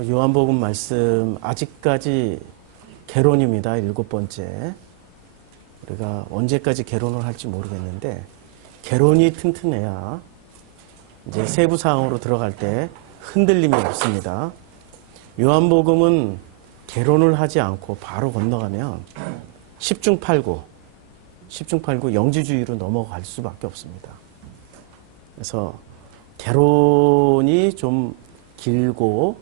요한복음 말씀 아직까지 개론입니다. 7번째. 우리가 언제까지 개론을 할지 모르겠는데 개론이 튼튼해야 이제 세부 사항으로 들어갈 때 흔들림이 없습니다. 요한복음은 개론을 하지 않고 바로 건너가면 10중 8구 영지주의로 넘어갈 수밖에 없습니다. 그래서 개론이 좀 길고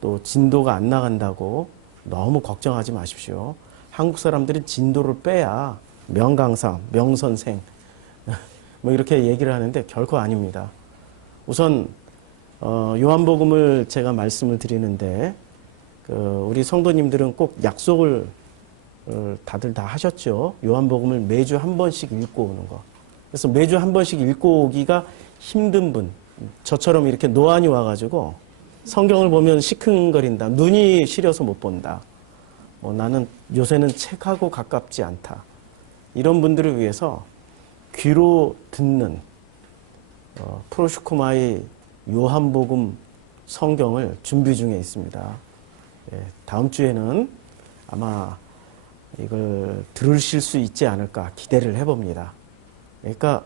또 진도가 안 나간다고 너무 걱정하지 마십시오. 한국 사람들은 진도를 빼야 명강사, 명선생 뭐 이렇게 얘기를 하는데 결코 아닙니다. 우선 요한복음을 제가 말씀을 드리는데 우리 성도님들은 꼭 약속을 다들 다 하셨죠. 요한복음을 매주 한 번씩 읽고 오는 거. 그래서 매주 한 번씩 읽고 오기가 힘든 분, 저처럼 이렇게 노안이 와가지고 성경을 보면 시큰거린다. 눈이 시려서 못 본다. 나는 요새는 책하고 가깝지 않다. 이런 분들을 위해서 귀로 듣는 프로슈코마의 요한복음 성경을 준비 중에 있습니다. 다음 주에는 아마 이걸 들으실 수 있지 않을까 기대를 해봅니다. 그러니까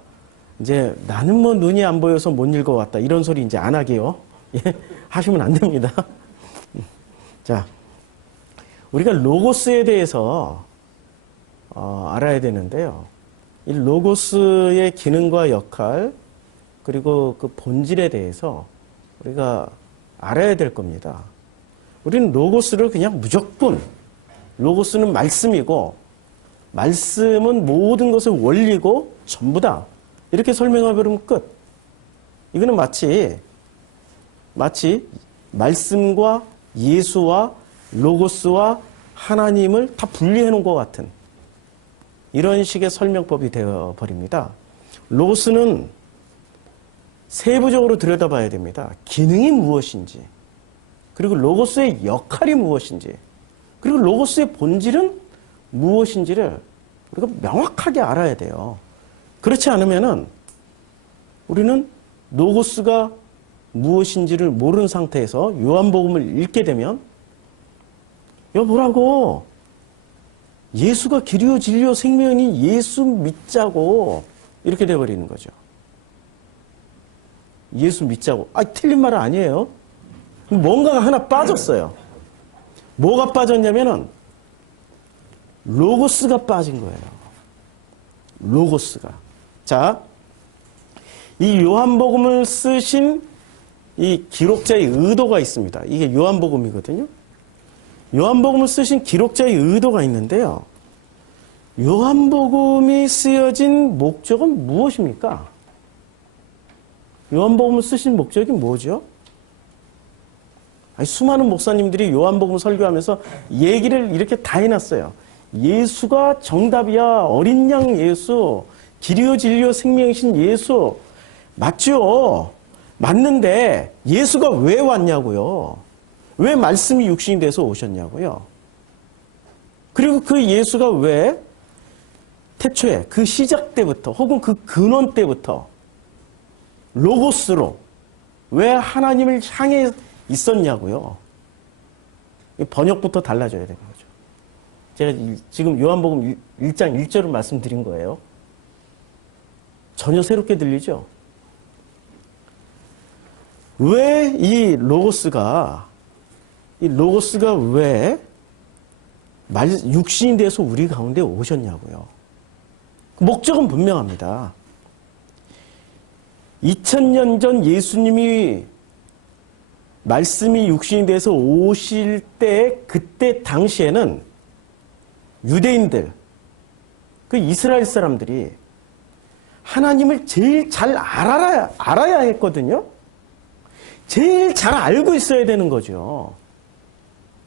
이제 나는 뭐 눈이 안 보여서 못 읽어왔다. 이런 소리 이제 안 하게요. 하시면 안 됩니다. 자, 우리가 로고스에 대해서 알아야 되는데요. 이 로고스의 기능과 역할 그리고 그 본질에 대해서 우리가 알아야 될 겁니다. 우리는 로고스를 그냥 무조건 로고스는 말씀이고 말씀은 모든 것의 원리고 전부다. 이렇게 설명해버리면 끝. 이거는 마치 말씀과 예수와 로고스와 하나님을 다 분리해 놓은 것 같은 이런 식의 설명법이 되어버립니다. 로고스는 세부적으로 들여다봐야 됩니다. 기능이 무엇인지, 그리고 로고스의 역할이 무엇인지, 그리고 로고스의 본질은 무엇인지를 우리가 명확하게 알아야 돼요. 그렇지 않으면은 우리는 로고스가 무엇인지를 모르는 상태에서 요한복음을 읽게 되면 뭐라고? 예수가 길이요 진리요 생명이니 예수 믿자고 이렇게 돼버리는 거죠. 예수 믿자고. 틀린 말은 아니에요. 뭔가가 하나 빠졌어요. 뭐가 빠졌냐면은 로고스가 빠진 거예요. 로고스가. 자, 이 요한복음을 쓰신 이 기록자의 의도가 있습니다. 이게 요한복음이거든요. 요한복음을 쓰신 기록자의 의도가 있는데요. 요한복음이 쓰여진 목적은 무엇입니까? 요한복음을 쓰신 목적이 뭐죠? 수많은 목사님들이 요한복음 설교하면서 얘기를 이렇게 다 해놨어요. 예수가 정답이야. 어린 양 예수. 길이요 진리요 생명이신 예수. 맞죠? 맞는데 예수가 왜 왔냐고요? 왜 말씀이 육신이 돼서 오셨냐고요? 그리고 그 예수가 왜 태초에 그 시작 때부터 혹은 그 근원 때부터 로고스로 왜 하나님을 향해 있었냐고요? 번역부터 달라져야 되는 거죠. 제가 지금 요한복음 1장 1절을 말씀드린 거예요. 전혀 새롭게 들리죠? 왜 이 로고스가 왜 육신이 돼서 우리 가운데 오셨냐고요? 목적은 분명합니다. 2000년 전 예수님이 말씀이 육신이 돼서 오실 때 그때 당시에는 유대인들, 그 이스라엘 사람들이 하나님을 제일 잘 알아야 했거든요. 제일 잘 알고 있어야 되는 거죠.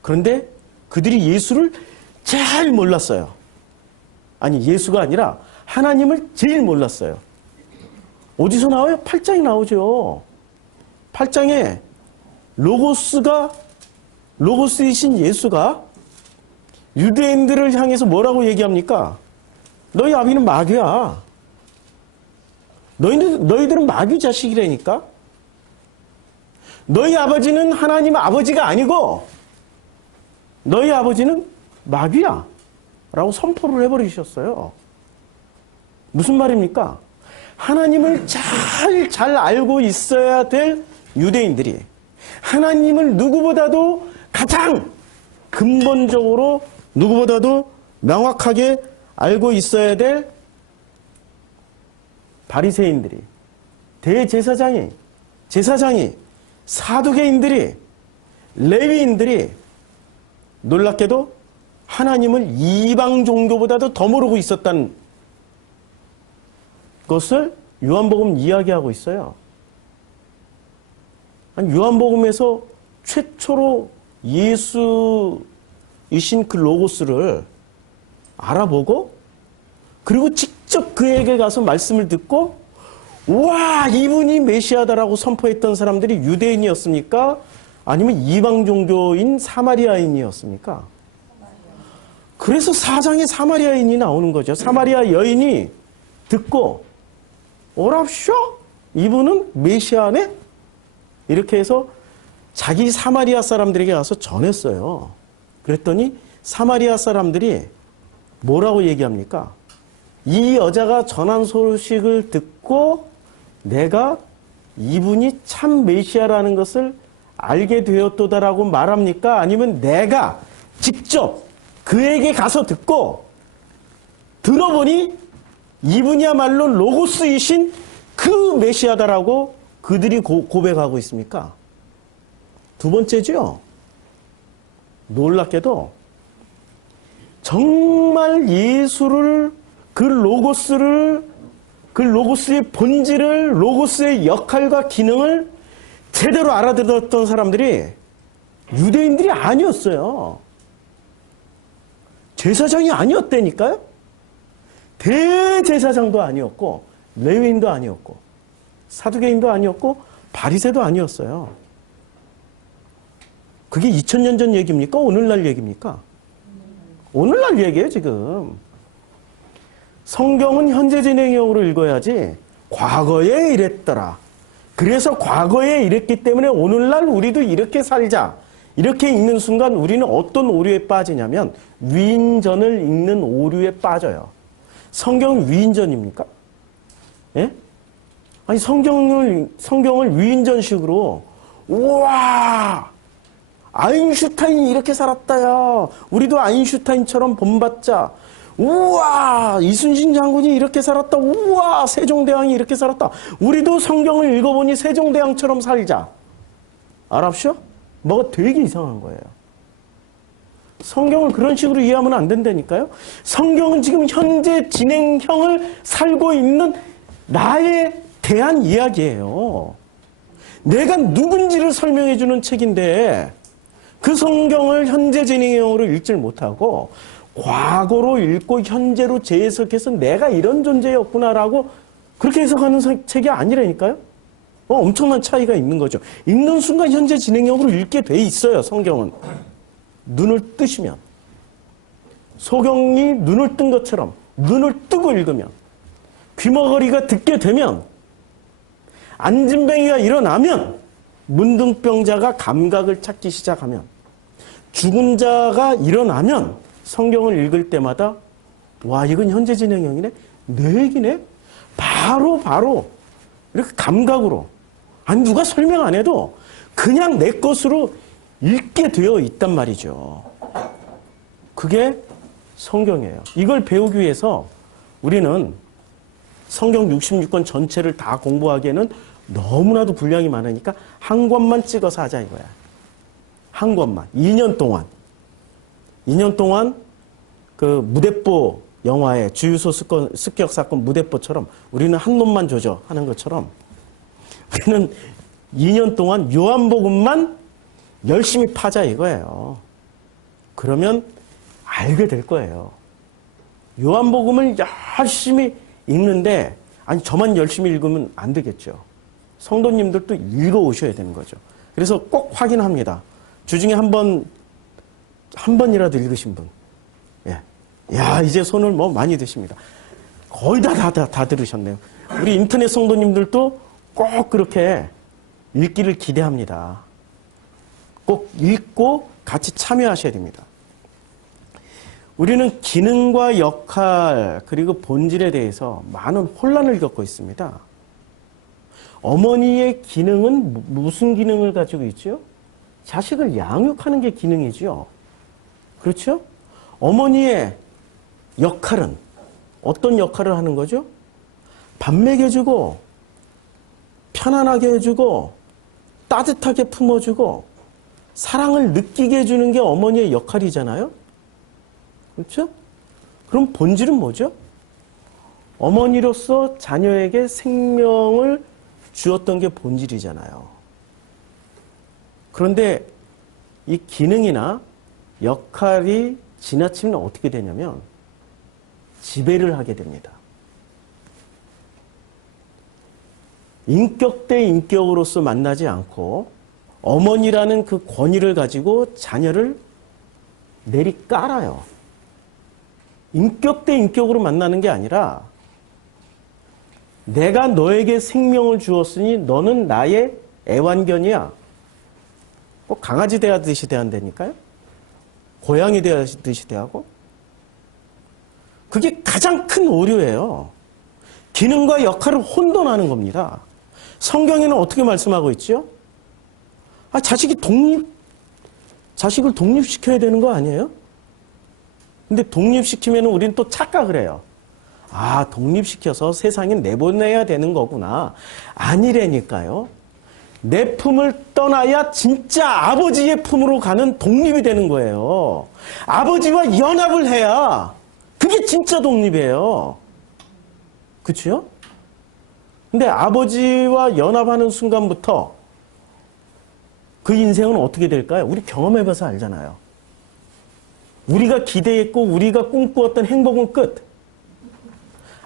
그런데 그들이 예수를 잘 몰랐어요. 아니, 예수가 아니라 하나님을 제일 몰랐어요. 어디서 나와요? 8장에 나오죠. 8장에 로고스이신 예수가 유대인들을 향해서 뭐라고 얘기합니까? 너희 아비는 마귀야. 너희들은 마귀 자식이라니까? 너희 아버지는 하나님 아버지가 아니고 너희 아버지는 마귀야 라고 선포를 해버리셨어요. 무슨 말입니까? 하나님을 잘 알고 있어야 될 유대인들이 하나님을 누구보다도 가장 근본적으로 누구보다도 명확하게 알고 있어야 될 바리새인들이, 대제사장이, 제사장이, 사두개인들이, 레위인들이 놀랍게도 하나님을 이방 종교보다도 더 모르고 있었다는 것을 요한복음 이야기하고 있어요. 아니, 요한복음에서 최초로 예수이신 그 로고스를 알아보고 그리고 직접 그에게 가서 말씀을 듣고 와, 이분이 메시아다라고 선포했던 사람들이 유대인이었습니까? 아니면 이방 종교인 사마리아인이었습니까? 그래서 4장에 사마리아인이 나오는 거죠. 사마리아 여인이 듣고 오랍쇼? 이분은 메시아네? 이렇게 해서 자기 사마리아 사람들에게 가서 전했어요. 그랬더니 사마리아 사람들이 뭐라고 얘기합니까? 이 여자가 전한 소식을 듣고 내가 이분이 참 메시아라는 것을 알게 되었도다라고 말합니까? 아니면 내가 직접 그에게 가서 듣고 들어보니 이분이야말로 로고스이신 그 메시아다라고 그들이 고백하고 있습니까? 두 번째죠. 놀랍게도 정말 예수를 그 로고스의 본질을, 로고스의 역할과 기능을 제대로 알아들었던 사람들이 유대인들이 아니었어요. 제사장이 아니었다니까요. 대제사장도 아니었고 레위인도 아니었고 사두개인도 아니었고 바리새도 아니었어요. 그게 2000년 전 얘기입니까? 오늘날 얘기입니까? 오늘날 얘기예요, 지금. 성경은 현재 진행형으로 읽어야지 과거에 이랬더라. 그래서 과거에 이랬기 때문에 오늘날 우리도 이렇게 살자. 이렇게 읽는 순간 우리는 어떤 오류에 빠지냐면 위인전을 읽는 오류에 빠져요. 성경은 위인전입니까? 예? 아니 성경을 위인전식으로 우와 아인슈타인이 이렇게 살았다야. 우리도 아인슈타인처럼 본받자. 우와 이순신 장군이 이렇게 살았다. 우와 세종대왕이 이렇게 살았다. 우리도 성경을 읽어보니 세종대왕처럼 살자. 알았쇼? 뭐가 되게 이상한 거예요. 성경을 그런 식으로 이해하면 안 된다니까요. 성경은 지금 현재 진행형을 살고 있는 나에 대한 이야기예요. 내가 누군지를 설명해 주는 책인데 그 성경을 현재 진행형으로 읽질 못하고 과거로 읽고 현재로 재해석해서 내가 이런 존재였구나라고 그렇게 해석하는 책이 아니라니까요. 엄청난 차이가 있는 거죠. 읽는 순간 현재 진행형으로 읽게 돼 있어요. 성경은. 눈을 뜨시면. 소경이 눈을 뜬 것처럼 눈을 뜨고 읽으면 귀머거리가 듣게 되면 안진뱅이가 일어나면 문둥병자가 감각을 찾기 시작하면 죽은 자가 일어나면 성경을 읽을 때마다 와 이건 현재 진행형이네? 내 얘기네? 바로 이렇게 감각으로 아니 누가 설명 안 해도 그냥 내 것으로 읽게 되어 있단 말이죠. 그게 성경이에요. 이걸 배우기 위해서 우리는 성경 66권 전체를 다 공부하기에는 너무나도 분량이 많으니까 한 권만 찍어서 하자 이거야. 한 권만. 2년 동안 그 무대뽀 영화의 주유소 습격 사건 무대뽀처럼 우리는 한 놈만 조져 하는 것처럼 우리는 2년 동안 요한복음만 열심히 파자 이거예요. 그러면 알게 될 거예요. 요한복음을 열심히 읽는데 아니 저만 열심히 읽으면 안 되겠죠. 성도님들도 읽어오셔야 되는 거죠. 그래서 꼭 확인합니다. 주중에 한 번이라도 읽으신 분. 예. 야, 이제 손을 뭐 많이 드십니다. 거의 다 들으셨네요. 우리 인터넷 성도님들도 꼭 그렇게 읽기를 기대합니다. 꼭 읽고 같이 참여하셔야 됩니다. 우리는 기능과 역할 그리고 본질에 대해서 많은 혼란을 겪고 있습니다. 어머니의 기능은 무슨 기능을 가지고 있죠? 자식을 양육하는 게 기능이죠. 그렇죠? 어머니의 역할은 어떤 역할을 하는 거죠? 밥 먹여주고 편안하게 해주고 따뜻하게 품어주고 사랑을 느끼게 해주는 게 어머니의 역할이잖아요. 그렇죠? 그럼 본질은 뭐죠? 어머니로서 자녀에게 생명을 주었던 게 본질이잖아요. 그런데 이 기능이나 역할이 지나치면 어떻게 되냐면 지배를 하게 됩니다. 인격 대 인격으로서 만나지 않고 어머니라는 그 권위를 가지고 자녀를 내리깔아요. 인격 대 인격으로 만나는 게 아니라 내가 너에게 생명을 주었으니 너는 나의 애완견이야. 꼭 강아지 대하듯이 대한다니까요. 고양이 대하듯이 대하고. 그게 가장 큰 오류예요. 기능과 역할을 혼돈하는 겁니다. 성경에는 어떻게 말씀하고 있죠? 자식을 독립시켜야 되는 거 아니에요? 근데 독립시키면 우리는 또 착각을 해요. 독립시켜서 세상에 내보내야 되는 거구나. 아니라니까요. 내 품을 떠나야 진짜 아버지의 품으로 가는 독립이 되는 거예요. 아버지와 연합을 해야 그게 진짜 독립이에요. 그렇죠? 근데 아버지와 연합하는 순간부터 그 인생은 어떻게 될까요? 우리 경험해봐서 알잖아요. 우리가 기대했고 우리가 꿈꾸었던 행복은 끝.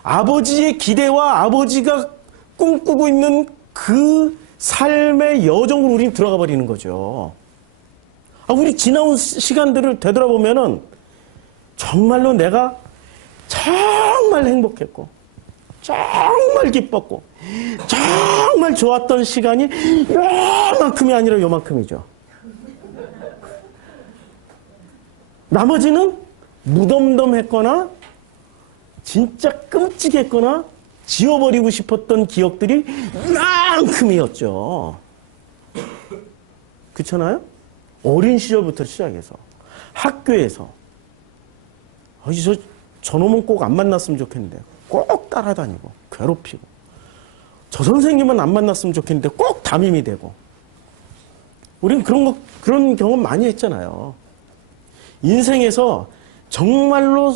아버지의 기대와 아버지가 꿈꾸고 있는 그 삶의 여정으로 우리는 들어가 버리는 거죠. 우리 지나온 시간들을 되돌아보면은 정말로 내가 정말 행복했고 정말 기뻤고 정말 좋았던 시간이 요만큼이 아니라 요만큼이죠. 나머지는 무덤덤했거나 진짜 끔찍했거나 지워버리고 싶었던 기억들이 이만큼이었죠. 그렇잖아요? 어린 시절부터 시작해서 학교에서 저놈은 꼭 안 만났으면 좋겠는데 꼭 따라다니고 괴롭히고 저 선생님은 안 만났으면 좋겠는데 꼭 담임이 되고 우린 그런 경험 많이 했잖아요. 인생에서 정말로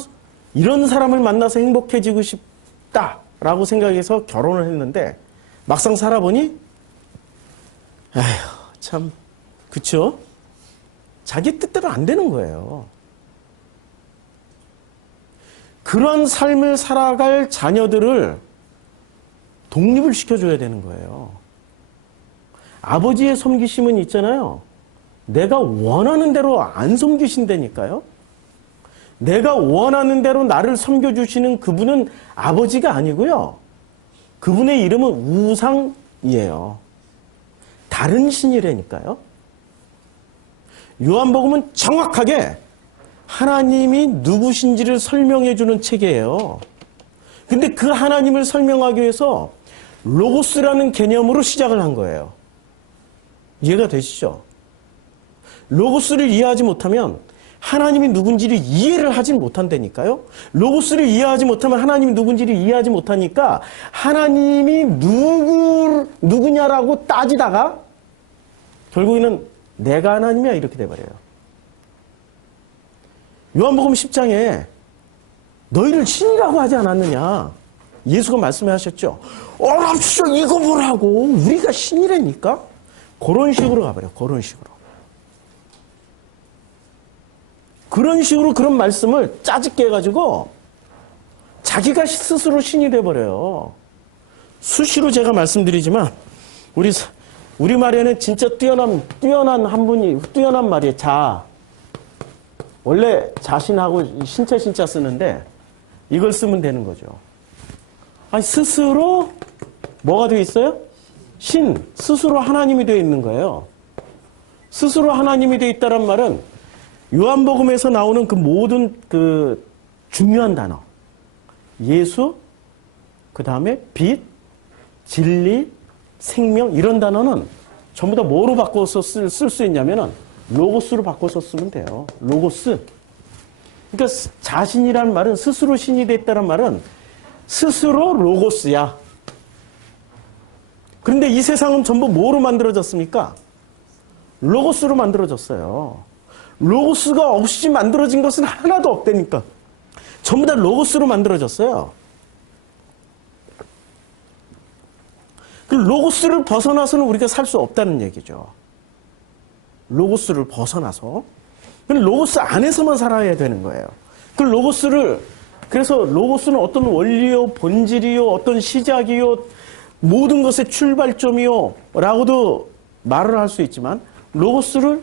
이런 사람을 만나서 행복해지고 싶다라고 생각해서 결혼을 했는데 막상 살아보니 참 그쵸? 자기 뜻대로 안 되는 거예요. 그런 삶을 살아갈 자녀들을 독립을 시켜줘야 되는 거예요. 아버지의 섬기심은 있잖아요. 내가 원하는 대로 안 섬기신다니까요. 내가 원하는 대로 나를 섬겨주시는 그분은 아버지가 아니고요. 그분의 이름은 우상이에요. 다른 신이라니까요. 요한복음은 정확하게 하나님이 누구신지를 설명해주는 책이에요. 근데 그 하나님을 설명하기 위해서 로고스라는 개념으로 시작을 한 거예요. 이해가 되시죠? 로고스를 이해하지 못하면 하나님이 누군지를 이해를 하지 못한다니까요. 로고스를 이해하지 못하면 하나님이 누군지를 이해하지 못하니까 하나님이 누구냐라고 따지다가 결국에는 내가 하나님이야 이렇게 돼버려요. 요한복음 10장에 너희를 신이라고 하지 않았느냐. 예수가 말씀하셨죠. 어랍쇼 이거 보라고 우리가 신이라니까. 그런 식으로 가버려요. 그런 식으로. 그런 식으로 그런 말씀을 짜집게 해가지고 자기가 스스로 신이 돼버려요. 수시로 제가 말씀드리지만 우리 말에는 진짜 뛰어난 한 분이 뛰어난 말이에요. 원래 자신하고 신체 쓰는데 이걸 쓰면 되는 거죠. 스스로 뭐가 되어 있어요? 신, 스스로 하나님이 되어 있는 거예요. 스스로 하나님이 되어 있다는 말은 요한복음에서 나오는 그 모든 그 중요한 단어. 예수, 그 다음에 빛, 진리, 생명, 이런 단어는 전부 다 뭐로 바꿔서 쓸 수 있냐면은 로고스로 바꿔서 쓰면 돼요. 로고스. 그러니까 자신이란 말은 스스로 신이 됐다는 말은 스스로 로고스야. 그런데 이 세상은 전부 뭐로 만들어졌습니까? 로고스로 만들어졌어요. 로고스가 없이 만들어진 것은 하나도 없다니까. 전부 다 로고스로 만들어졌어요. 그 로고스를 벗어나서는 우리가 살 수 없다는 얘기죠. 로고스를 벗어나서. 로고스 안에서만 살아야 되는 거예요. 그 로고스를, 그래서 로고스는 어떤 원리요, 본질이요, 어떤 시작이요, 모든 것의 출발점이요, 라고도 말을 할 수 있지만, 로고스를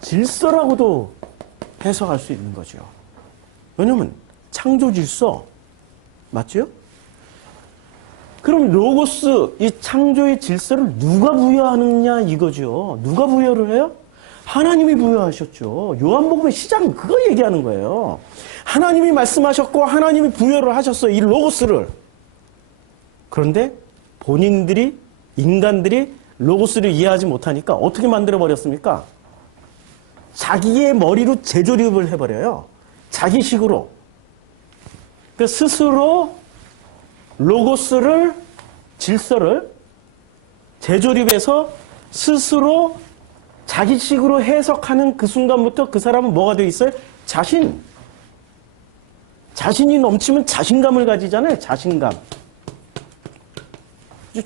질서라고도 해석할 수 있는 거죠. 왜냐면, 창조 질서, 맞죠? 그럼 로고스, 이 창조의 질서를 누가 부여하느냐 이거죠. 누가 부여를 해요? 하나님이 부여하셨죠. 요한복음의 시작은 그거 얘기하는 거예요. 하나님이 말씀하셨고 하나님이 부여를 하셨어요. 이 로고스를. 그런데 본인들이, 인간들이 로고스를 이해하지 못하니까 어떻게 만들어버렸습니까? 자기의 머리로 재조립을 해버려요. 자기식으로. 그 스스로 로고스를, 질서를 재조립해서 스스로 자기식으로 해석하는 그 순간부터 그 사람은 뭐가 되어 있어요? 자신. 자신이 넘치면 자신감을 가지잖아요. 자신감.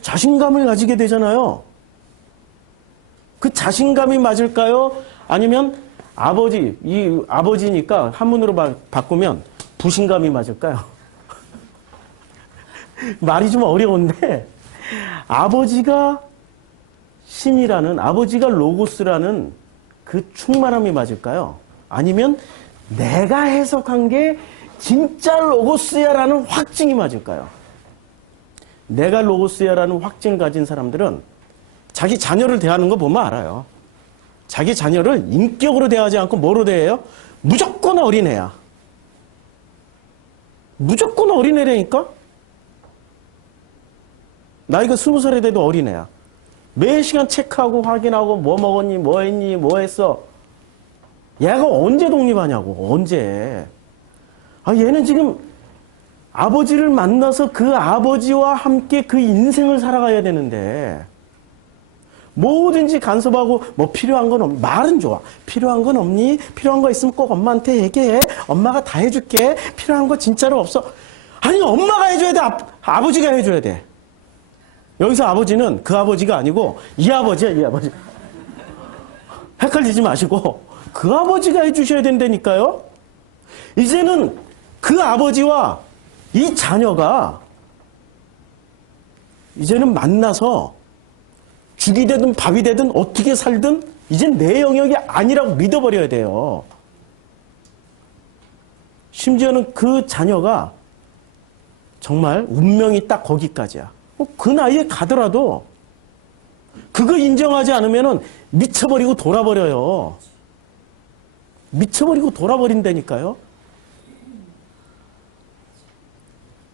자신감을 가지게 되잖아요. 그 자신감이 맞을까요? 아니면 아버지, 이 아버지니까 한문으로 바꾸면 부신감이 맞을까요? 말이 좀 어려운데, 아버지가 신이라는, 아버지가 로고스라는 그 충만함이 맞을까요? 아니면 내가 해석한 게 진짜 로고스야라는 확증이 맞을까요? 내가 로고스야라는 확증을 가진 사람들은 자기 자녀를 대하는 거 보면 알아요. 자기 자녀를 인격으로 대하지 않고 뭐로 대해요? 무조건 어린애야. 무조건 어린애라니까? 나이가 20살이 돼도 어린애야. 매 시간 체크하고 확인하고 뭐 먹었니, 뭐 했니, 뭐 했어. 얘가 언제 독립하냐고, 언제. 아, 얘는 지금 아버지를 만나서 그 아버지와 함께 그 인생을 살아가야 되는데, 뭐든지 간섭하고, 뭐 필요한 건 없니? 말은 좋아. 필요한 건 없니? 필요한 거 있으면 꼭 엄마한테 얘기해. 엄마가 다 해줄게. 필요한 거 진짜로 없어. 아니, 엄마가 해줘야 돼. 아버지가 해줘야 돼. 여기서 아버지는 그 아버지가 아니고 이 아버지야, 이 아버지. 헷갈리지 마시고 그 아버지가 해주셔야 된다니까요. 이제는 그 아버지와 이 자녀가 이제는 만나서 죽이 되든 밥이 되든 어떻게 살든 이젠 내 영역이 아니라고 믿어버려야 돼요. 심지어는 그 자녀가 정말 운명이 딱 거기까지야. 그 나이에 가더라도 그거 인정하지 않으면 미쳐버리고 돌아버려요. 미쳐버리고 돌아버린다니까요.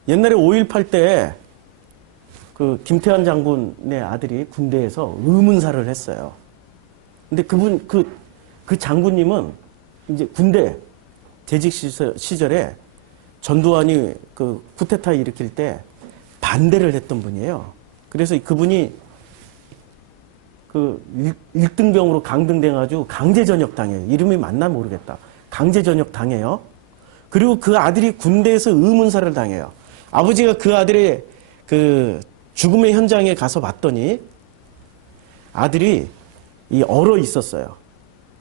옛날에 5.18 때 그 김태환 장군의 아들이 군대에서 의문사를 했어요. 근데 그분, 그 장군님은 이제 군대 재직 시절에 전두환이 그 쿠데타 일으킬 때 반대를 했던 분이에요. 그래서 그분이 그 1등병으로 강등돼가지고 강제 전역 당해요. 이름이 맞나 모르겠다. 강제 전역 당해요. 그리고 그 아들이 군대에서 의문사를 당해요. 아버지가 그 아들의 그 죽음의 현장에 가서 봤더니 아들이 이 얼어 있었어요.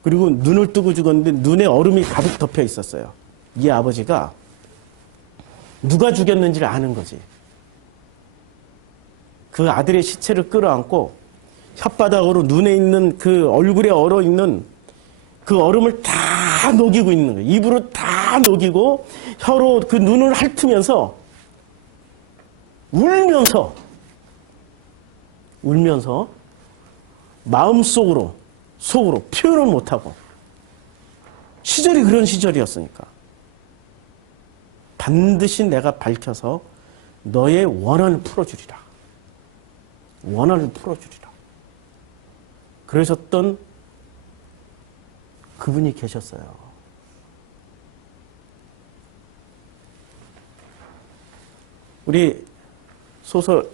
그리고 눈을 뜨고 죽었는데 눈에 얼음이 가득 덮여 있었어요. 이 아버지가 누가 죽였는지를 아는 거지. 그 아들의 시체를 끌어안고 혓바닥으로 눈에 있는 그 얼굴에 얼어 있는 그 얼음을 다 녹이고 있는 거예요. 입으로 다 녹이고 혀로 그 눈을 핥으면서 울면서 울면서 마음속으로 속으로 표현을 못하고 시절이 그런 시절이었으니까 반드시 내가 밝혀서 너의 원한을 풀어주리라. 원한을 풀어주리라. 그러셨던 그분이 계셨어요. 우리 소설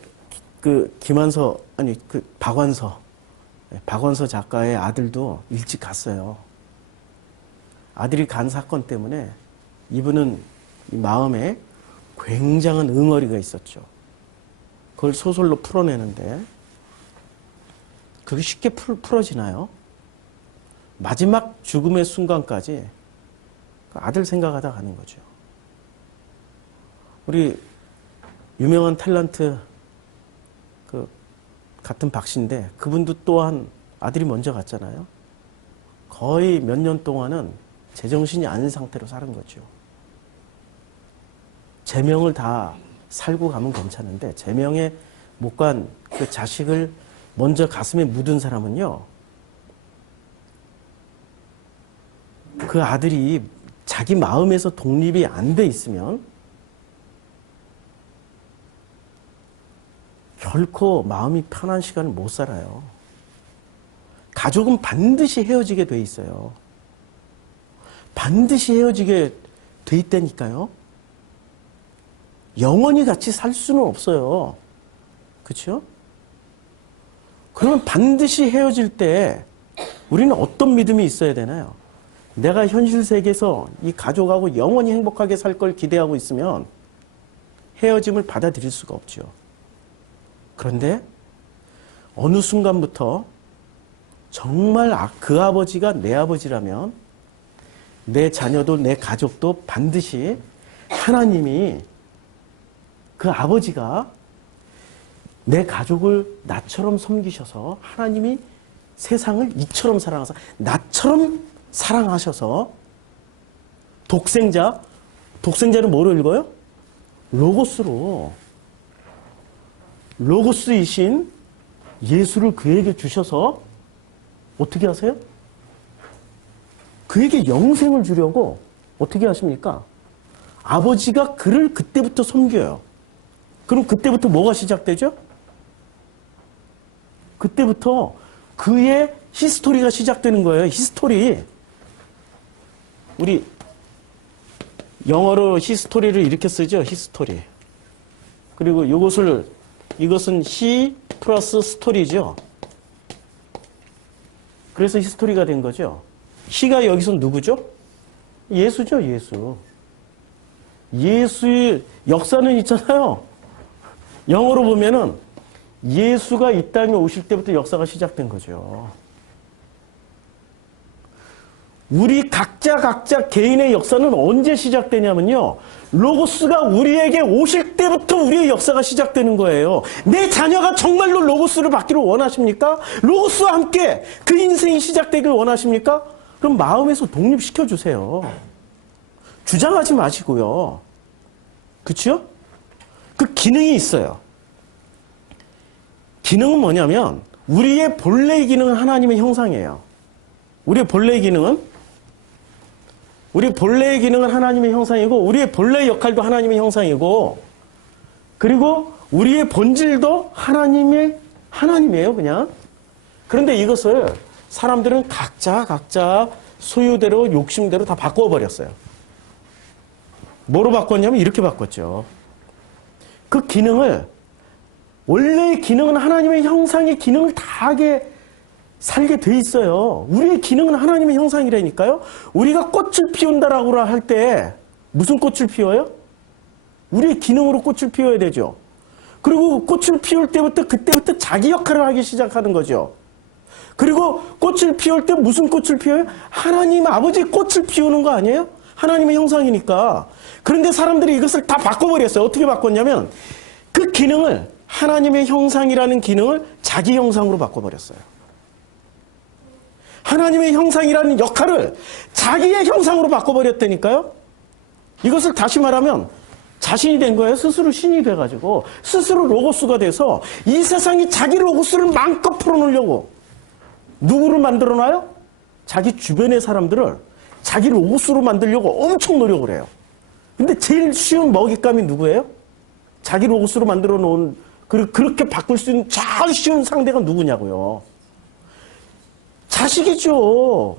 박완서 작가의 아들도 일찍 갔어요. 아들이 간 사건 때문에 이분은 이 마음에 굉장한 응어리가 있었죠. 그걸 소설로 풀어내는데 그게 쉽게 풀어지나요? 마지막 죽음의 순간까지 아들 생각하다 가는 거죠. 우리 유명한 탤런트 같은 박씨인데 그분도 또한 아들이 먼저 갔잖아요. 거의 몇 년 동안은 제정신이 아닌 상태로 사는 거죠. 제명을 다 살고 가면 괜찮은데 제명에 못 간 그 자식을 먼저 가슴에 묻은 사람은요. 그 아들이 자기 마음에서 독립이 안 돼 있으면 결코 마음이 편한 시간을 못 살아요. 가족은 반드시 헤어지게 돼 있어요. 반드시 헤어지게 돼 있다니까요. 영원히 같이 살 수는 없어요. 그렇죠? 그러면 반드시 헤어질 때 우리는 어떤 믿음이 있어야 되나요? 내가 현실 세계에서 이 가족하고 영원히 행복하게 살 걸 기대하고 있으면 헤어짐을 받아들일 수가 없죠. 그런데 어느 순간부터 정말 그 아버지가 내 아버지라면 내 자녀도 내 가족도 반드시 하나님이 그 아버지가 내 가족을 나처럼 섬기셔서 하나님이 세상을 이처럼 사랑하셔서 나처럼 사랑하셔서 독생자는 뭐로 읽어요? 로고스이신 예수를 그에게 주셔서 어떻게 하세요? 그에게 영생을 주려고 어떻게 하십니까? 아버지가 그를 그때부터 섬겨요. 그럼 그때부터 뭐가 시작되죠? 그때부터 그의 히스토리가 시작되는 거예요. 히스토리. 우리 영어로 히스토리를 이렇게 쓰죠. 히스토리. 그리고 이것은 히 플러스 스토리죠. 그래서 히스토리가 된 거죠. 히가 여기서 누구죠? 예수죠, 예수. 예수의 역사는 있잖아요. 영어로 보면은 예수가 이 땅에 오실 때부터 역사가 시작된 거죠. 우리 각자 개인의 역사는 언제 시작되냐면요. 로고스가 우리에게 오실 때부터 우리의 역사가 시작되는 거예요. 내 자녀가 정말로 로고스를 받기를 원하십니까? 로고스와 함께 그 인생이 시작되길 원하십니까? 그럼 마음에서 독립시켜 주세요. 주장하지 마시고요. 그렇죠? 그 기능이 있어요. 기능은 뭐냐면 우리의 본래의 기능은 하나님의 형상이에요. 우리의 본래의 기능은 하나님의 형상이고 우리의 본래의 역할도 하나님의 형상이고 그리고 우리의 본질도 하나님이에요 그냥. 그런데 이것을 사람들은 각자 소유대로 욕심대로 다 바꿔버렸어요. 뭐로 바꿨냐면 이렇게 바꿨죠. 그 기능을 원래의 기능은 하나님의 형상의 기능을 다하게 살게 돼 있어요. 우리의 기능은 하나님의 형상이라니까요. 우리가 꽃을 피운다라고 할 때 무슨 꽃을 피워요? 우리의 기능으로 꽃을 피워야 되죠. 그리고 꽃을 피울 때부터 그때부터 자기 역할을 하기 시작하는 거죠. 그리고 꽃을 피울 때 무슨 꽃을 피워요? 하나님 아버지의 꽃을 피우는 거 아니에요? 하나님의 형상이니까. 그런데 사람들이 이것을 다 바꿔버렸어요. 어떻게 바꿨냐면 그 기능을 하나님의 형상이라는 기능을 자기 형상으로 바꿔버렸어요. 하나님의 형상이라는 역할을 자기의 형상으로 바꿔버렸다니까요. 이것을 다시 말하면 자신이 된 거예요. 스스로 신이 돼가지고 스스로 로고스가 돼서 이 세상이 자기 로고스를 마음껏 풀어놓으려고 누구를 만들어놔요? 자기 주변의 사람들을 자기 로고스로 만들려고 엄청 노력을 해요. 근데 제일 쉬운 먹잇감이 누구예요? 자기 로고스로 만들어 놓은 그렇게 바꿀 수 있는 제일 쉬운 상대가 누구냐고요. 자식이죠.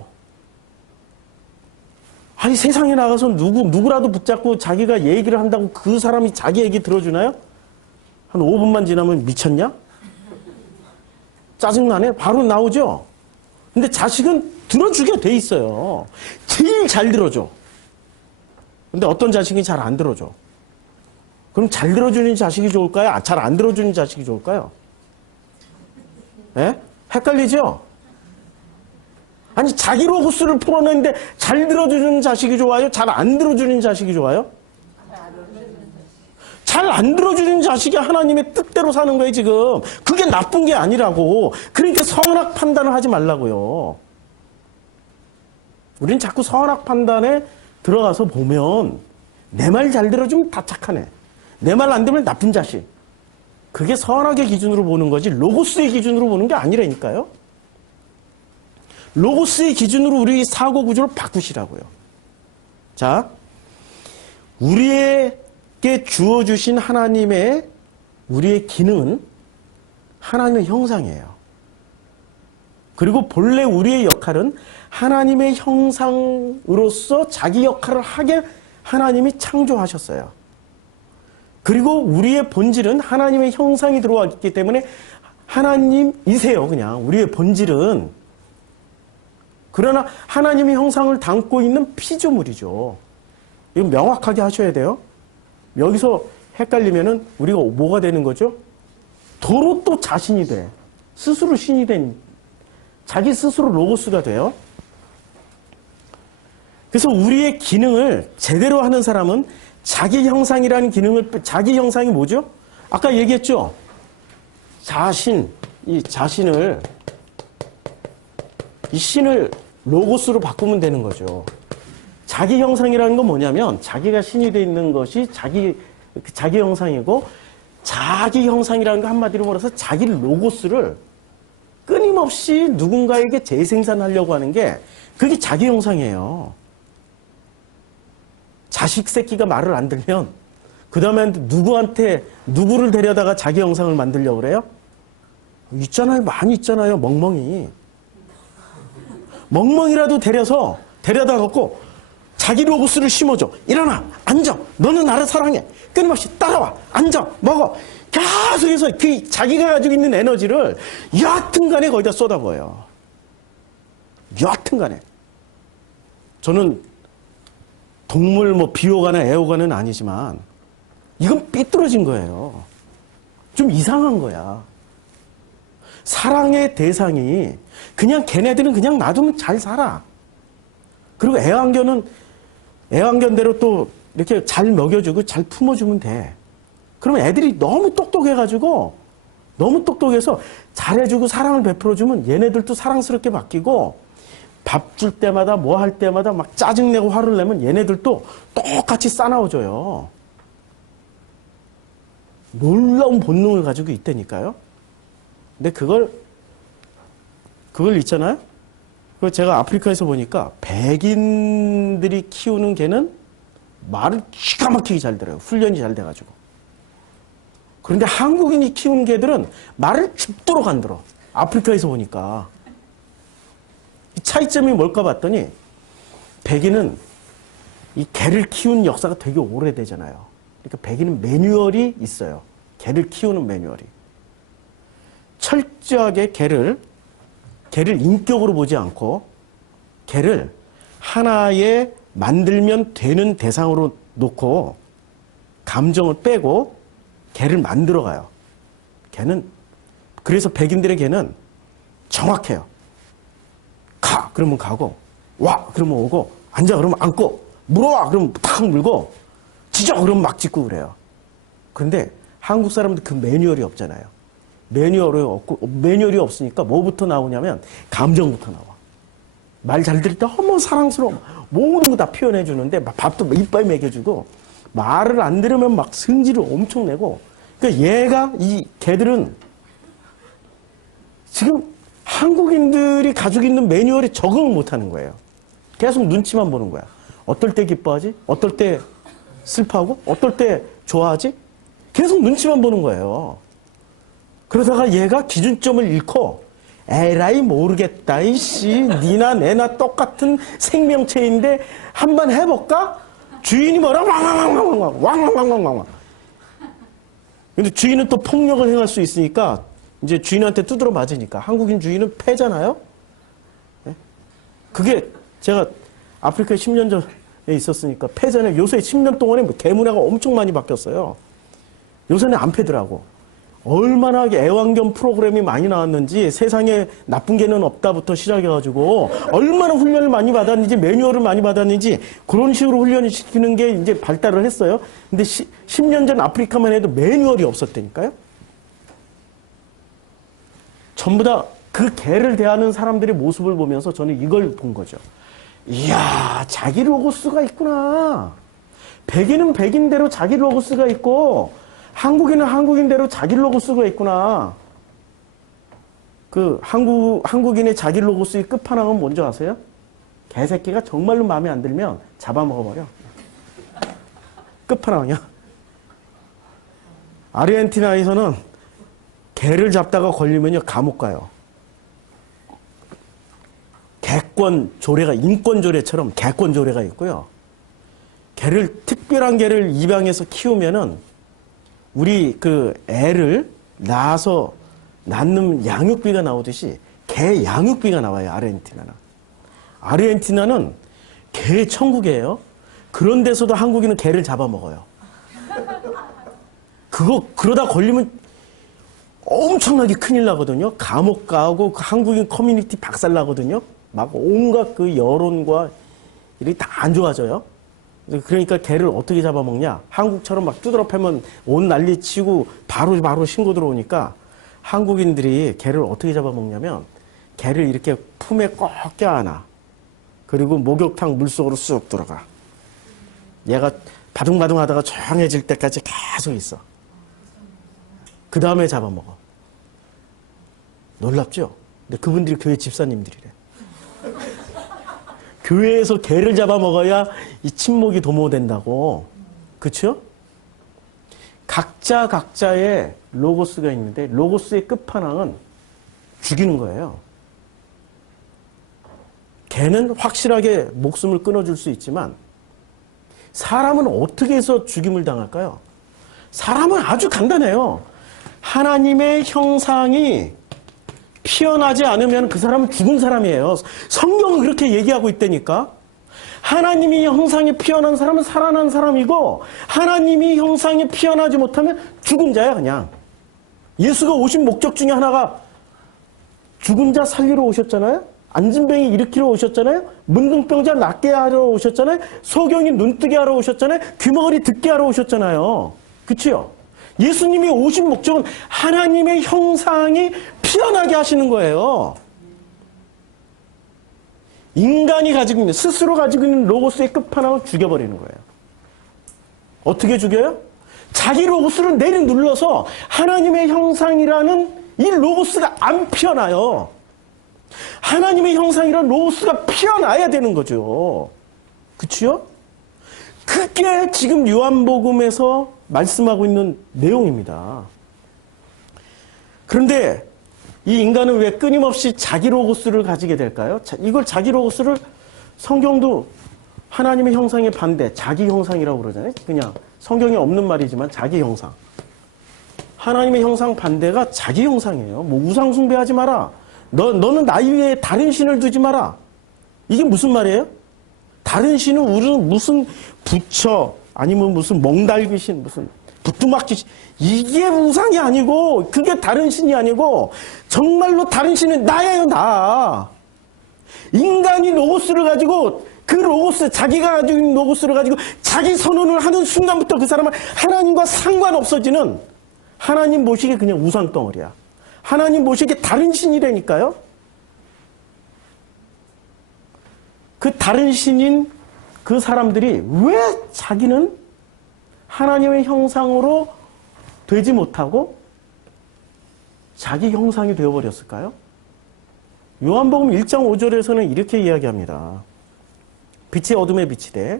아니 세상에 나가서 누구라도 붙잡고 자기가 얘기를 한다고 그 사람이 자기 얘기 들어주나요? 한 5분만 지나면 미쳤냐? 짜증나네? 바로 나오죠? 근데 자식은 들어주게 돼 있어요. 제일 잘 들어줘. 근데 어떤 자식이 잘 안 들어줘? 그럼 잘 들어주는 자식이 좋을까요? 잘 안 들어주는 자식이 좋을까요? 예? 헷갈리죠? 아니 자기 로고스를 풀어내는데 잘 들어주는 자식이 좋아요? 잘 안 들어주는 자식이 좋아요? 잘 안 들어주는 자식이 하나님의 뜻대로 사는 거예요 지금. 그게 나쁜 게 아니라고. 그러니까 선악 판단을 하지 말라고요. 우린 자꾸 선악 판단에 들어가서 보면 내 말 잘 들어주면 다 착하네. 내 말 안 들으면 나쁜 자식. 그게 선악의 기준으로 보는 거지 로고스의 기준으로 보는 게 아니라니까요. 로고스의 기준으로 우리 사고 구조를 바꾸시라고요. 자, 우리에게 주어주신 하나님의 우리의 기능은 하나님의 형상이에요. 그리고 본래 우리의 역할은 하나님의 형상으로서 자기 역할을 하게 하나님이 창조하셨어요. 그리고 우리의 본질은 하나님의 형상이 들어왔기 때문에 하나님이세요. 그냥 우리의 본질은. 그러나 하나님의 형상을 담고 있는 피조물이죠. 이거 명확하게 하셔야 돼요. 여기서 헷갈리면은 우리가 뭐가 되는 거죠? 도로 또 자신이 돼. 스스로 신이 된, 자기 스스로 로고스가 돼요. 그래서 우리의 기능을 제대로 하는 사람은 자기 형상이라는 기능을, 자기 형상이 뭐죠? 아까 얘기했죠? 이 자신을, 이 신을 로고스로 바꾸면 되는 거죠. 자기 형상이라는 건 뭐냐면 자기가 신이 돼 있는 것이 자기 형상이고 자기 형상이라는 거 한마디로 말해서 자기 로고스를 끊임없이 누군가에게 재생산하려고 하는 게 그게 자기 형상이에요. 자식 새끼가 말을 안 들면 그 다음에 누구를 데려다가 자기 형상을 만들려고 그래요? 있잖아요. 많이 있잖아요. 멍멍이라도 데려다 놓고 자기 로고스를 심어줘. 일어나, 앉아. 너는 나를 사랑해. 끊임없이 따라와, 앉아, 먹어. 계속해서 그 자기가 가지고 있는 에너지를 여하튼간에 거기다 쏟아부어요. 여하튼간에. 저는 동물 비호가나 애호가는 아니지만 이건 삐뚤어진 거예요. 좀 이상한 거야. 사랑의 대상이 그냥 걔네들은 그냥 놔두면 잘 살아. 그리고 애완견대로 또 이렇게 잘 먹여주고 잘 품어주면 돼. 그러면 애들이 너무 똑똑해서 잘해주고 사랑을 베풀어주면 얘네들도 사랑스럽게 바뀌고 밥 줄 때마다 뭐 할 때마다 막 짜증내고 화를 내면 얘네들도 똑같이 싸나워져요. 놀라운 본능을 가지고 있다니까요. 근데 그걸 있잖아요. 그걸 제가 아프리카에서 보니까 백인들이 키우는 개는 말을 기가 막히게 잘 들어요. 훈련이 잘 돼가지고. 그런데 한국인이 키우는 개들은 말을 죽도록 안 들어. 아프리카에서 보니까. 차이점이 뭘까 봤더니 백인은 이 개를 키우는 역사가 되게 오래되잖아요. 그러니까 백인은 매뉴얼이 있어요. 개를 키우는 매뉴얼이. 철저하게 개를 인격으로 보지 않고 개를 하나의 만들면 되는 대상으로 놓고 감정을 빼고 개를 만들어가요. 그래서 백인들의 개는 정확해요. 가! 그러면 가고, 와! 그러면 오고, 앉아! 그러면 앉고, 물어와! 그러면 탁 물고, 짖어! 그러면 막 짖고 그래요. 그런데 한국 사람들 그 매뉴얼이 없잖아요. 매뉴얼이 없으니까 뭐부터 나오냐면 감정부터 나와. 말 잘 들을 때 어머 사랑스러워. 모든 거 다 표현해 주는데 밥도 이빨 먹여주고 말을 안 들으면 막 승질을 엄청 내고. 그러니까 이 개들은 지금 한국인들이 가지고 있는 매뉴얼에 적응을 못 하는 거예요. 계속 눈치만 보는 거야. 어떨 때 기뻐하지? 어떨 때 슬퍼하고? 어떨 때 좋아하지? 계속 눈치만 보는 거예요. 그러다가 얘가 기준점을 잃고 에라이 모르겠다 이씨 니나 내나 똑같은 생명체인데 한번 해볼까? 주인이 뭐라 왕왕왕왕왕왕왕왕왕. 근데 주인은 또 폭력을 행할 수 있으니까 이제 주인한테 두드러 맞으니까 한국인 주인은 패잖아요. 네? 그게 제가 아프리카에 10년 전에 있었으니까 패잖아요. 요새 10년 동안에 개문화가 엄청 많이 바뀌었어요. 요새는 안 패더라고. 얼마나 애완견 프로그램이 많이 나왔는지 세상에 나쁜 개는 없다부터 시작해가지고 얼마나 훈련을 많이 받았는지 매뉴얼을 많이 받았는지 그런 식으로 훈련을 시키는 게 이제 발달을 했어요. 근데 10년 전 아프리카만 해도 매뉴얼이 없었다니까요. 전부 다 그 개를 대하는 사람들의 모습을 보면서 저는 이걸 본 거죠. 이야, 자기 로고스가 있구나. 백인은 백인대로 자기 로고스가 있고 한국인은 한국인대로 자기 로고스가 있구나. 그 한국인의 자기 로고스의 끝판왕은 뭔지 아세요? 개새끼가 정말로 마음에 안 들면 잡아먹어버려. 끝판왕이야. 아르헨티나에서는 개를 잡다가 걸리면요 감옥 가요. 개권 조례가 인권 조례처럼 개권 조례가 있고요. 특별한 개를 입양해서 키우면은 우리 그 애를 낳아서 낳는 양육비가 나오듯이 개 양육비가 나와요. 아르헨티나는 개 천국이에요. 그런 데서도 한국인은 개를 잡아먹어요. 그러다 걸리면 엄청나게 큰일 나거든요. 감옥 가고 한국인 커뮤니티 박살나거든요. 막 온갖 그 여론과 일이 다 안 좋아져요. 그러니까 개를 어떻게 잡아먹냐. 한국처럼 막 두드러 패면 온 난리 치고 바로 신고 들어오니까 한국인들이 개를 어떻게 잡아먹냐면 개를 이렇게 품에 꼭 껴안아. 그리고 목욕탕 물속으로 쑥 들어가. 얘가 바둥바둥 하다가 조용해질 때까지 계속 있어. 그 다음에 잡아먹어. 놀랍죠? 근데 그분들이 교회 집사님들이래. 교회에서 개를 잡아먹어야 이 친목이 도모된다고. 그렇죠? 각자의 로고스가 있는데 로고스의 끝판왕은 죽이는 거예요. 개는 확실하게 목숨을 끊어줄 수 있지만 사람은 어떻게 해서 죽임을 당할까요? 사람은 아주 간단해요. 하나님의 형상이 피어나지 않으면 그 사람은 죽은 사람이에요. 성경은 그렇게 얘기하고 있다니까. 하나님이 형상이 피어난 사람은 살아난 사람이고 하나님이 형상이 피어나지 못하면 죽은 자야 그냥. 예수가 오신 목적 중에 하나가 죽은 자 살리러 오셨잖아요. 안진뱅이 일으키러 오셨잖아요. 문둥병자 낫게 하러 오셨잖아요. 소경이 눈뜨게 하러 오셨잖아요. 귀머거리 듣게 하러 오셨잖아요. 그치요? 예수님이 오신 목적은 하나님의 형상이 피어나게 하시는 거예요. 인간이 가지고 있는, 스스로 가지고 있는 로고스의 끝판왕을 죽여버리는 거예요. 어떻게 죽여요? 자기 로고스를 내려눌러서 하나님의 형상이라는 이 로고스가 안 피어나요. 하나님의 형상이라는 로고스가 피어나야 되는 거죠. 그치요? 그게 지금 요한복음에서 말씀하고 있는 내용입니다. 그런데 이 인간은 왜 끊임없이 자기 로고스를 가지게 될까요? 이걸 자기 로고스를 성경도 하나님의 형상의 반대, 자기 형상이라고 그러잖아요. 그냥 성경에 없는 말이지만 자기 형상. 하나님의 형상 반대가 자기 형상이에요. 뭐 우상 숭배하지 마라. 너는 나 위에 다른 신을 두지 마라. 이게 무슨 말이에요? 다른 신은 우리는 무슨 부처 아니면 무슨 멍달귀신 무슨 부뚜막귀신 이게 우상이 아니고 그게 다른 신이 아니고 정말로 다른 신은 나예요. 나. 인간이 로고스를 가지고 그 로고스 자기가 가지고 있는 로고스를 가지고 자기 선언을 하는 순간부터 그 사람은 하나님과 상관없어지는 하나님 모시기 그냥 우상덩어리야. 하나님 모시기 다른 신이라니까요. 그 다른 신인 그 사람들이 왜 자기는 하나님의 형상으로 되지 못하고 자기 형상이 되어버렸을까요? 요한복음 1장 5절에서는 이렇게 이야기합니다. 빛이 어둠에 비치되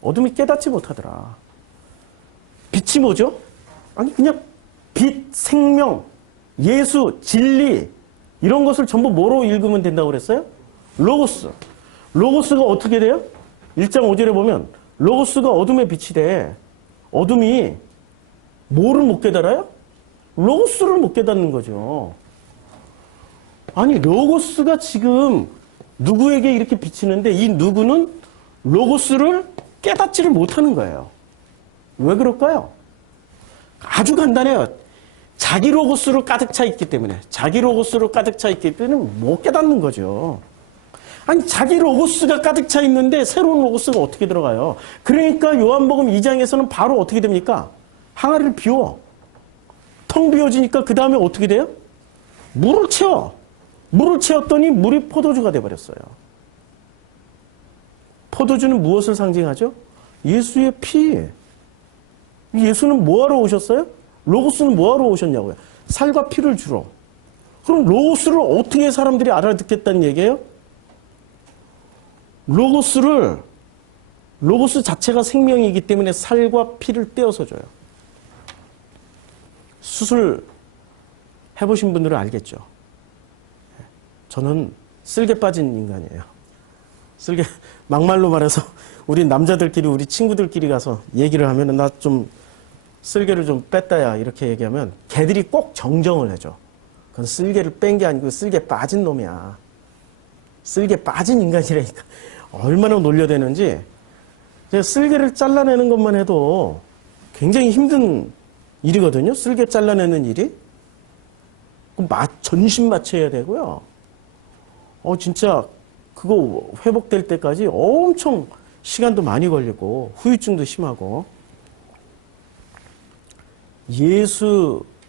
어둠이 깨닫지 못하더라. 빛이 뭐죠? 아니 그냥 빛, 생명, 예수, 진리 이런 것을 전부 뭐로 읽으면 된다고 그랬어요? 로고스. 로고스가 어떻게 돼요? 1장 5절에 보면 로고스가 어둠에 비치되 어둠이 뭐를 못 깨달아요? 로고스를 못 깨닫는 거죠. 아니 로고스가 지금 누구에게 이렇게 비치는데 이 누구는 로고스를 깨닫지를 못하는 거예요. 왜 그럴까요? 아주 간단해요. 자기 로고스로 가득 차 있기 때문에, 자기 로고스로 가득 차 있기 때문에 못 깨닫는 거죠. 아니 자기 로고스가 가득 차 있는데 새로운 로고스가 어떻게 들어가요? 그러니까 요한복음 2장에서는 바로 어떻게 됩니까? 항아리를 비워. 텅 비워지니까 그 다음에 어떻게 돼요? 물을 채워. 물을 채웠더니 물이 포도주가 돼버렸어요. 포도주는 무엇을 상징하죠? 예수의 피. 예수는 뭐하러 오셨어요? 로고스는 뭐하러 오셨냐고요? 살과 피를 주러. 그럼 로고스를 어떻게 사람들이 알아듣겠다는 얘기예요? 로고스 자체가 생명이기 때문에 살과 피를 떼어서 줘요. 수술 해보신 분들은 알겠죠. 저는 쓸개 빠진 인간이에요. 쓸개, 막말로 말해서 우리 남자들끼리 우리 친구들끼리 가서 얘기를 하면 나 좀 쓸개를 좀 뺐다야 이렇게 얘기하면 걔들이 꼭 정정을 해줘. 그건 쓸개를 뺀 게 아니고 쓸개 빠진 놈이야. 쓸개 빠진 인간이라니까. 얼마나 놀려대는지. 제가 쓸개를 잘라내는 것만 해도 굉장히 힘든 일이거든요. 쓸개 잘라내는 일이. 전신 마취해야 되고요. 진짜 그거 회복될 때까지 엄청 시간도 많이 걸리고 후유증도 심하고.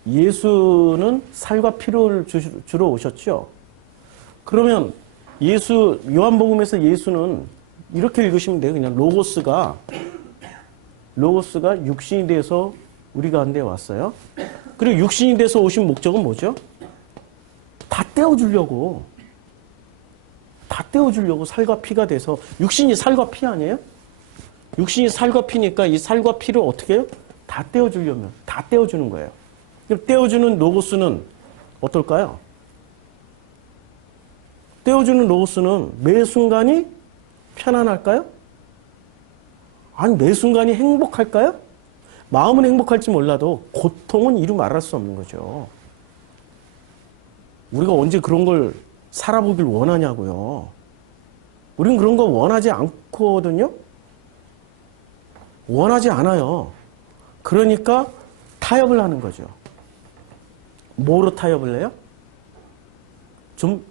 예수는 살과 피를 주러 오셨죠. 그러면 요한복음에서 예수는 이렇게 읽으시면 돼요. 그냥 로고스가 육신이 돼서 우리 가운데 왔어요. 그리고 육신이 돼서 오신 목적은 뭐죠? 다 떼어주려고 살과 피가 돼서. 육신이 살과 피 아니에요? 육신이 살과 피니까 이 살과 피를 어떻게 해요? 다 떼어주려면 다 떼어주는 거예요. 그럼 떼어주는 로고스는 어떨까요? 떼어주는 로고스는 매 순간이 편안할까요? 아니 매 순간이 행복할까요? 마음은 행복할지 몰라도 고통은 이루 말할 수 없는 거죠. 우리가 언제 그런 걸 살아보길 원하냐고요. 우린 그런 거 원하지 않거든요. 원하지 않아요. 그러니까 타협을 하는 거죠. 뭐로 타협을 해요? 좀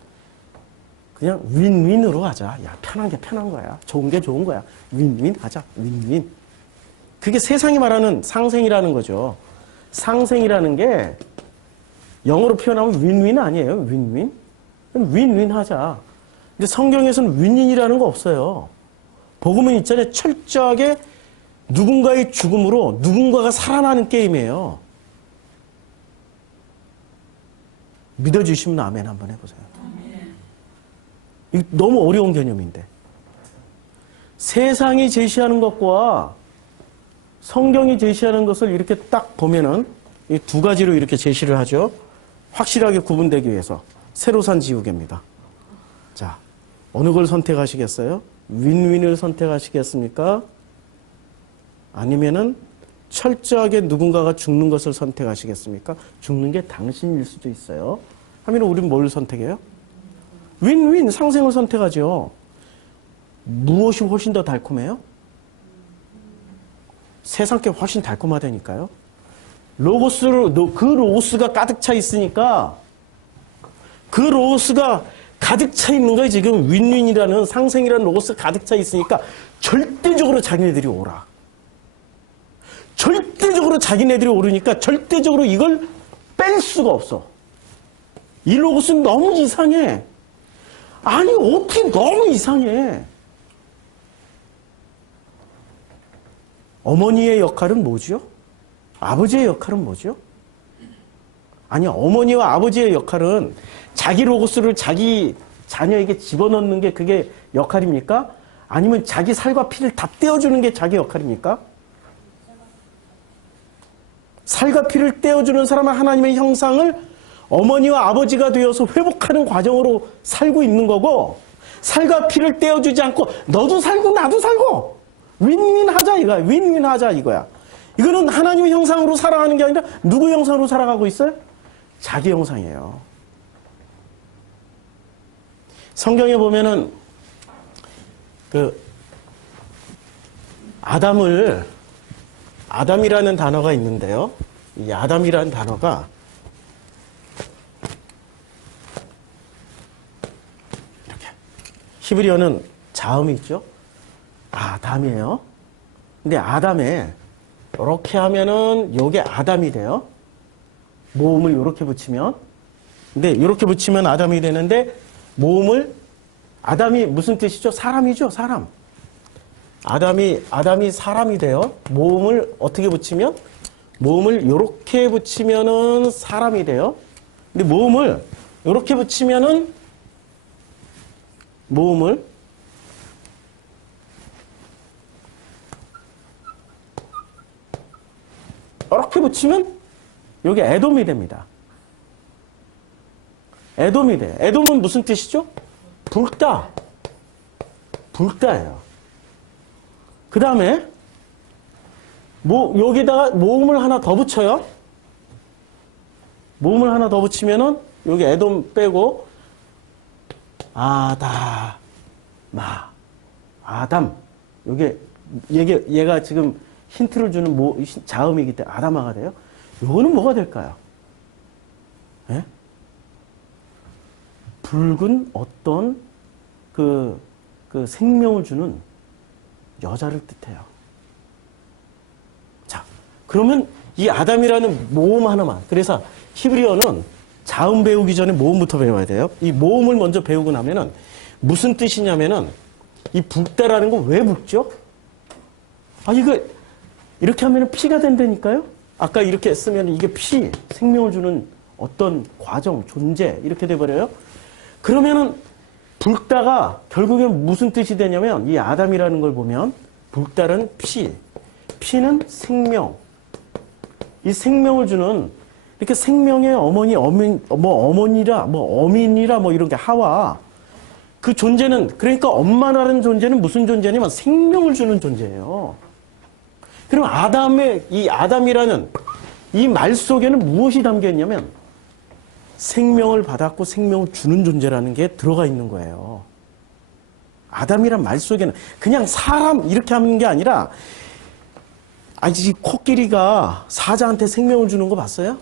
그냥 윈윈으로 하자. 야, 편한 게 편한 거야. 좋은 게 좋은 거야. 윈윈 하자. 윈윈. 그게 세상이 말하는 상생이라는 거죠. 상생이라는 게 영어로 표현하면 윈윈 아니에요. 윈윈. 윈윈 하자. 근데 성경에서는 윈윈이라는 거 없어요. 복음은 있잖아요. 철저하게 누군가의 죽음으로 누군가가 살아나는 게임이에요. 믿어주시면 아멘 한번 해보세요. 이거 너무 어려운 개념인데. 세상이 제시하는 것과 성경이 제시하는 것을 이렇게 딱 보면은 이 두 가지로 이렇게 제시를 하죠. 확실하게 구분되기 위해서. 새로 산 지우개입니다. 자, 어느 걸 선택하시겠어요? 윈윈을 선택하시겠습니까? 아니면은 철저하게 누군가가 죽는 것을 선택하시겠습니까? 죽는 게 당신일 수도 있어요. 하면 우린 뭘 선택해요? 윈윈, 상생을 선택하죠. 무엇이 훨씬 더 달콤해요? 세상 게 훨씬 달콤하다니까요. 그 로고스가 가득 차 있으니까 그 로고스가 가득 차 있는 거예요. 지금 윈윈이라는 상생이라는 로고스가 가득 차 있으니까 절대적으로 자기네들이 오라. 절대적으로 자기네들이 오르니까 절대적으로 이걸 뺄 수가 없어. 이 로고스는 너무 이상해. 아니 어떻게 너무 이상해. 어머니의 역할은 뭐죠? 아버지의 역할은 뭐죠? 아니, 어머니와 아버지의 역할은 자기 로고스를 자기 자녀에게 집어넣는 게 그게 역할입니까? 아니면 자기 살과 피를 다 떼어주는 게 자기 역할입니까? 살과 피를 떼어주는 사람은 하나님의 형상을 어머니와 아버지가 되어서 회복하는 과정으로 살고 있는 거고, 살과 피를 떼어주지 않고 너도 살고 나도 살고 윈윈 하자 이거야. 윈윈 하자 이거야. 이거는 하나님의 형상으로 살아가는 게 아니라 누구 형상으로 살아가고 있어요? 자기 형상이에요. 성경에 보면은 아담이라는 단어가 있는데요. 이 아담이라는 단어가 이렇게 히브리어는 자음이 있죠. 아담이에요. 근데 아담에 이렇게 하면은 요게 아담이 돼요. 모음을 이렇게 붙이면. 근데 이렇게 붙이면 아담이 되는데 모음을 아담이 무슨 뜻이죠? 사람이죠, 사람. 아담이 사람이 돼요. 모음을 어떻게 붙이면? 모음을 이렇게 붙이면은 사람이 돼요. 근데 모음을 이렇게 붙이면은 모음을 이렇게 붙이면 여기 에돔이 됩니다. 에돔이 돼. 에돔은 무슨 뜻이죠? 붉다. 붉다예요. 그 다음에 여기다가 모음을 하나 더 붙여요. 모음을 하나 더 붙이면은 여기 에돔 빼고 아담. 얘가 지금 힌트를 주는 자음이기 때문에 아담아가 돼요. 요거는 뭐가 될까요? 예? 붉은 어떤 그 생명을 주는 여자를 뜻해요. 자, 그러면 이 아담이라는 모음 하나만. 그래서 히브리어는 자음 배우기 전에 모음부터 배워야 돼요. 이 모음을 먼저 배우고 나면은 무슨 뜻이냐면은 이 붉다라는 건 왜 붉죠? 이거 이렇게 하면은 피가 된다니까요? 아까 이렇게 쓰면 이게 생명을 주는 어떤 과정, 존재, 이렇게 돼버려요? 그러면은, 붉다가 결국엔 무슨 뜻이 되냐면, 이 아담이라는 걸 보면, 붉다는 피는 생명. 이 생명을 주는, 이렇게 생명의 어머니라, 어민이라, 이런 게 하와. 그 존재는, 그러니까 엄마라는 존재는 무슨 존재냐면, 생명을 주는 존재예요. 그럼 이 아담이라는 이 말 속에는 무엇이 담겨 있냐면 생명을 받았고 생명을 주는 존재라는 게 들어가 있는 거예요. 아담이란 말 속에는 그냥 사람 이렇게 하는 게 아니라 이 코끼리가 사자한테 생명을 주는 거 봤어요?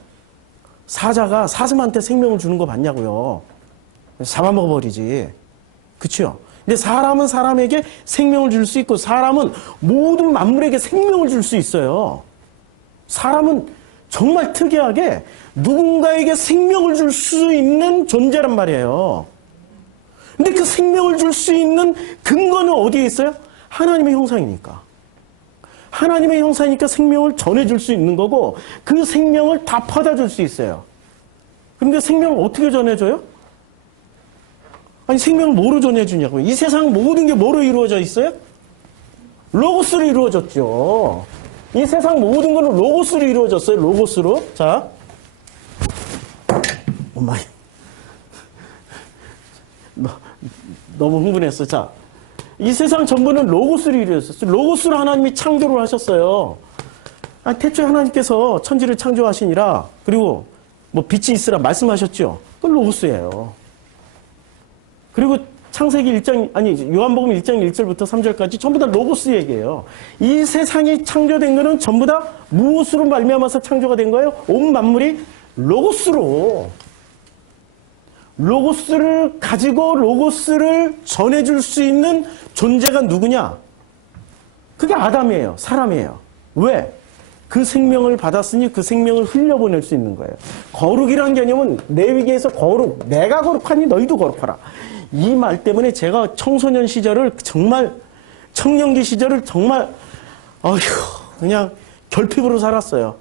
사자가 사슴한테 생명을 주는 거 봤냐고요. 잡아먹어버리지. 그쵸? 근데 사람은 사람에게 생명을 줄 수 있고 사람은 모든 만물에게 생명을 줄 수 있어요. 사람은 정말 특이하게 누군가에게 생명을 줄 수 있는 존재란 말이에요. 근데 그 생명을 줄 수 있는 근거는 어디에 있어요? 하나님의 형상이니까. 하나님의 형상이니까 생명을 전해줄 수 있는 거고 그 생명을 다 퍼다 줄 수 있어요. 그런데 생명을 어떻게 전해줘요? 생명을 뭐로 전해주냐고요. 이 세상 모든 게 뭐로 이루어져 있어요? 로고스로 이루어졌죠. 이 세상 모든 거는 로고스로 이루어졌어요. 로고스로. 자. 엄마. 너무 흥분했어. 자. 이 세상 전부는 로고스로 이루어졌어요. 로고스로 하나님이 창조를 하셨어요. 태초에 하나님께서 천지를 창조하시니라. 그리고 빛이 있으라 말씀하셨죠. 그건 로고스예요. 그리고 요한복음 1장 1절부터 3절까지 전부 다 로고스 얘기예요. 이 세상이 창조된 거는 전부 다 무엇으로 말미암아서 창조가 된 거예요? 온 만물이 로고스로. 로고스를 가지고 로고스를 전해줄 수 있는 존재가 누구냐? 그게 아담이에요. 사람이에요. 왜? 그 생명을 받았으니 그 생명을 흘려보낼 수 있는 거예요. 거룩이라는 개념은 레위기에서 내가 거룩하니 너희도 거룩하라. 이 말 때문에 제가 청소년 시절을 정말 청년기 시절을 정말 그냥 결핍으로 살았어요.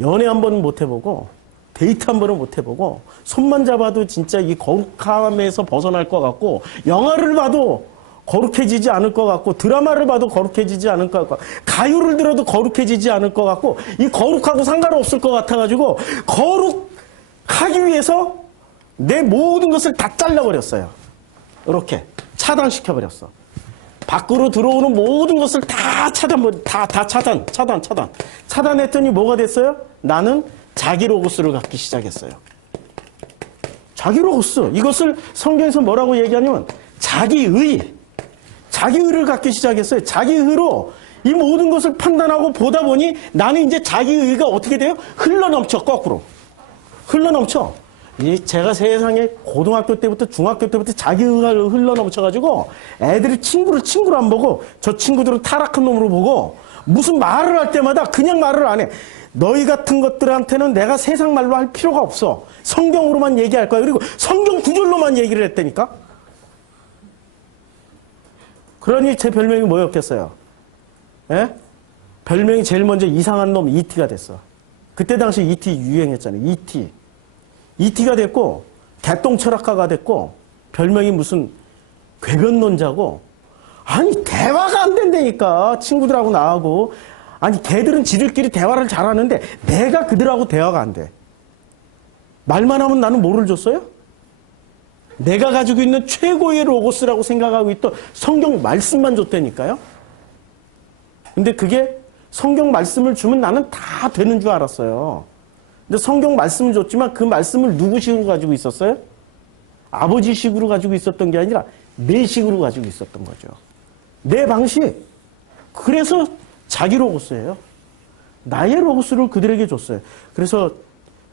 연애 한 번은 못 해보고 데이트 한 번은 못 해보고 손만 잡아도 진짜 이 거룩함에서 벗어날 것 같고 영화를 봐도 거룩해지지 않을 것 같고 드라마를 봐도 거룩해지지 않을 것 같고 가요를 들어도 거룩해지지 않을 것 같고 이 거룩하고 상관없을 것 같아가지고 거룩하기 위해서 내 모든 것을 다 잘라버렸어요. 이렇게 차단시켜버렸어. 밖으로 들어오는 모든 것을 다 차단했더니 뭐가 됐어요? 나는 자기 로고스를 갖기 시작했어요. 자기 로고스. 이것을 성경에서 뭐라고 얘기하냐면 자기의를 갖기 시작했어요. 자기의로 이 모든 것을 판단하고 보다 보니 나는 이제 자기의가 어떻게 돼요? 흘러넘쳐, 거꾸로. 흘러넘쳐. 제가 세상에 고등학교 때부터 중학교 때부터 자기의가 흘러넘쳐가지고 애들이 친구를 안 보고 저 친구들은 타락한 놈으로 보고 무슨 말을 할 때마다 그냥 말을 안 해. 너희 같은 것들한테는 내가 세상 말로 할 필요가 없어. 성경으로만 얘기할 거야. 그리고 성경 구절로만 얘기를 했다니까. 그러니 제 별명이 뭐였겠어요? 예? 별명이 제일 먼저 이상한 놈 E.T.가 됐어. 그때 당시 E.T. 유행했잖아요. E.T.가 됐고 개똥철학가가 됐고 별명이 무슨 궤변론자고. 아니 대화가 안 된다니까. 친구들하고 나하고. 아니 걔들은 지들끼리 대화를 잘하는데 내가 그들하고 대화가 안 돼. 말만 하면 나는 뭐를 줬어요? 내가 가지고 있는 최고의 로고스라고 생각하고 있던 성경 말씀만 줬다니까요. 근데 그게 성경 말씀을 주면 나는 다 되는 줄 알았어요. 근데 성경 말씀을 줬지만 그 말씀을 누구 식으로 가지고 있었어요? 아버지 식으로 가지고 있었던 게 아니라 내 식으로 가지고 있었던 거죠. 내 방식. 그래서 자기 로고스예요. 나의 로고스를 그들에게 줬어요. 그래서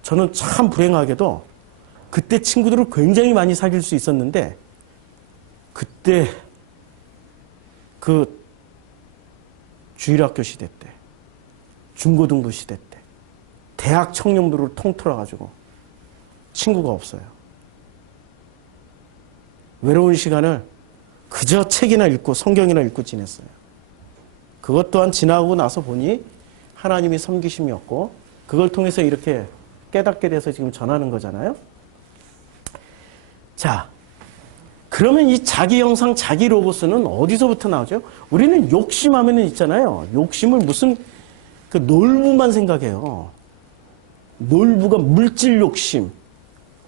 저는 참 불행하게도 그때 친구들을 굉장히 많이 사귈 수 있었는데 그때 그 주일학교 시대 때 중고등부 시대 때 대학 청년부를 통틀어가지고 친구가 없어요. 외로운 시간을 그저 책이나 읽고 성경이나 읽고 지냈어요. 그것 또한 지나고 나서 보니 하나님이 섬기심이었고 그걸 통해서 이렇게 깨닫게 돼서 지금 전하는 거잖아요. 자, 그러면 이 자기 형상, 자기 로고스는 어디서부터 나오죠? 우리는 욕심하면은 있잖아요. 욕심을 무슨 그 놀부만 생각해요. 놀부가 물질 욕심,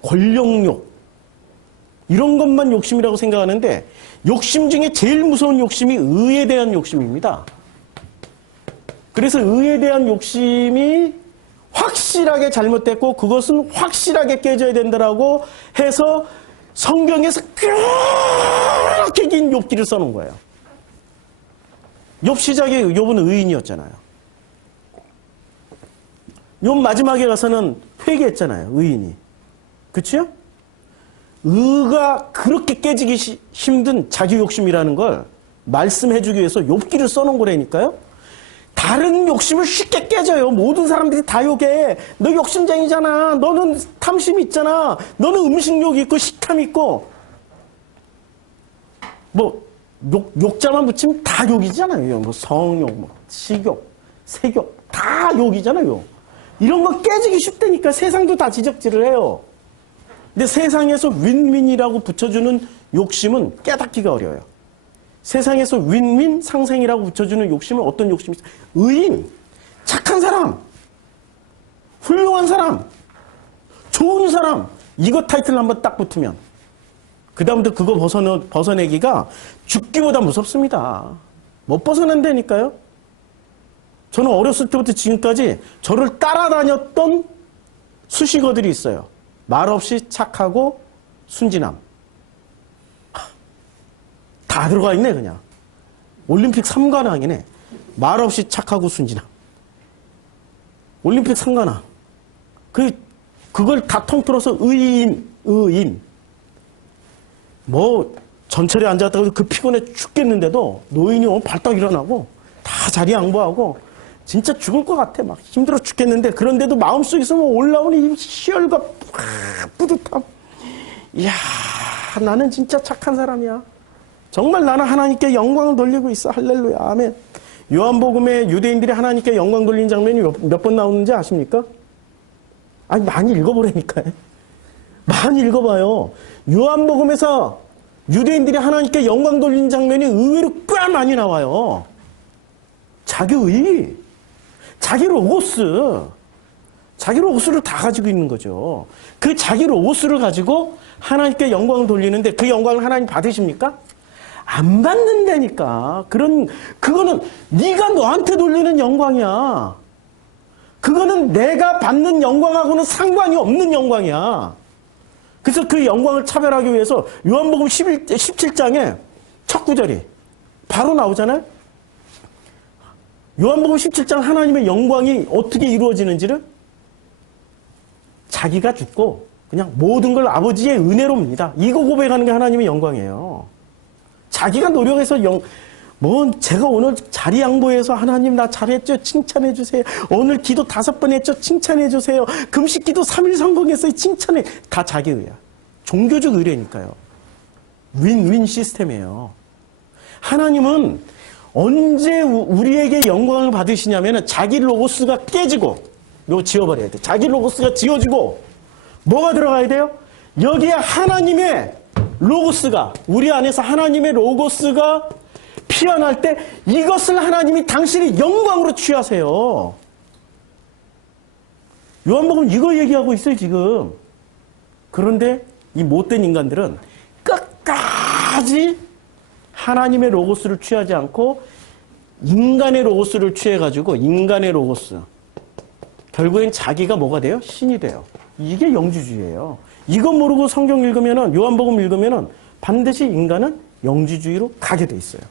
권력욕 이런 것만 욕심이라고 생각하는데 욕심 중에 제일 무서운 욕심이 의에 대한 욕심입니다. 그래서 의에 대한 욕심이 확실하게 잘못됐고 그것은 확실하게 깨져야 된다라고 해서 성경에서 그렇게 긴 욥기를 써놓은 거예요. 욥 시작에 욥은 의인이었잖아요. 욥 마지막에 가서는 회개했잖아요. 의인이. 그치요? 의가 그렇게 깨지기 힘든 자기 욕심이라는 걸 말씀해주기 위해서 욥기를 써놓은 거라니까요. 다른 욕심을 쉽게 깨져요. 모든 사람들이 다 욕해. 너 욕심쟁이잖아. 너는 탐심 있잖아. 너는 음식욕 있고 식탐 있고. 뭐 욕자만 붙이면 다 욕이잖아요. 뭐 성욕, 뭐 식욕, 색욕 다 욕이잖아요. 이런 거 깨지기 쉽다니까. 세상도 다 지적질을 해요. 근데 세상에서 윈윈이라고 붙여주는 욕심은 깨닫기가 어려워요. 세상에서 윈윈 상생이라고 붙여주는 욕심은 어떤 욕심이 있어요? 의인, 착한 사람, 훌륭한 사람, 좋은 사람 이거 타이틀 한번 딱 붙으면 그 다음부터 그거 벗어내기가 죽기보다 무섭습니다. 못 벗어낸다니까요. 저는 어렸을 때부터 지금까지 저를 따라다녔던 수식어들이 있어요. 말없이 착하고 순진함. 다 들어가 있네 그냥. 올림픽 3관왕이네. 말없이 착하고 순진함. 올림픽 3관왕. 그걸 다 통틀어서 의인. 뭐 전철에 앉았다고 그 피곤해 죽겠는데도 노인이 오면 발딱 일어나고 다 자리 양보하고 진짜 죽을 것 같아. 막 힘들어 죽겠는데 그런데도 마음속에서 올라오는 이 희열과 뿌듯함. 이야, 나는 진짜 착한 사람이야. 정말 나는 하나님께 영광을 돌리고 있어. 할렐루야. 아멘. 요한복음에 유대인들이 하나님께 영광 돌리는 장면이 몇 번 나오는지 아십니까? 아니, 많이 읽어보라니까요. 많이 읽어봐요. 요한복음에서 유대인들이 하나님께 영광 돌리는 장면이 의외로 꽤 많이 나와요. 자기 의, 자기 로고스, 자기 로고스를 다 가지고 있는 거죠. 그 자기 로고스를 가지고 하나님께 영광을 돌리는데 그 영광을 하나님 받으십니까? 안 받는다니까. 그거는 네가 너한테 돌리는 영광이야. 그거는 내가 받는 영광하고는 상관이 없는 영광이야. 그래서 그 영광을 차별하기 위해서 요한복음 17장에 첫 구절이 바로 나오잖아요. 요한복음 17장 하나님의 영광이 어떻게 이루어지는지를 자기가 죽고 그냥 모든 걸 아버지의 은혜로입니다. 이거 고백하는 게 하나님의 영광이에요. 자기가 노력해서 제가 오늘 자리 양보해서 하나님 나 잘했죠? 칭찬해 주세요. 오늘 기도 5번 했죠? 칭찬해 주세요. 금식 기도 3일 성공했어요. 칭찬해. 다 자기 의야. 종교적 의뢰니까요. 윈윈 시스템이에요. 하나님은 언제 우리에게 영광을 받으시냐면 자기 로고스가 깨지고 이거 지워버려야 돼. 자기 로고스가 지워지고 뭐가 들어가야 돼요? 여기에 하나님의 로고스가 우리 안에서 하나님의 로고스가 피어날 때 이것을 하나님이 당신의 영광으로 취하세요. 요한복음 이거 얘기하고 있어요 지금. 그런데 이 못된 인간들은 끝까지 하나님의 로고스를 취하지 않고 인간의 로고스를 취해가지고 인간의 로고스. 결국엔 자기가 뭐가 돼요? 신이 돼요. 이게 영주주의예요. 이거 모르고 성경 읽으면은 요한복음 읽으면은 반드시 인간은 영주주의로 가게 돼 있어요.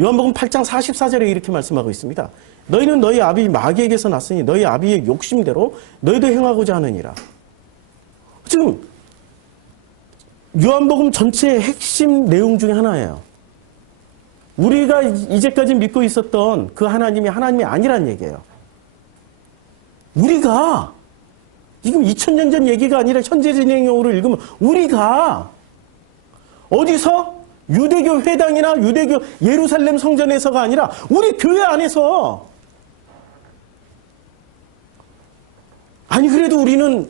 요한복음 8장 44절에 이렇게 말씀하고 있습니다. 너희는 너희 아비 마귀에게서 났으니 너희 아비의 욕심대로 너희도 행하고자 하느니라. 지금 요한복음 전체의 핵심 내용 중에 하나예요. 우리가 이제까지 믿고 있었던 그 하나님이 아니란 얘기예요. 우리가 지금 2000년 전 얘기가 아니라 현재 진행형으로 읽으면 우리가 어디서 유대교 회당이나 유대교 예루살렘 성전에서가 아니라 우리 교회 안에서 아니 그래도 우리는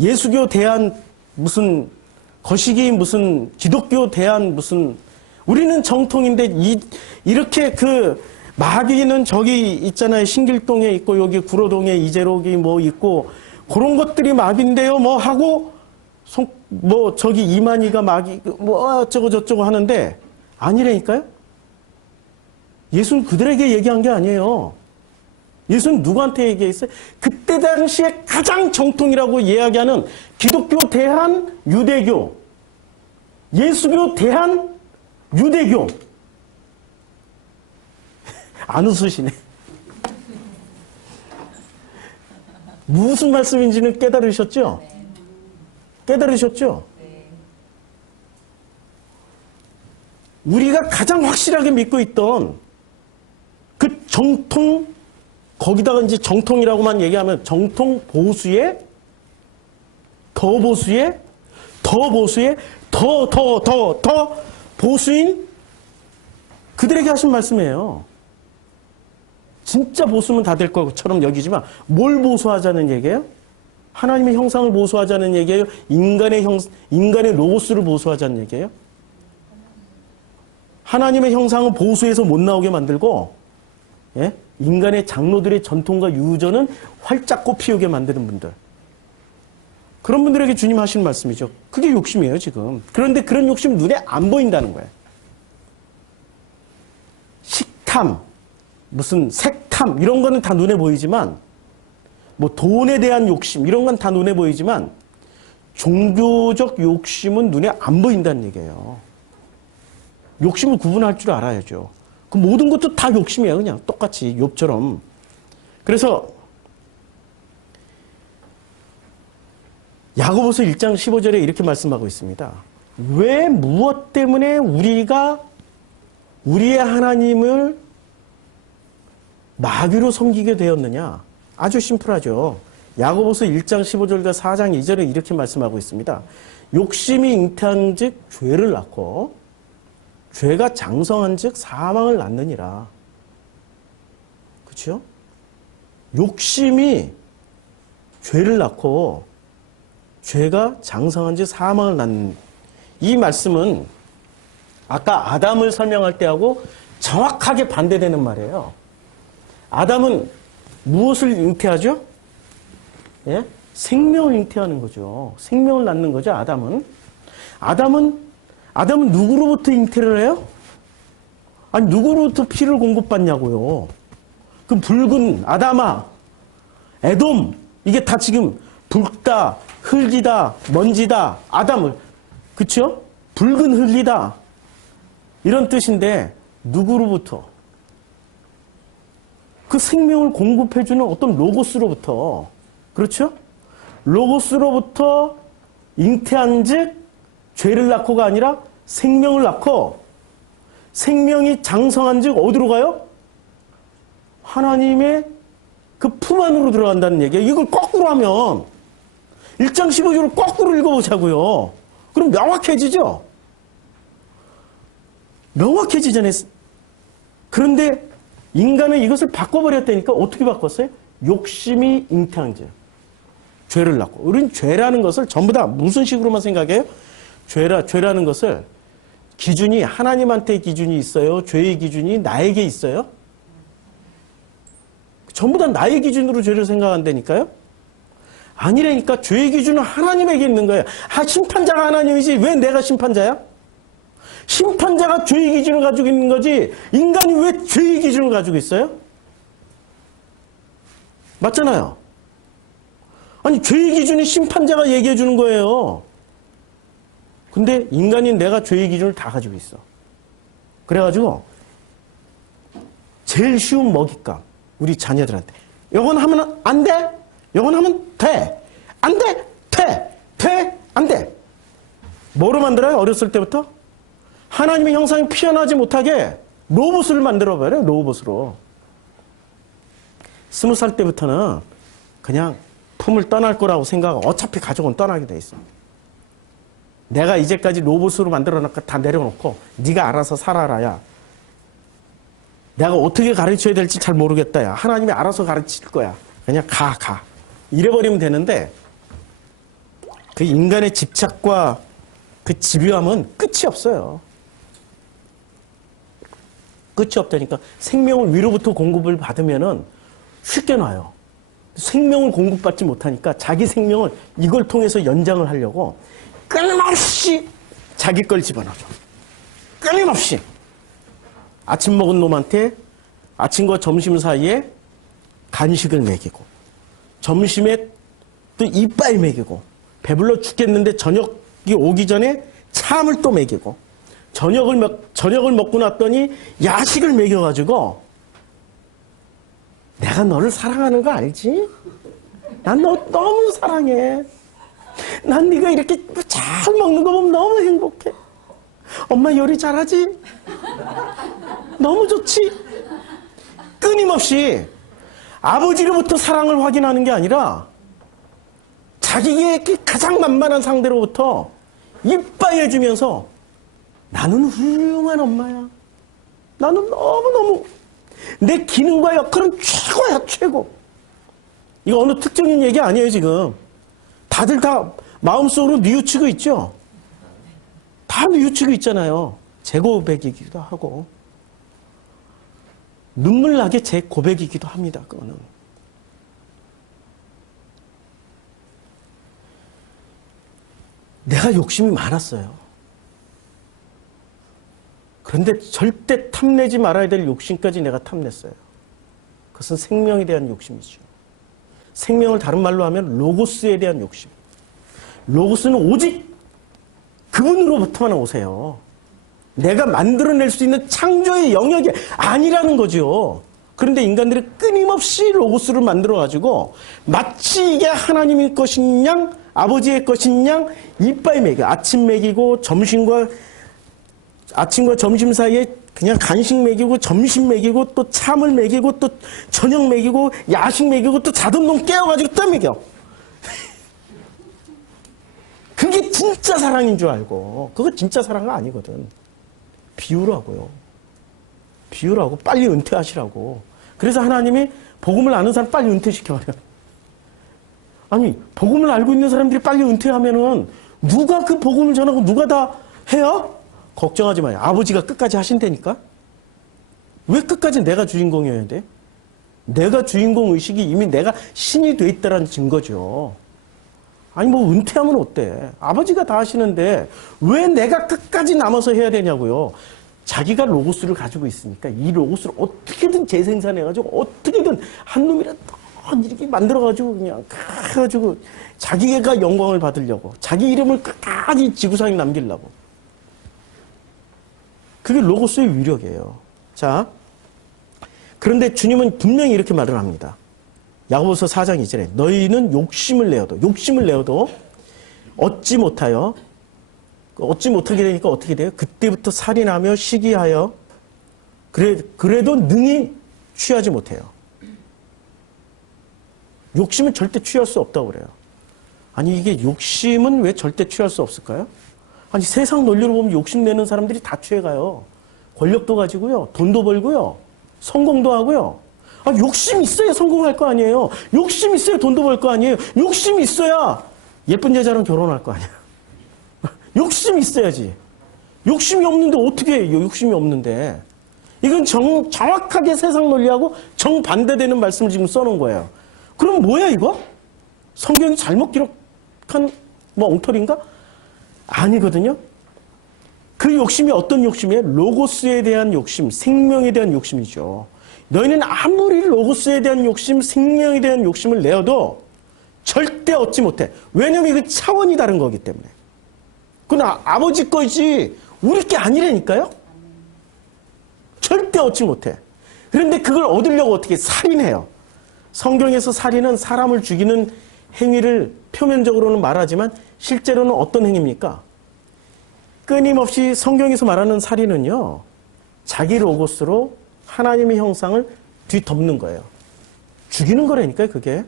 예수교 대한 무슨 거시기 무슨 기독교 대한 무슨 우리는 정통인데 이렇게 그 마귀는 저기 있잖아요. 신길동에 있고 여기 구로동에 이재록이 뭐 있고 그런 것들이 마귀인데요. 뭐 하고 저기 이만희가 마귀 뭐 어쩌고 저쩌고 하는데 아니라니까요. 예수는 그들에게 얘기한 게 아니에요. 예수는 누구한테 얘기했어요? 그때 당시에 가장 정통이라고 이야기하는 기독교 대한 유대교, 예수교 대한 유대교. 안 웃으시네. 무슨 말씀인지는 깨달으셨죠? 깨달으셨죠? 우리가 가장 확실하게 믿고 있던 그 정통, 거기다가 이제 정통이라고만 얘기하면 정통 보수의 더 보수의 더 보수의 더 보수인 그들에게 하신 말씀이에요. 진짜 보수면 다 될 것처럼 여기지만 뭘 보수하자는 얘기예요? 하나님의 형상을 보수하자는 얘기예요? 인간의 로고스를 보수하자는 얘기예요? 하나님의 형상을 보수해서 못 나오게 만들고 예? 인간의 장로들의 전통과 유전은 활짝 꽃피우게 만드는 분들. 그런 분들에게 주님 하시는 말씀이죠. 그게 욕심이에요 지금. 그런데 그런 욕심 눈에 안 보인다는 거예요. 식탐, 무슨 색탐 이런 거는 다 눈에 보이지만 뭐 돈에 대한 욕심 이런 건 다 눈에 보이지만 종교적 욕심은 눈에 안 보인다는 얘기예요. 욕심을 구분할 줄 알아야죠. 그 모든 것도 다 욕심이에요. 그냥 똑같이 욥처럼. 그래서 야고보서 1장 15절에 이렇게 말씀하고 있습니다. 왜 무엇 때문에 우리가 우리의 하나님을 마귀로 섬기게 되었느냐? 아주 심플하죠. 야고보서 1장 15절과 4장 2절에 이렇게 말씀하고 있습니다. 욕심이 잉태한 즉 죄를 낳고 죄가 장성한 즉 사망을 낳느니라. 그렇죠? 욕심이 죄를 낳고 죄가 장성한 지 사망을 낳는 이 말씀은 아까 아담을 설명할 때하고 정확하게 반대되는 말이에요. 아담은 무엇을 잉태하죠? 예? 생명을 잉태하는 거죠. 생명을 낳는 거죠, 아담은. 아담은 누구로부터 잉태를 해요? 아니, 누구로부터 피를 공급받냐고요. 그 붉은 아담아, 에돔, 이게 다 지금 붉다, 흙이다, 먼지다, 아담을, 그쵸? 붉은 흙이다. 이런 뜻인데, 누구로부터? 그 생명을 공급해주는 어떤 로고스로부터, 그렇죠? 로고스로부터 잉태한 즉, 죄를 낳고가 아니라 생명을 낳고, 생명이 장성한 즉, 어디로 가요? 하나님의 그 품 안으로 들어간다는 얘기예요. 이걸 거꾸로 하면 1장 15절을 거꾸로 읽어보자고요. 그럼 명확해지죠? 명확해지잖아요. 그런데 인간은 이것을 바꿔버렸다니까 어떻게 바꿨어요? 욕심이 잉태한 죄. 죄를 낳고. 우리는 죄라는 것을 전부 다 무슨 식으로만 생각해요? 죄라는 것을 기준이 하나님한테 기준이 있어요? 죄의 기준이 나에게 있어요? 전부 다 나의 기준으로 죄를 생각한다니까요? 아니라니까. 죄의 기준은 하나님에게 있는 거예요. 심판자가 하나님이지 왜 내가 심판자야? 심판자가 죄의 기준을 가지고 있는 거지 인간이 왜 죄의 기준을 가지고 있어요? 맞잖아요. 아니, 죄의 기준이 심판자가 얘기해 주는 거예요. 근데 인간인 내가 죄의 기준을 다 가지고 있어. 그래가지고 제일 쉬운 먹잇감, 우리 자녀들한테 요건 하면 안 돼, 요건 하면 돼, 안 돼, 돼, 안 돼. 뭐로 만들어요? 어렸을 때부터? 하나님의 형상이 피어나지 못하게 로봇을 만들어버려요. 로봇으로. 20살 때부터는 그냥 품을 떠날 거라고 생각하고 어차피 가족은 떠나게 돼 있어. 내가 이제까지 로봇으로 만들어놓고 다 내려놓고 네가 알아서 살아라야. 내가 어떻게 가르쳐야 될지 잘 모르겠다. 야. 하나님이 알아서 가르칠 거야. 그냥 가. 이래버리면 되는데 그 인간의 집착과 그 집요함은 끝이 없어요. 끝이 없다니까. 생명을 위로부터 공급을 받으면은 쉽게 놔요. 생명을 공급받지 못하니까 자기 생명을 이걸 통해서 연장을 하려고 끊임없이 자기 걸 집어넣어줘. 끊임없이. 아침 먹은 놈한테 아침과 점심 사이에 간식을 먹이고, 점심에 또 이빠이 먹이고, 배불러 죽겠는데 저녁이 오기 전에 참을 또 먹이고, 저녁을 먹고 났더니 야식을 먹여가지고, 내가 너를 사랑하는 거 알지? 난 너 너무 사랑해. 난 네가 이렇게 잘 먹는 거 보면 너무 행복해. 엄마 요리 잘하지? 너무 좋지? 끊임없이 아버지로부터 사랑을 확인하는 게 아니라 자기의 가장 만만한 상대로부터 이빠이 해주면서 나는 훌륭한 엄마야. 나는 너무너무 내 기능과 역할은 최고야, 최고. 이거 어느 특정인 얘기 아니에요, 지금. 다들 다 마음속으로 뉘우치고 있죠? 다 뉘우치고 있잖아요. 제 고백이기도 하고. 눈물 나게 제 고백이기도 합니다, 그거는. 내가 욕심이 많았어요. 그런데 절대 탐내지 말아야 될 욕심까지 내가 탐냈어요. 그것은 생명에 대한 욕심이죠. 생명을 다른 말로 하면 로고스에 대한 욕심. 로고스는 오직 그분으로부터만 오세요. 내가 만들어낼 수 있는 창조의 영역이 아니라는 거죠. 그런데 인간들이 끊임없이 로고스를 만들어가지고 마치 이게 하나님의 것인 양, 아버지의 것인 양 이빠이 먹여. 아침과 점심 사이에 그냥 간식 먹이고 점심 먹이고 또 참을 먹이고 또 저녁 먹이고 야식 먹이고 또 자던 놈 깨워가지고 또 먹여. 그게 진짜 사랑인 줄 알고. 그거 진짜 사랑은 아니거든. 비유라고요. 비유라고. 빨리 은퇴하시라고. 그래서 하나님이 복음을 아는 사람 빨리 은퇴시켜버려요. 아니, 복음을 알고 있는 사람들이 빨리 은퇴하면은 누가 그 복음을 전하고 누가 다 해요? 걱정하지 마요. 아버지가 끝까지 하신다니까? 왜 끝까지 내가 주인공이어야 돼? 내가 주인공 의식이 이미 내가 신이 돼 있다는 증거죠. 아니, 뭐 은퇴하면 어때? 아버지가 다 하시는데 왜 내가 끝까지 남아서 해야 되냐고요. 자기가 로고스를 가지고 있으니까 이 로고스를 어떻게든 재생산해가지고 어떻게든 한 놈이라도 이렇게 만들어가지고 그냥 그래가지고 자기가 영광을 받으려고 자기 이름을 끝까지 지구상에 남기려고. 그게 로고스의 위력이에요. 자, 그런데 주님은 분명히 이렇게 말을 합니다. 야고보서 4장 2절에 너희는 욕심을 내어도 얻지 못하여 얻지 못하게 되니까 어떻게 돼요? 그때부터 살인하며 시기하여 그래도 능히 취하지 못해요. 욕심은 절대 취할 수 없다고 그래요. 아니 이게 욕심은 왜 절대 취할 수 없을까요? 아니 세상 논리로 보면 욕심내는 사람들이 다 취해가요. 권력도 가지고요. 돈도 벌고요. 성공도 하고요. 아, 욕심 있어야 성공할 거 아니에요. 욕심 있어야 돈도 벌 거 아니에요. 욕심 있어야 예쁜 여자랑 결혼할 거 아니에요. 욕심이 있어야지. 욕심이 없는데 어떻게 해요? 욕심이 없는데. 이건 정확하게 세상 논리하고 정반대되는 말씀을 지금 써놓은 거예요. 그럼 뭐야 이거? 성경이 잘못 기록한 뭐 엉터리인가? 아니거든요. 그 욕심이 어떤 욕심이에요? 로고스에 대한 욕심, 생명에 대한 욕심이죠. 너희는 아무리 로고스에 대한 욕심, 생명에 대한 욕심을 내어도 절대 얻지 못해. 왜냐면 이거 차원이 다른 거기 때문에. 그건 아버지 거지 우리 게 아니라니까요. 절대 얻지 못해. 그런데 그걸 얻으려고 어떻게 살인해요. 성경에서 살인은 사람을 죽이는 행위를 표면적으로는 말하지만 실제로는 어떤 행위입니까? 끊임없이 성경에서 말하는 살인은요. 자기 로고스로 하나님의 형상을 뒤덮는 거예요. 죽이는 거라니까요. 그게.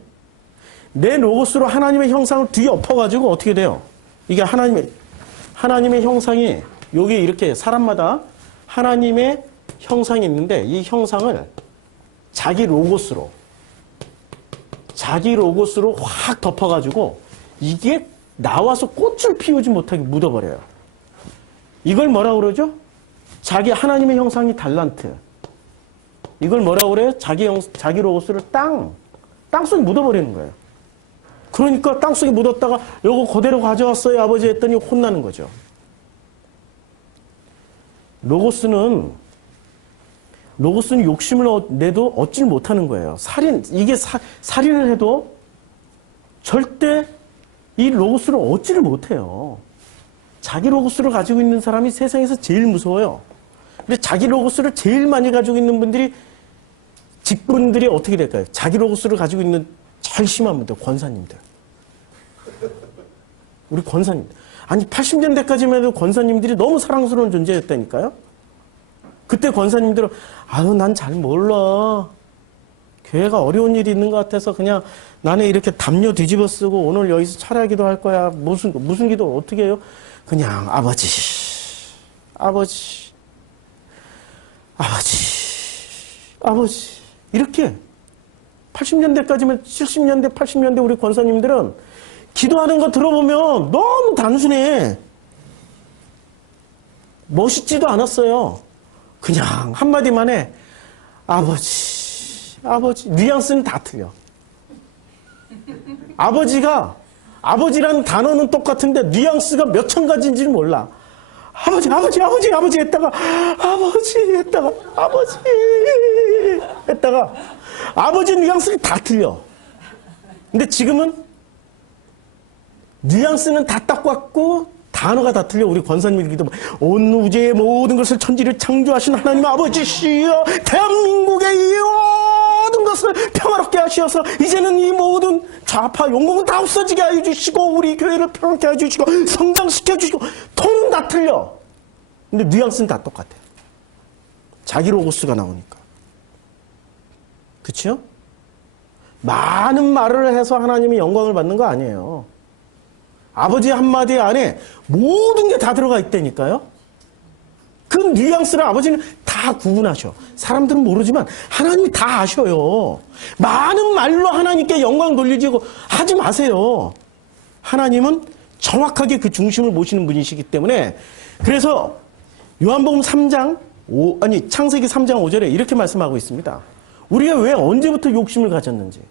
내 로고스로 하나님의 형상을 뒤엎어가지고 어떻게 돼요? 이게 하나님의 형상이 여기 이렇게 사람마다 하나님의 형상이 있는데 이 형상을 자기 로고스로 확 덮어가지고 이게 나와서 꽃을 피우지 못하게 묻어버려요. 이걸 뭐라고 그러죠? 자기 하나님의 형상이 달란트. 이걸 뭐라고 그래요? 자기 로고스를 땅속에 묻어버리는 거예요. 그러니까 땅속에 묻었다가 요거 그대로 가져왔어요 아버지 했더니 혼나는 거죠. 로고스는 욕심을 내도 얻질 못하는 거예요. 살인을 해도 절대 이 로고스를 얻지를 못해요. 자기 로고스를 가지고 있는 사람이 세상에서 제일 무서워요. 근데 자기 로고스를 제일 많이 가지고 있는 분들이 직분들이 어떻게 될까요? 자기 로고스를 가지고 있는 제일 심한 분들, 권사님들. 우리 권사님들. 아니 80년대까지만 해도 권사님들이 너무 사랑스러운 존재였다니까요. 그때 권사님들은 아유 난 잘 몰라. 교회가 어려운 일이 있는 것 같아서 그냥 나는 이렇게 담요 뒤집어 쓰고 오늘 여기서 철야기도 할 거야. 무슨 기도 어떻게 해요? 그냥 아버지 이렇게 80년대까지만 70년대 80년대 우리 권사님들은 기도하는 거 들어보면 너무 단순해. 멋있지도 않았어요. 그냥 한마디만 해. 아버지. 뉘앙스는 다 틀려. 아버지라는 단어는 똑같은데 뉘앙스가 몇천 가지인지는 몰라. 아버지 했다가 아버지 뉘앙스가 다 틀려. 근데 지금은 뉘앙스는 다 똑같고 단어가 다 틀려. 우리 권사님들도 온 우주의 모든 것을 천지를 창조하신 하나님 아버지시여 대한민국의 이 모든 것을 평화롭게 하시어서 이제는 이 모든 좌파 용공은 다 없어지게 해주시고 우리 교회를 평화롭게 해주시고 성장시켜 주시고 톤은 다 틀려. 근데 뉘앙스는 다 똑같아. 자기 로고스가 나오니까. 그렇죠? 많은 말을 해서 하나님이 영광을 받는 거 아니에요. 아버지 한마디 안에 모든 게 다 들어가 있다니까요. 그 뉘앙스를 아버지는 다 구분하셔. 사람들은 모르지만 하나님이 다 아셔요. 많은 말로 하나님께 영광 돌리고 하지 마세요. 하나님은 정확하게 그 중심을 모시는 분이시기 때문에 그래서 요한복음 3장 창세기 3장 5절에 이렇게 말씀하고 있습니다. 우리가 왜 언제부터 욕심을 가졌는지,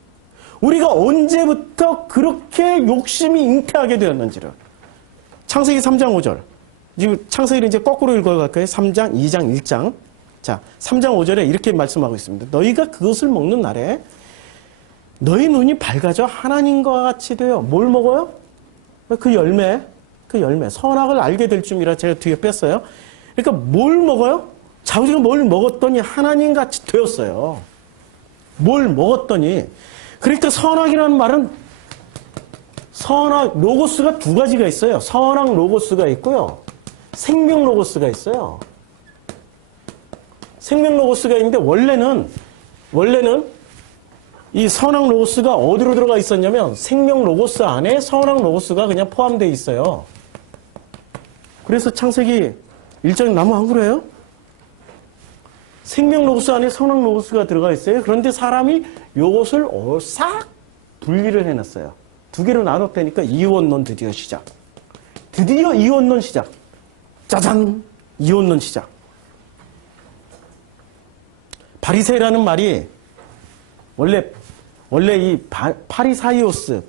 우리가 언제부터 그렇게 욕심이 잉태하게 되었는지를. 창세기 3장 5절. 지금 창세기를 이제 거꾸로 읽어갈까요? 3장, 2장, 1장. 자, 3장 5절에 이렇게 말씀하고 있습니다. 너희가 그것을 먹는 날에 너희 눈이 밝아져 하나님과 같이 되어 뭘 먹어요? 그 열매. 선악을 알게 될 줄이라 제가 뒤에 뺐어요. 그러니까 뭘 먹어요? 자우지가 뭘 먹었더니 하나님 같이 되었어요. 뭘 먹었더니. 그러니까 선악이라는 말은 선악, 로고스가 두 가지가 있어요. 선악 로고스가 있고요. 생명 로고스가 있어요. 생명 로고스가 있는데 원래는 이 선악 로고스가 어디로 들어가 있었냐면 생명 로고스 안에 선악 로고스가 그냥 포함되어 있어요. 그래서 창세기 1장 나무 한 그루예요? 생명 로고스 안에 선악 로고스가 들어가 있어요. 그런데 사람이 요것을 싹 분리를 해놨어요. 두 개로 나눴다니까 이원론 드디어 시작. 드디어 이원론 시작. 짜잔! 이원론 시작. 바리새라는 말이 원래 이 파리사이오스라고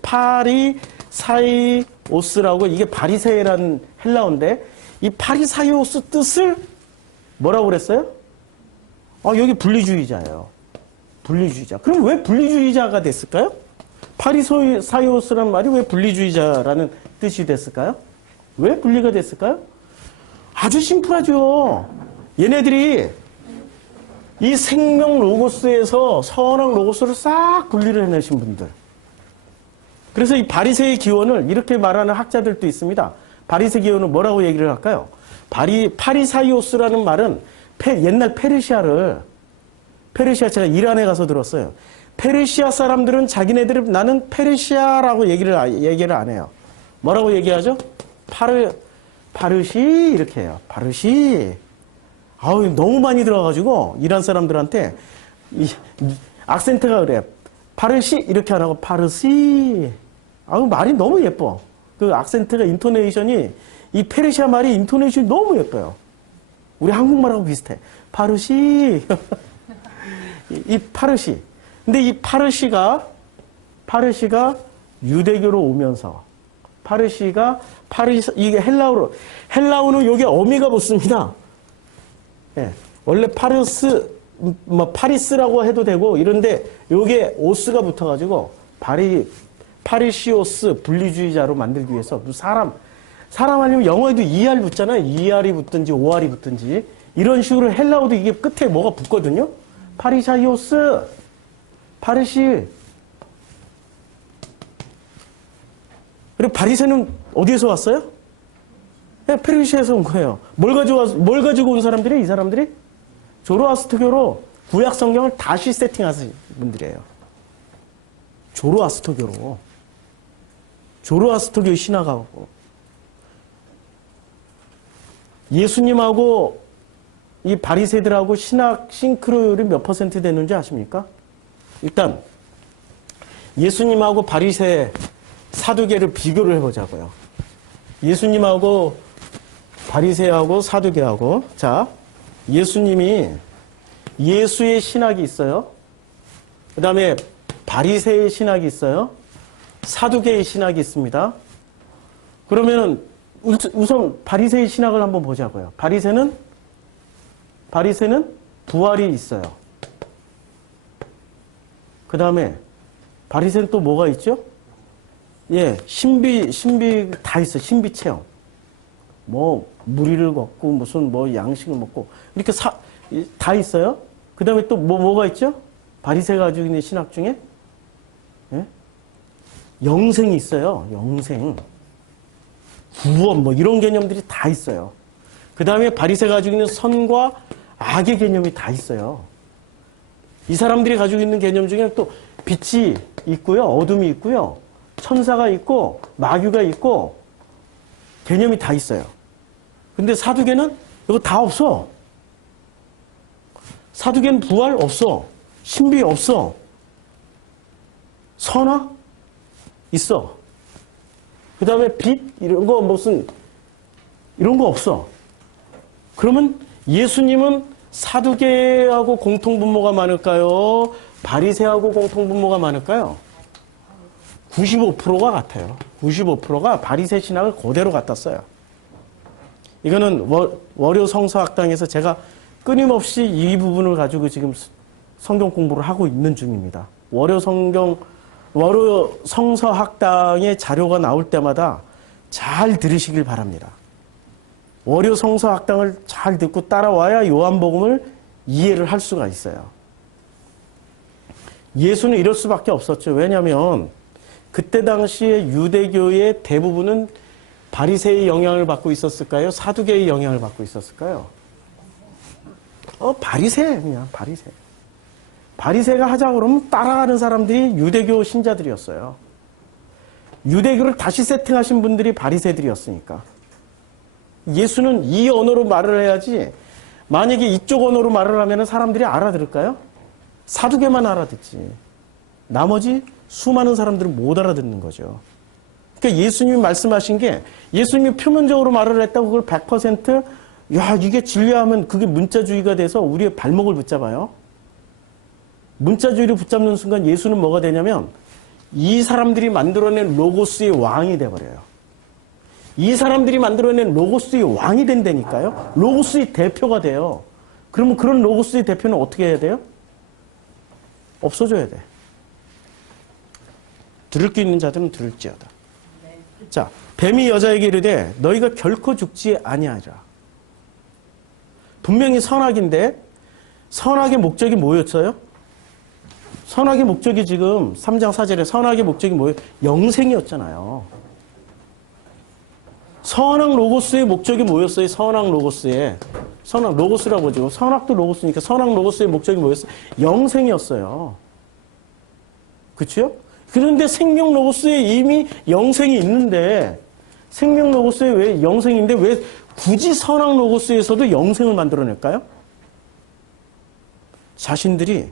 이게 바리새라는 헬라어인데 이 파리사이오스 뜻을 뭐라고 그랬어요? 여기 분리주의자예요. 분리주의자. 그럼 왜 분리주의자가 됐을까요? 파리사이오스라는 말이 왜 분리주의자라는 뜻이 됐을까요? 왜 분리가 됐을까요? 아주 심플하죠. 얘네들이 이 생명 로고스에서 선악 로고스를 싹 분리를 해내신 분들. 그래서 이 바리새의 기원을 이렇게 말하는 학자들도 있습니다. 바리새 기원은 뭐라고 얘기를 할까요? 파리사이오스라는 말은 옛날 페르시아 제가 이란에 가서 들었어요. 페르시아 사람들은 자기네들을 나는 페르시아라고 얘기를 안 해요. 뭐라고 얘기하죠? 파르시 이렇게 해요. 파르시. 너무 많이 들어가지고 이란 사람들한테 악센트가 그래. 파르시 이렇게 안 하고 파르시. 말이 너무 예뻐. 그 악센트가 인토네이션이 이 페르시아 말이 인토네이션이 너무 예뻐요. 우리 한국말하고 비슷해. 파르시. 이 파르시. 근데 이 파르시가 유대교로 오면서 이게 헬라어는 여기 어미가 붙습니다. 예. 원래 파리스라고 해도 되고 이런데 요게 오스가 붙어가지고 파리시오스 분리주의자로 만들기 위해서 사람 아니면 영어에도 ER 붙잖아요. ER이 붙든지 OR이 붙든지 이런 식으로 헬라어도 이게 끝에 뭐가 붙거든요. 파리사이오스, 파리시. 그리고 바리새는 어디에서 왔어요? 페르시아에서 온 거예요. 뭘 가지고 온 사람들이? 이 사람들이? 조로아스터교로 구약 성경을 다시 세팅하신 분들이에요. 조로아스터교 신학하고 예수님하고 이 바리새들하고 신학 싱크로율이 몇 퍼센트 되는지 아십니까? 일단 예수님하고 바리새 사두개를 비교를 해보자고요. 예수님하고 바리새하고 사두개하고. 자, 예수님이 예수의 신학이 있어요. 그 다음에 바리새의 신학이 있어요. 사두개의 신학이 있습니다. 그러면은 우선 바리새의 신학을 한번 보자고요. 바리새는 부활이 있어요. 그 다음에 바리새는 또 뭐가 있죠? 예, 신비 다 있어. 신비 체험. 무리를 걷고 무슨 양식을 먹고 이렇게 다 있어요. 그 다음에 또 뭐가 있죠? 바리새가 가지고 있는 신학 중에 예? 영생이 있어요. 영생, 구원 이런 개념들이 다 있어요. 그 다음에 바리새가 가지고 있는 선과 악의 개념이 다 있어요. 이 사람들이 가지고 있는 개념 중에 또 빛이 있고요, 어둠이 있고요, 천사가 있고 마귀가 있고 개념이 다 있어요. 근데 사두개는 이거 다 없어. 사두개는 부활 없어. 신비 없어. 선악 있어. 그 다음에 빛 이런 거 무슨 이런 거 없어. 그러면 예수님은 사두개하고 공통분모가 많을까요? 바리새하고 공통분모가 많을까요? 95%가 같아요. 95%가 바리새 신학을 그대로 갖다 써요. 이거는 월요 성서학당에서 제가 끊임없이 이 부분을 가지고 지금 성경 공부를 하고 있는 중입니다. 월요 성서학당의 자료가 나올 때마다 잘 들으시길 바랍니다. 월요 성서학당을 잘 듣고 따라와야 요한복음을 이해를 할 수가 있어요. 예수는 이럴 수밖에 없었죠. 왜냐하면 그때 당시에 유대교의 대부분은 바리새의 영향을 받고 있었을까요? 사두개의 영향을 받고 있었을까요? 바리새 그냥 바리새. 바리새가 하자 그러면 따라가는 사람들이 유대교 신자들이었어요. 유대교를 다시 세팅하신 분들이 바리새들이었으니까. 예수는 이 언어로 말을 해야지 만약에 이쪽 언어로 말을 하면 사람들이 알아들을까요? 사두개만 알아듣지. 나머지 수많은 사람들은 못 알아듣는 거죠. 그러니까 예수님이 말씀하신 게 예수님이 표면적으로 말을 했다고 그걸 100% 야 이게 진리하면 그게 문자주의가 돼서 우리의 발목을 붙잡아요. 문자주의를 붙잡는 순간 예수는 뭐가 되냐면 이 사람들이 만들어낸 로고스의 왕이 돼버려요. 이 사람들이 만들어낸 로고스의 왕이 된다니까요. 로고스의 대표가 돼요. 그러면 그런 로고스의 대표는 어떻게 해야 돼요? 없어져야 돼. 들을 게 있는 자들은 들을지어다. 자, 뱀이 여자에게 이르되 너희가 결코 죽지 아니하리라. 분명히 선악인데 선악의 목적이 뭐였어요? 선악의 목적이 지금 3장 4절에 선악의 목적이 뭐예요? 영생이었잖아요. 선악 로고스의 목적이 뭐였어요? 선악 로고스의 선악 로고스라고 하죠. 선악도 로고스니까 선악 로고스의 목적이 뭐였어요? 영생이었어요. 그렇죠? 그런데 생명 로고스에 이미 영생이 있는데 생명 로고스에 왜 영생인데 왜 굳이 선악 로고스에서도 영생을 만들어낼까요? 자신들이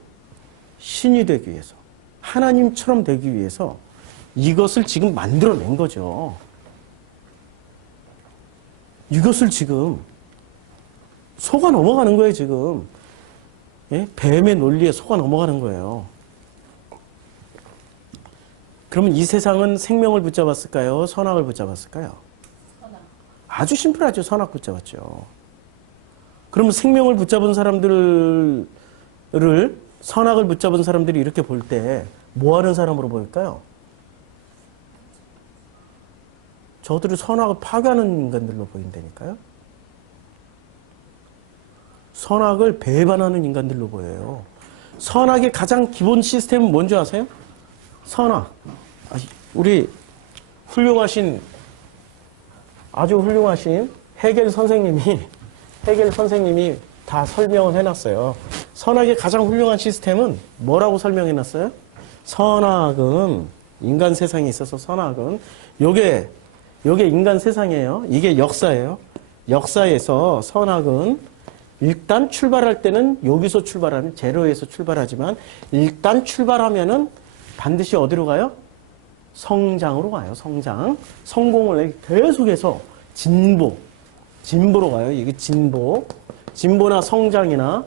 신이 되기 위해서 하나님처럼 되기 위해서 이것을 지금 만들어낸 거죠. 이것을 지금 속아 넘어가는 거예요, 지금. 예? 뱀의 논리에 속아 넘어가는 거예요. 그러면 이 세상은 생명을 붙잡았을까요? 선악을 붙잡았을까요? 선악. 아주 심플하죠. 선악 붙잡았죠. 그러면 생명을 붙잡은 사람들을 선악을 붙잡은 사람들이 이렇게 볼 때 뭐 하는 사람으로 보일까요? 저들을 선악을 파괴하는 인간들로 보인다니까요. 선악을 배반하는 인간들로 보여요. 선악의 가장 기본 시스템은 뭔지 아세요? 선악. 우리 아주 훌륭하신 헤겔 선생님이 다 설명을 해놨어요. 선악의 가장 훌륭한 시스템은 뭐라고 설명해놨어요? 선악은 인간 세상에 있어서 선악은 요게 인간 세상이에요. 이게 역사예요. 역사에서 선악은 일단 출발할 때는 여기서 출발하면 제로에서 출발하지만 일단 출발하면은 반드시 어디로 가요? 성장으로 가요. 성장. 성공을 계속해서 진보로 가요. 이게 진보나 성장이나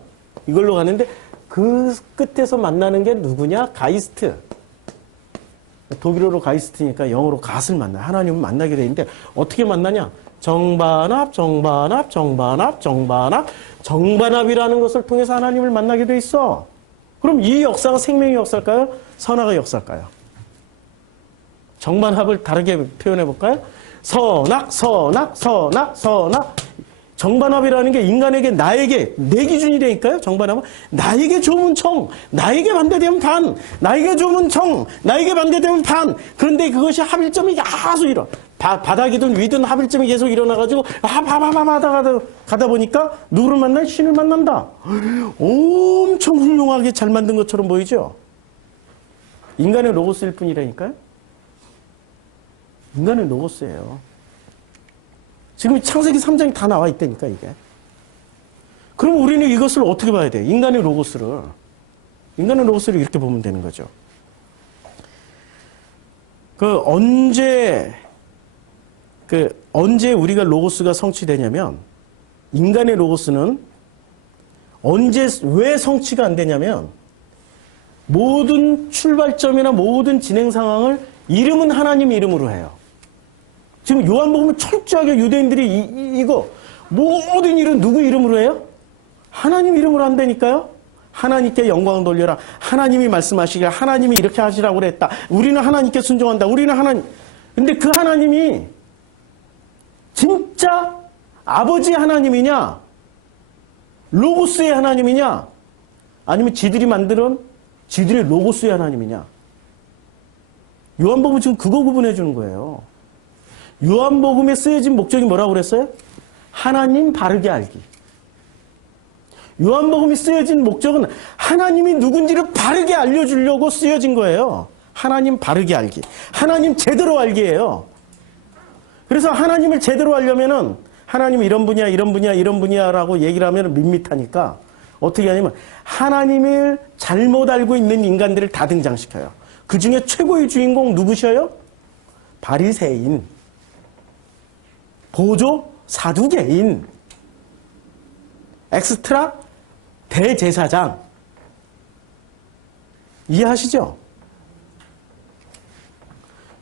이걸로 가는데 그 끝에서 만나는 게 누구냐? 가이스트. 독일어로 가이스트니까 영어로 갓을 만나요. 하나님을 만나게 돼 있는데 어떻게 만나냐? 정반합이라는 것을 통해서 하나님을 만나게 돼 있어. 그럼 이 역사가 생명의 역사일까요? 선악의 역사일까요? 정반합을 다르게 표현해 볼까요? 선악. 정반합이라는 게 인간에게 나에게 내 기준이 되니까요. 정반합은 나에게 좋으면 정, 나에게 반대되면 반, 나에게 좋으면 정, 나에게 반대되면 반. 그런데 그것이 합일점이 계속 바닥이든 위든 합일점이 계속 일어나가지고 가다 보니까 누구를 만나? 신을 만난다. 엄청 훌륭하게 잘 만든 것처럼 보이죠? 인간의 로고스일 뿐이라니까요. 인간의 로고스예요. 지금 창세기 3장이 다 나와 있다니까 이게. 그럼 우리는 이것을 어떻게 봐야 돼? 인간의 로고스를 이렇게 보면 되는 거죠. 언제 우리가 로고스가 성취되냐면, 인간의 로고스는 왜 성취가 안 되냐면, 모든 출발점이나 모든 진행 상황을 이름은 하나님 이름으로 해요. 지금 요한복음은 철저하게 유대인들이 이거 모든 일은 누구 이름으로 해요? 하나님 이름으로 한다니까요. 하나님께 영광 돌려라. 하나님이 말씀하시기를 하나님이 이렇게 하시라고 그랬다. 우리는 하나님께 순종한다. 우리는 하나님. 근데 그 하나님이 진짜 아버지 하나님이냐? 로고스의 하나님이냐? 아니면 지들이 만드는 지들의 로고스의 하나님이냐? 요한복음은 지금 그거 구분해 주는 거예요. 요한복음에 쓰여진 목적이 뭐라고 그랬어요? 하나님 바르게 알기. 요한복음이 쓰여진 목적은 하나님이 누군지를 바르게 알려주려고 쓰여진 거예요. 하나님 바르게 알기. 하나님 제대로 알기예요. 그래서 하나님을 제대로 알려면은 하나님이 이런 분이야, 이런 분이야, 이런 분이야라고 얘기를 하면 밋밋하니까 어떻게 하냐면 하나님을 잘못 알고 있는 인간들을 다 등장시켜요. 그 중에 최고의 주인공 누구셔요? 바리새인, 보조 사두개인, 엑스트라 대제사장. 이해하시죠?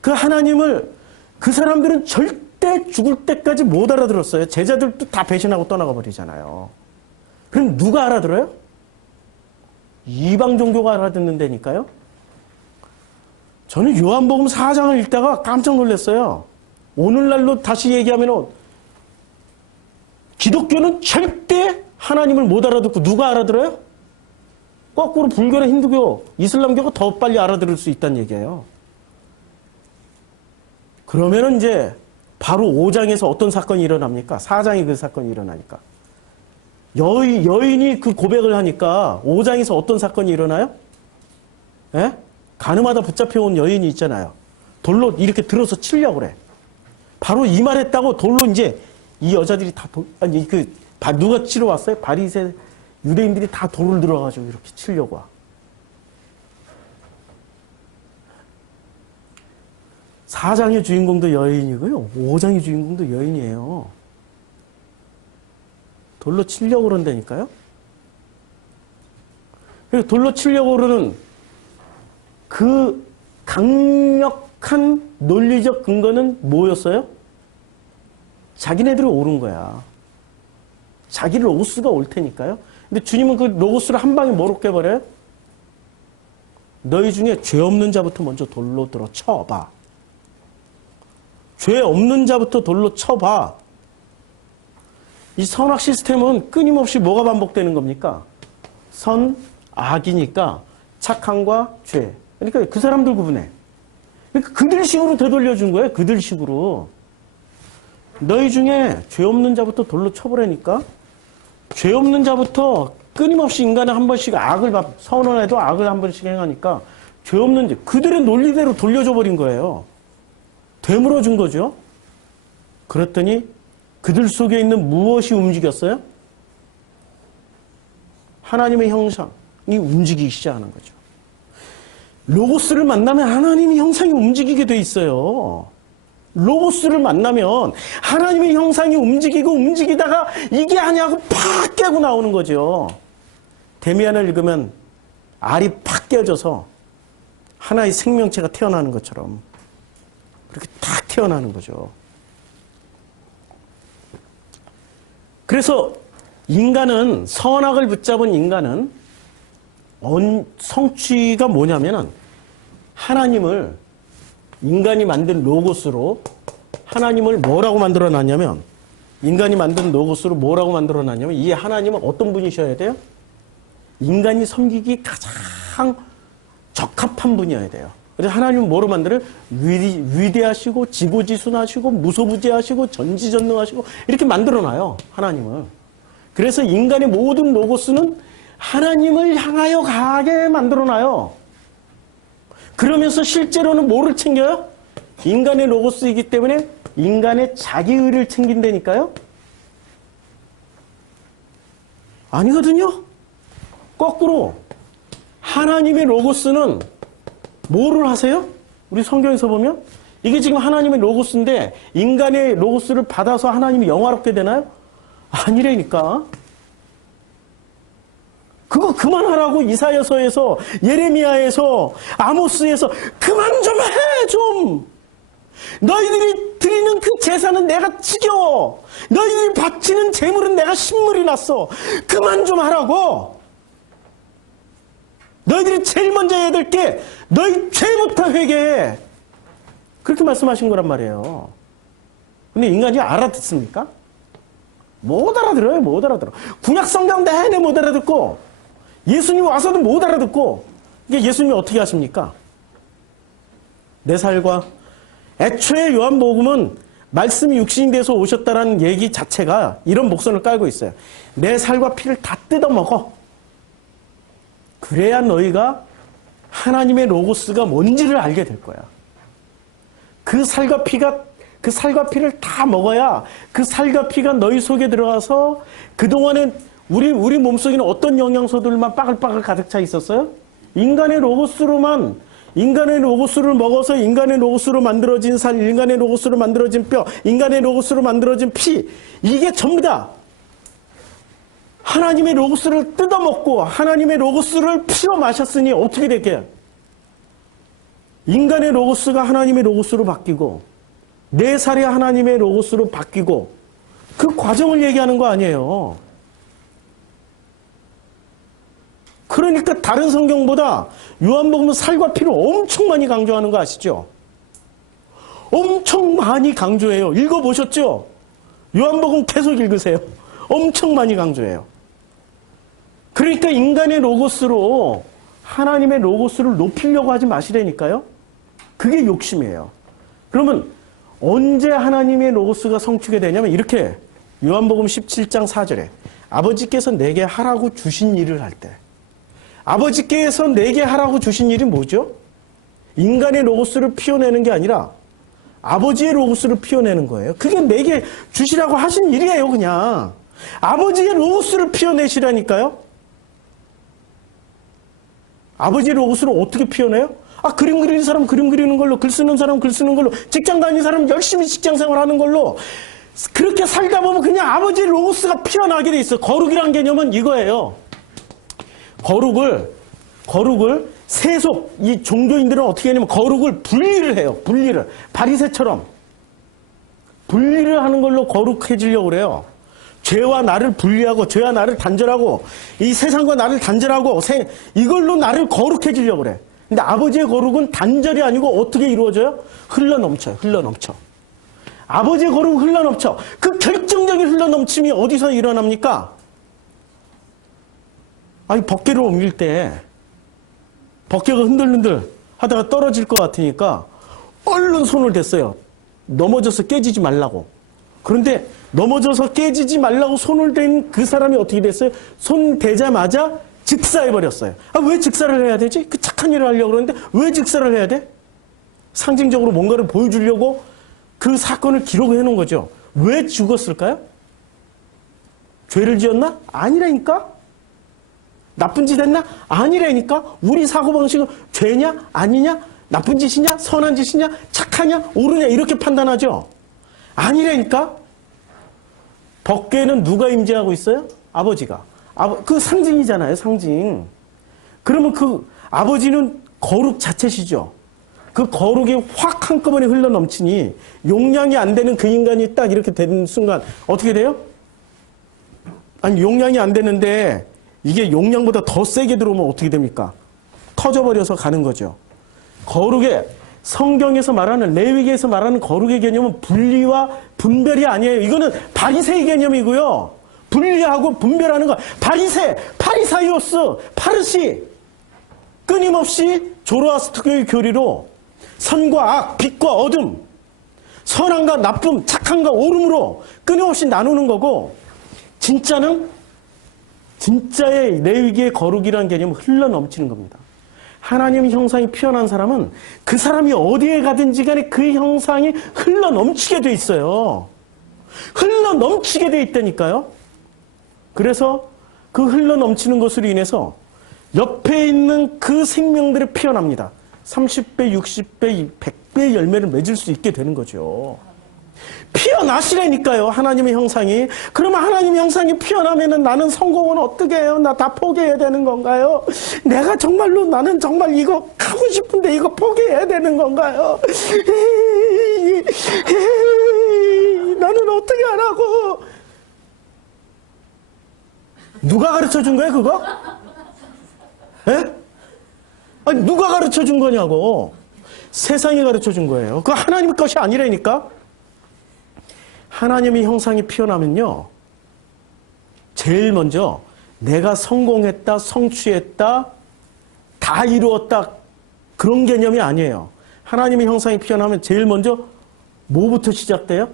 그 하나님을 그 사람들은 절대 죽을 때까지 못 알아들었어요. 제자들도 다 배신하고 떠나가 버리잖아요. 그럼 누가 알아들어요? 이방 종교가 알아듣는다니까요. 저는 요한복음 4장을 읽다가 깜짝 놀랐어요. 오늘날로 다시 얘기하면 기독교는 절대 하나님을 못 알아듣고 누가 알아들어요? 거꾸로 불교나 힌두교, 이슬람교가 더 빨리 알아들을 수 있다는 얘기예요. 그러면은 이제 바로 5장에서 어떤 사건이 일어납니까? 4장에 그 사건이 일어나니까. 여인이 그 고백을 하니까 5장에서 어떤 사건이 일어나요? 예? 가늠하다 붙잡혀온 여인이 있잖아요. 돌로 이렇게 들어서 치려고 그래. 바로 이 말 했다고 돌로 이제 이 여자들이 다 누가 치러 왔어요? 바리새 유대인들이 다 돌을 들어가지고 이렇게 치려고 와. 4장의 주인공도 여인이고요. 5장의 주인공도 여인이에요. 돌로 치려고 그런다니까요. 그래서 돌로 치려고 그러는 그 강력한 논리적 근거는 뭐였어요? 자기네들이 옳은 거야. 자기 로고스가 올 테니까요. 근데 주님은 그 로고스를 한 방에 뭐로 깨버려요? 너희 중에 죄 없는 자부터 먼저 돌로 들어 쳐봐. 죄 없는 자부터 돌로 쳐봐. 이 선악 시스템은 끊임없이 뭐가 반복되는 겁니까? 선, 악이니까 착함과 죄. 그러니까 그 사람들 구분해. 그러니까 그들 식으로 되돌려준 거예요. 그들 식으로. 너희 중에 죄 없는 자부터 돌로 쳐보라니까 죄 없는 자부터 끊임없이 인간은 한 번씩 선언해도 악을 한 번씩 행하니까 죄 없는 자, 그들의 논리대로 돌려줘 버린 거예요. 되물어 준 거죠. 그랬더니 그들 속에 있는 무엇이 움직였어요? 하나님의 형상이 움직이기 시작하는 거죠. 로고스를 만나면 하나님의 형상이 움직이게 돼 있어요. 로고스를 만나면 하나님의 형상이 움직이다가 이게 아니야고 팍 깨고 나오는 거죠. 데미안을 읽으면 알이 팍 깨져서 하나의 생명체가 태어나는 것처럼 그렇게 탁 태어나는 거죠. 그래서 인간은, 선악을 붙잡은 인간은 성취가 뭐냐면은 하나님을, 인간이 만든 로고스로 하나님을 뭐라고 만들어 놨냐면, 인간이 만든 로고스로 뭐라고 만들어 놨냐면, 이 하나님은 어떤 분이셔야 돼요? 인간이 섬기기 가장 적합한 분이어야 돼요. 그래서 하나님은 뭐로 만들어요? 위대하시고 지고지순하시고 무소부지하시고 전지전능하시고 이렇게 만들어놔요. 하나님을. 그래서 인간의 모든 로고스는 하나님을 향하여 가게 만들어놔요. 그러면서 실제로는 뭐를 챙겨요? 인간의 로고스이기 때문에 인간의 자기의를 챙긴다니까요. 아니거든요. 거꾸로 하나님의 로고스는 뭐를 하세요? 우리 성경에서 보면 이게 지금 하나님의 로고스인데 인간의 로고스를 받아서 하나님이 영화롭게 되나요? 아니라니까. 그거 그만하라고. 이사야서에서, 예레미야에서, 아모스에서 그만 좀 해, 좀. 너희들이 드리는 그 제사는 내가 지겨워. 너희들이 바치는 제물은 내가 신물이 났어. 그만 좀 하라고. 너희들이 제일 먼저 해야 될 게 너희 죄부터 회개해. 그렇게 말씀하신 거란 말이에요. 근데 인간이 알아듣습니까? 못 알아들어요. 못 알아들어. 구약 성경 내내 못 알아듣고 예수님 와서도 못 알아듣고. 이게 예수님이 어떻게 하십니까? 내 살과 애초에 요한복음은 말씀이 육신이 돼서 오셨다라는 얘기 자체가 이런 목선을 깔고 있어요. 내 살과 피를 다 뜯어먹어. 그래야 너희가 하나님의 로고스가 뭔지를 알게 될 거야. 그 살과 피를 다 먹어야 그 살과 피가 너희 속에 들어가서 그동안에 우리 몸속에는 어떤 영양소들만 빠글빠글 가득 차 있었어요? 인간의 로고스를 먹어서 인간의 로고스로 만들어진 살, 인간의 로고스로 만들어진 뼈, 인간의 로고스로 만들어진 피, 이게 전부 다 하나님의 로고스를 뜯어먹고 하나님의 로고스를 피로 마셨으니 어떻게 될게요? 인간의 로고스가 하나님의 로고스로 바뀌고 내 살이 하나님의 로고스로 바뀌고 그 과정을 얘기하는 거 아니에요. 그러니까 다른 성경보다 요한복음은 살과 피를 엄청 많이 강조하는 거 아시죠? 엄청 많이 강조해요. 읽어보셨죠? 요한복음 계속 읽으세요. 엄청 많이 강조해요. 그러니까 인간의 로고스로 하나님의 로고스를 높이려고 하지 마시라니까요. 그게 욕심이에요. 그러면 언제 하나님의 로고스가 성취가 되냐면 이렇게 요한복음 17장 4절에 아버지께서 내게 하라고 주신 일을 할 때, 아버지께서 내게 하라고 주신 일이 뭐죠? 인간의 로고스를 피워내는 게 아니라 아버지의 로고스를 피워내는 거예요. 그게 내게 주시라고 하신 일이에요. 그냥 아버지의 로고스를 피워내시라니까요. 아버지의 로고스를 어떻게 피워내요? 그림 그리는 사람 그림 그리는 걸로, 글 쓰는 사람 글 쓰는 걸로, 직장 다니는 사람 열심히 직장 생활하는 걸로 그렇게 살다 보면 그냥 아버지의 로고스가 피어나게 돼 있어요. 거룩이란 개념은 이거예요. 거룩을 세속, 이 종교인들은 어떻게 하냐면 거룩을 분리를 해요. 분리를. 바리새처럼 분리를 하는 걸로 거룩해지려고 그래요. 죄와 나를 분리하고 죄와 나를 단절하고 이 세상과 나를 단절하고 이걸로 나를 거룩해지려고 그래. 근데 아버지의 거룩은 단절이 아니고 어떻게 이루어져요? 흘러넘쳐요. 흘러넘쳐. 아버지의 거룩은 흘러넘쳐. 그 결정적인 흘러넘침이 어디서 일어납니까? 법궤를 옮길 때 법궤가 흔들흔들 하다가 떨어질 것 같으니까 얼른 손을 댔어요. 넘어져서 깨지지 말라고. 그런데 넘어져서 깨지지 말라고 손을 댄 그 사람이 어떻게 됐어요? 손 대자마자 즉사해버렸어요. 왜 즉사를 해야 되지? 그 착한 일을 하려고 그러는데 왜 즉사를 해야 돼? 상징적으로 뭔가를 보여주려고 그 사건을 기록해 놓은 거죠. 왜 죽었을까요? 죄를 지었나? 아니라니까? 나쁜 짓 했나? 아니라니까? 우리 사고방식은 죄냐? 아니냐? 나쁜 짓이냐? 선한 짓이냐? 착하냐? 옳으냐? 이렇게 판단하죠? 아니라니까? 법궤는 누가 임재하고 있어요? 아버지가. 그 상징이잖아요, 상징. 그러면 그 아버지는 거룩 자체시죠. 그 거룩이 확 한꺼번에 흘러넘치니 용량이 안 되는 그 인간이 딱 이렇게 되는 순간 어떻게 돼요? 용량이 안 되는데 이게 용량보다 더 세게 들어오면 어떻게 됩니까? 터져버려서 가는 거죠. 거룩의 성경에서 말하는, 레위기에서 말하는 거룩의 개념은 분리와 분별이 아니에요. 이거는 바리새의 개념이고요. 분리하고 분별하는 거. 파리사이오스, 파르시. 끊임없이 조로아스터교의 교리로 선과 악, 빛과 어둠, 선함과 나쁨, 착함과 옳음으로 끊임없이 나누는 거고, 진짜는 진짜의 레위기의 거룩이라는 개념은 흘러넘치는 겁니다. 하나님의 형상이 피어난 사람은 그 사람이 어디에 가든지 간에 그 형상이 흘러넘치게 돼 있어요. 흘러넘치게 돼 있다니까요. 그래서 그 흘러 넘치는 것으로 인해서 옆에 있는 그 생명들이 피어납니다. 30배, 60배, 100배의 열매를 맺을 수 있게 되는 거죠. 피어나시라니까요, 하나님의 형상이. 그러면 하나님의 형상이 피어나면은 나는 성공은 어떻게 해요? 나 다 포기해야 되는 건가요? 내가 정말로 나는 정말 이거 하고 싶은데 이거 포기해야 되는 건가요? 나는 어떻게 하라고? 누가 가르쳐 준 거예요, 그거? 예? 아니, 누가 가르쳐 준 거냐고. 세상이 가르쳐 준 거예요. 그거 하나님 것이 아니라니까? 하나님의 형상이 피어나면요, 제일 먼저 내가 성공했다, 성취했다, 다 이루었다, 그런 개념이 아니에요. 하나님의 형상이 피어나면 제일 먼저 뭐부터 시작돼요?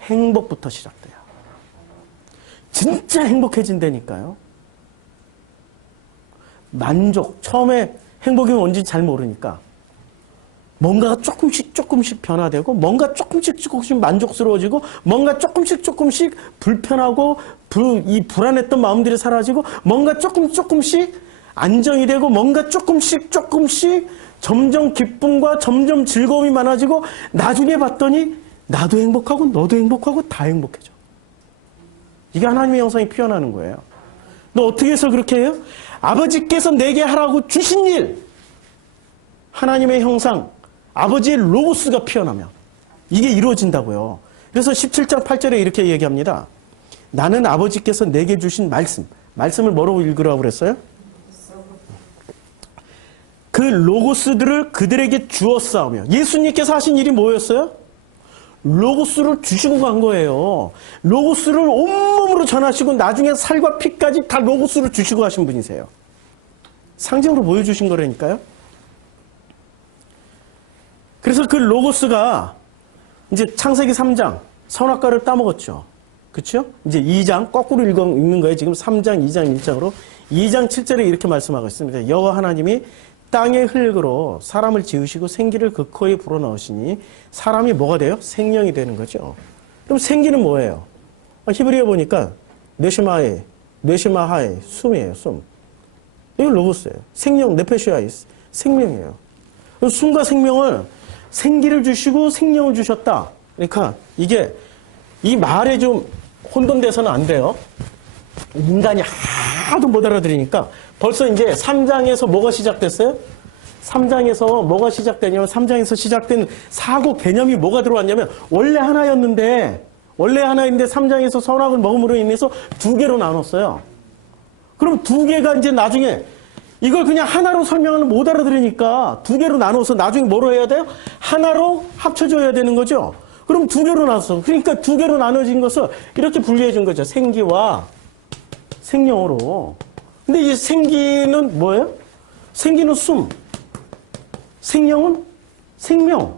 행복부터 시작돼요. 진짜 행복해진다니까요. 만족, 처음에 행복이 뭔지 잘 모르니까 뭔가가 조금씩 변화되고, 뭔가 조금씩 만족스러워지고, 뭔가 조금씩 불편하고, 이 불안했던 마음들이 사라지고, 뭔가 조금씩 안정이 되고, 뭔가 조금씩 점점 기쁨과 점점 즐거움이 많아지고, 나중에 봤더니 나도 행복하고 너도 행복하고 다 행복해져. 이게 하나님의 형상이 피어나는 거예요. 너 어떻게 해서 그렇게 해요? 아버지께서 내게 하라고 주신 일, 하나님의 형상, 아버지의 로고스가 피어나면 이게 이루어진다고요. 그래서 17장 8절에 이렇게 얘기합니다. 나는 아버지께서 내게 주신 말씀을 뭐라고 읽으라고 그랬어요? 그 로고스들을 그들에게 주었사오며. 예수님께서 하신 일이 뭐였어요? 로고스를 주시고 간 거예요. 로고스를 온몸으로 전하시고 나중에 살과 피까지 다 로고스를 주시고 가신 분이세요. 상징으로 보여주신 거라니까요. 그래서 그 로고스가 이제 창세기 3장 선악과를 따먹었죠. 그렇죠? 이제 2장 거꾸로 읽는 거예요. 지금 3장, 2장, 1장으로 2장 7절에 이렇게 말씀하고 있습니다. 여호와 하나님이 땅의 흙으로 사람을 지으시고 생기를 그 코에 불어넣으시니 사람이 뭐가 돼요? 생명이 되는 거죠. 그럼 생기는 뭐예요? 히브리어 보니까 네시마하이, 숨이에요. 숨. 이거 로고스예요. 생명, 네페시아이, 생명이에요. 숨과 생명을, 생기를 주시고 생명을 주셨다. 그러니까 이게 이 말에 좀 혼돈돼서는 안 돼요. 인간이 하도 못 알아들으니까 벌써 이제 3장에서 뭐가 시작됐어요? 3장에서 뭐가 시작되냐면 3장에서 시작된 사고 개념이 뭐가 들어왔냐면 원래 하나였는데 3장에서 선악을 먹음으로 인해서 두 개로 나눴어요. 그럼 두 개가 이제 나중에 이걸 그냥 하나로 설명을 못 알아들으니까 두 개로 나눠서 나중에 뭐로 해야 돼요? 하나로 합쳐줘야 되는 거죠. 그럼 두 개로 나눴어. 그러니까 두 개로 나눠진 것을 이렇게 분리해 준 거죠. 생기와 생명으로. 근데 이제 생기는 뭐예요? 생기는 숨. 생명은 생명.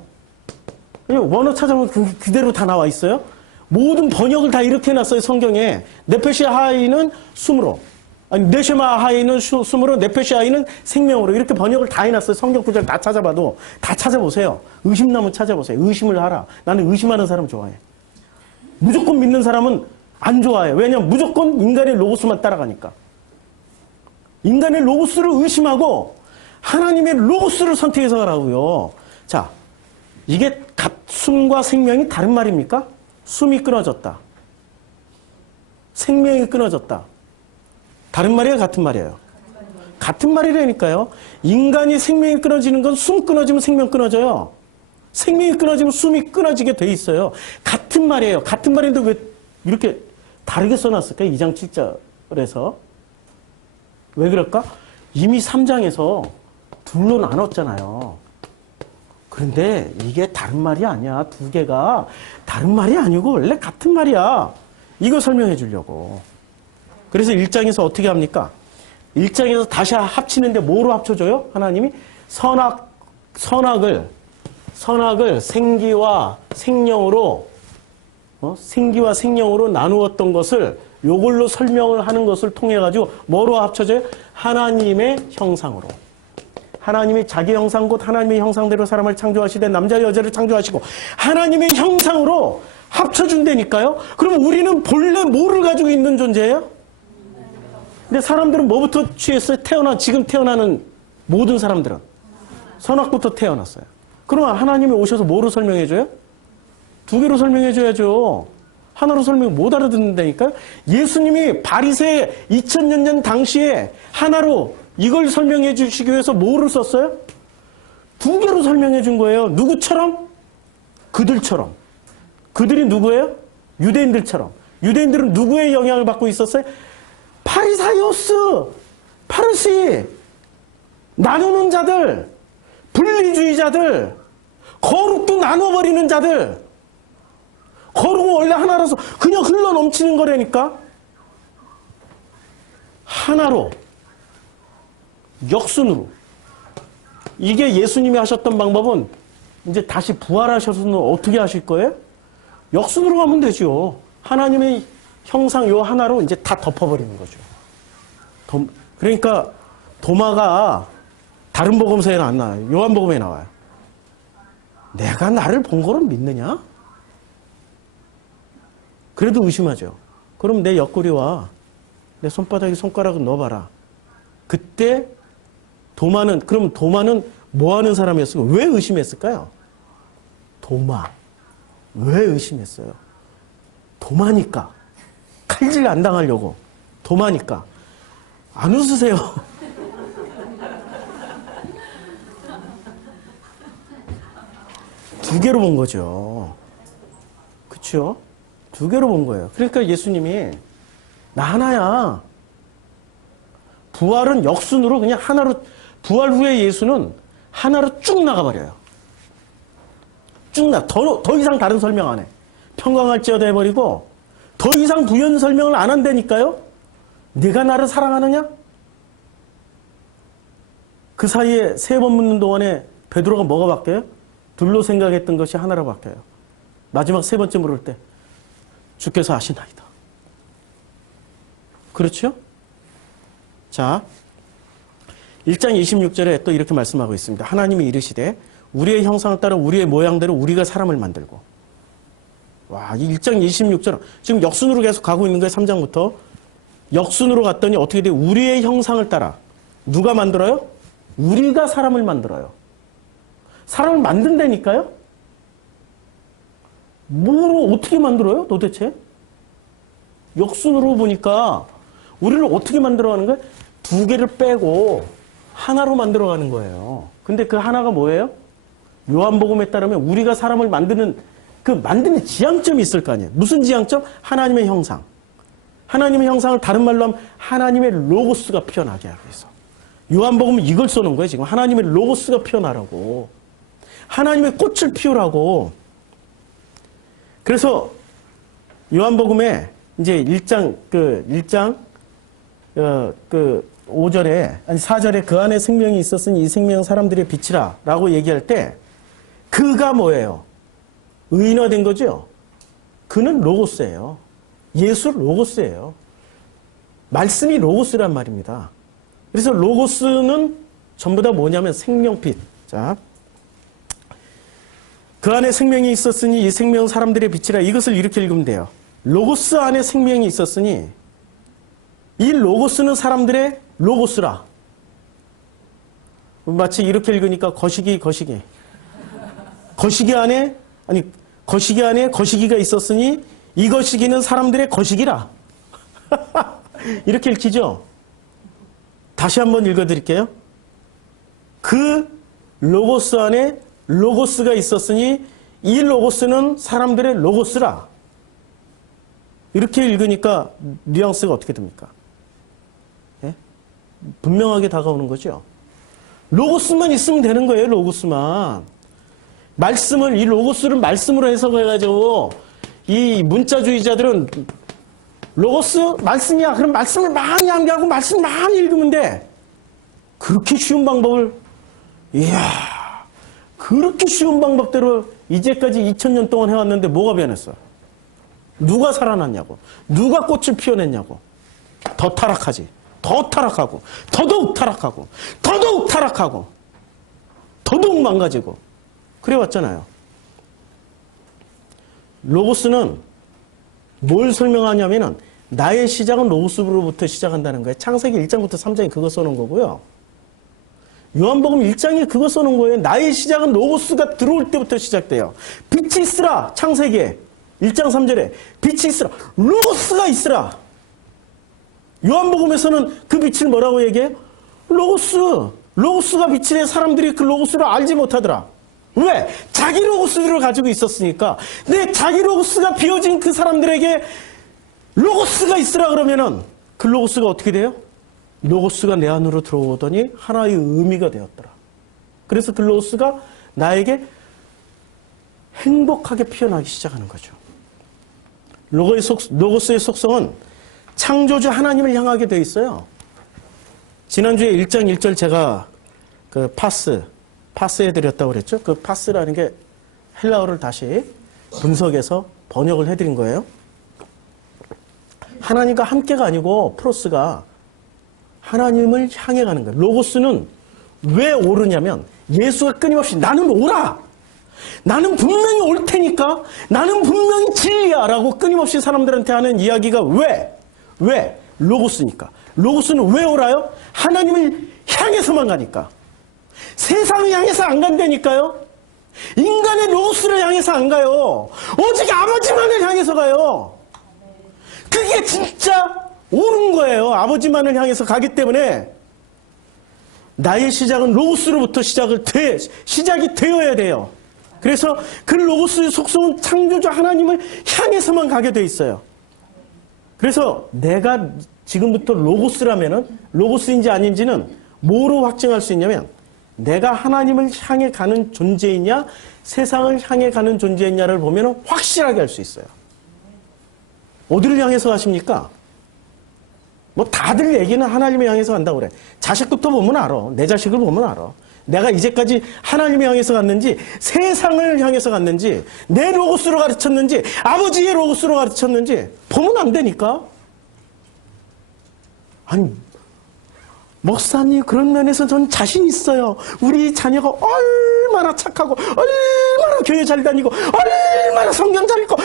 원어 찾아보면 그대로 다 나와 있어요. 모든 번역을 다 이렇게 해놨어요. 성경에. 네페시아하이는 숨으로. 아니, 네시마하이는 숨으로, 네페시아하이는 생명으로. 이렇게 번역을 다 해놨어요. 성경 구절 다 찾아봐도. 다 찾아보세요. 의심나면 찾아보세요. 의심을 하라. 나는 의심하는 사람 좋아해. 무조건 믿는 사람은 안 좋아해. 왜냐면 무조건 인간의 로고스만 따라가니까. 인간의 로고스를 의심하고 하나님의 로고스를 선택해서 가라고요. 자, 이게 숨과 생명이 다른 말입니까? 숨이 끊어졌다. 생명이 끊어졌다. 다른 말이에요? 같은 말이에요? 같은 말이라니까요. 인간이 생명이 끊어지는 건 숨 끊어지면 생명 끊어져요. 생명이 끊어지면 숨이 끊어지게 돼 있어요. 같은 말이에요. 같은 말인데 왜 이렇게 다르게 써놨을까요? 2장 7절에서. 왜 그럴까? 이미 3장에서 둘로 나눴잖아요. 그런데 이게 다른 말이 아니야. 두 개가 다른 말이 아니고 원래 같은 말이야. 이거 설명해 주려고. 그래서 1장에서 어떻게 합니까? 1장에서 다시 합치는데 뭐로 합쳐줘요? 하나님이 선악을 생기와 생명으로 나누었던 것을 요걸로 설명을 하는 것을 통해 가지고 뭐로 합쳐져요? 하나님의 형상으로. 하나님이 자기 형상 곧 하나님의 형상대로 사람을 창조하시되 남자 여자를 창조하시고 하나님의 형상으로 합쳐준다니까요. 그럼 우리는 본래 뭐를 가지고 있는 존재예요? 근데 사람들은 뭐부터 취했어요? 지금 태어나는 모든 사람들은 선악부터 태어났어요. 그러면 하나님이 오셔서 뭐로 설명해줘요? 두 개로 설명해줘야죠. 하나로 설명 못 알아듣는다니까요. 예수님이 바리새 2000년 전 당시에 하나로 이걸 설명해 주시기 위해서 뭐를 썼어요? 두 개로 설명해 준 거예요. 누구처럼? 그들처럼. 그들이 누구예요? 유대인들처럼. 유대인들은 누구의 영향을 받고 있었어요? 파리사이오스, 파르시, 나누는 자들, 분리주의자들, 거룩도 나눠버리는 자들. 거룩은 원래 하나라서 그냥 흘러 넘치는 거라니까. 하나로, 역순으로. 이게 예수님이 하셨던 방법은 이제 다시 부활하셔서는 어떻게 하실 거예요? 역순으로 가면 되죠. 하나님의 형상 요 하나로 이제 다 덮어버리는 거죠. 그러니까 도마가 다른 복음서에는 안 나와요. 요한복음에 나와요. 내가 나를 본 거를 믿느냐? 그래도 의심하죠. 그럼 내 옆구리와 내 손바닥에 손가락을 넣어봐라. 그때 도마는 뭐 하는 사람이었을까요? 왜 의심했을까요? 도마. 왜 의심했어요? 도마니까. 칼질 안 당하려고. 도마니까. 안 웃으세요. 두 개로 본 거죠. 그렇죠? 두 개로 본 거예요. 그러니까 예수님이 나 하나야. 부활은 역순으로 그냥 하나로, 부활 후에 예수는 하나로 쭉 나가버려요. 쭉 더 이상 다른 설명 안 해. 평강할지어다 해버리고 더 이상 부연 설명을 안 한다니까요. 네가 나를 사랑하느냐? 그 사이에 3번 묻는 동안에 베드로가 뭐가 바뀌어요? 둘로 생각했던 것이 하나로 바뀌어요. 마지막 3번째 물을 때 주께서 아시나이다. 그렇죠? 자, 1장 26절에 또 이렇게 말씀하고 있습니다. 하나님이 이르시되 우리의 형상을 따라 우리의 모양대로 우리가 사람을 만들고. 와, 이 1장 26절 지금 역순으로 계속 가고 있는 거예요. 3장부터. 역순으로 갔더니 어떻게 돼요? 우리의 형상을 따라. 누가 만들어요? 우리가 사람을 만들어요. 사람을 만든다니까요? 뭐로 어떻게 만들어요? 도대체? 역순으로 보니까 우리를 어떻게 만들어가는 거예요? 두 개를 빼고 하나로 만들어가는 거예요. 근데 그 하나가 뭐예요? 요한복음에 따르면 우리가 사람을 만드는 그 만드는 지향점이 있을 거 아니에요. 무슨 지향점? 하나님의 형상. 하나님의 형상을 다른 말로 하면 하나님의 로고스가 피어나게 하기 위해서. 요한복음은 이걸 써놓은 거예요. 지금 하나님의 로고스가 피어나라고. 하나님의 꽃을 피우라고. 그래서 요한복음에 이제 1장 5절에 아니 4절에 그 안에 생명이 있었으니 이 생명은 사람들의 빛이라 라고 얘기할 때 그가 뭐예요? 의인화된 거죠. 그는 로고스예요. 예수 로고스예요. 말씀이 로고스란 말입니다. 그래서 로고스는 전부 다 뭐냐면 생명빛. 자, 그 안에 생명이 있었으니 이 생명은 사람들의 빛이라. 이것을 이렇게 읽으면 돼요. 로고스 안에 생명이 있었으니 이 로고스는 사람들의 로고스라. 마치 이렇게 읽으니까 거시기 안에 거시기가 있었으니 이 거시기는 사람들의 거시기라. 이렇게 읽히죠? 다시 한번 읽어드릴게요. 그 로고스 안에 로고스가 있었으니 이 로고스는 사람들의 로고스라. 이렇게 읽으니까 뉘앙스가 어떻게 됩니까? 예? 분명하게 다가오는 거죠. 로고스만 있으면 되는 거예요. 로고스만. 이 로고스를 말씀으로 해석해가지고 이 문자주의자들은 로고스 말씀이야. 그럼 말씀을 많이 암기하고 말씀 많이 읽으면 돼. 그렇게 쉬운 방법을, 그렇게 쉬운 방법대로 이제까지 2000년 동안 해왔는데 뭐가 변했어? 누가 살아났냐고. 누가 꽃을 피워냈냐고. 더 타락하지. 더 타락하고, 더더욱 타락하고, 더더욱 타락하고, 더더욱 망가지고. 그래 왔잖아요. 로고스는 뭘 설명하냐면은 나의 시작은 로고스로부터 시작한다는 거예요. 창세기 1장부터 3장에 그거 써놓은 거고요. 요한복음 1장에 그거 써놓은 거예요. 나의 시작은 로고스가 들어올 때부터 시작돼요. 빛이 있으라. 창세기에 1장 3절에 빛이 있으라. 로고스가 있으라. 요한복음에서는 그 빛을 뭐라고 얘기해요? 로고스. 로고스가 빛이래. 사람들이 그 로고스를 알지 못하더라. 왜? 자기 로고스를 가지고 있었으니까. 근데 자기 로고스가 비워진 그 사람들에게 로고스가 있으라 그러면은 그 로고스가 어떻게 돼요? 로고스가 내 안으로 들어오더니 하나의 의미가 되었더라. 그래서 그 로고스가 나에게 행복하게 피어나기 시작하는 거죠. 로고스의 속성은 창조주 하나님을 향하게 돼 있어요. 지난주에 1장 1절 제가 그 파스해드렸다고 그랬죠. 그 파스라는 게 헬라어를 다시 분석해서 번역을 해드린 거예요. 하나님과 함께가 아니고 프로스가 하나님을 향해 가는 거예요. 로고스는 왜 오르냐면 예수가 끊임없이 나는 오라! 나는 분명히 올 테니까 나는 분명히 진리야 라고 끊임없이 사람들한테 하는 이야기가 왜? 로고스니까. 로고스는 왜 오라요? 하나님을 향해서만 가니까. 세상을 향해서 안 간다니까요. 인간의 로고스를 향해서 안 가요. 오직 아버지만을 향해서 가요. 그게 진짜 오는 거예요. 아버지만을 향해서 가기 때문에 나의 시작은 로고스로부터 시작이 되어야 돼요. 그래서 그 로고스의 속성은 창조주 하나님을 향해서만 가게 돼 있어요. 그래서 내가 지금부터 로고스라면은 로고스인지 아닌지는 뭐로 확증할 수 있냐면 내가 하나님을 향해 가는 존재이냐 세상을 향해 가는 존재이냐를 보면 확실하게 알 수 있어요. 어디를 향해서 가십니까? 뭐 다들 얘기는 하나님을 향해서 간다고 그래. 자식부터 보면 알아. 내 자식을 보면 알아. 내가 이제까지 하나님을 향해서 갔는지 세상을 향해서 갔는지 내 로고스로 가르쳤는지 아버지의 로고스로 가르쳤는지 보면 안 되니까. 아니 목사님 그런 면에서 전 자신 있어요. 우리 자녀가 얼마나 착하고 얼마나 교회 잘 다니고 얼마나 성경 잘 읽고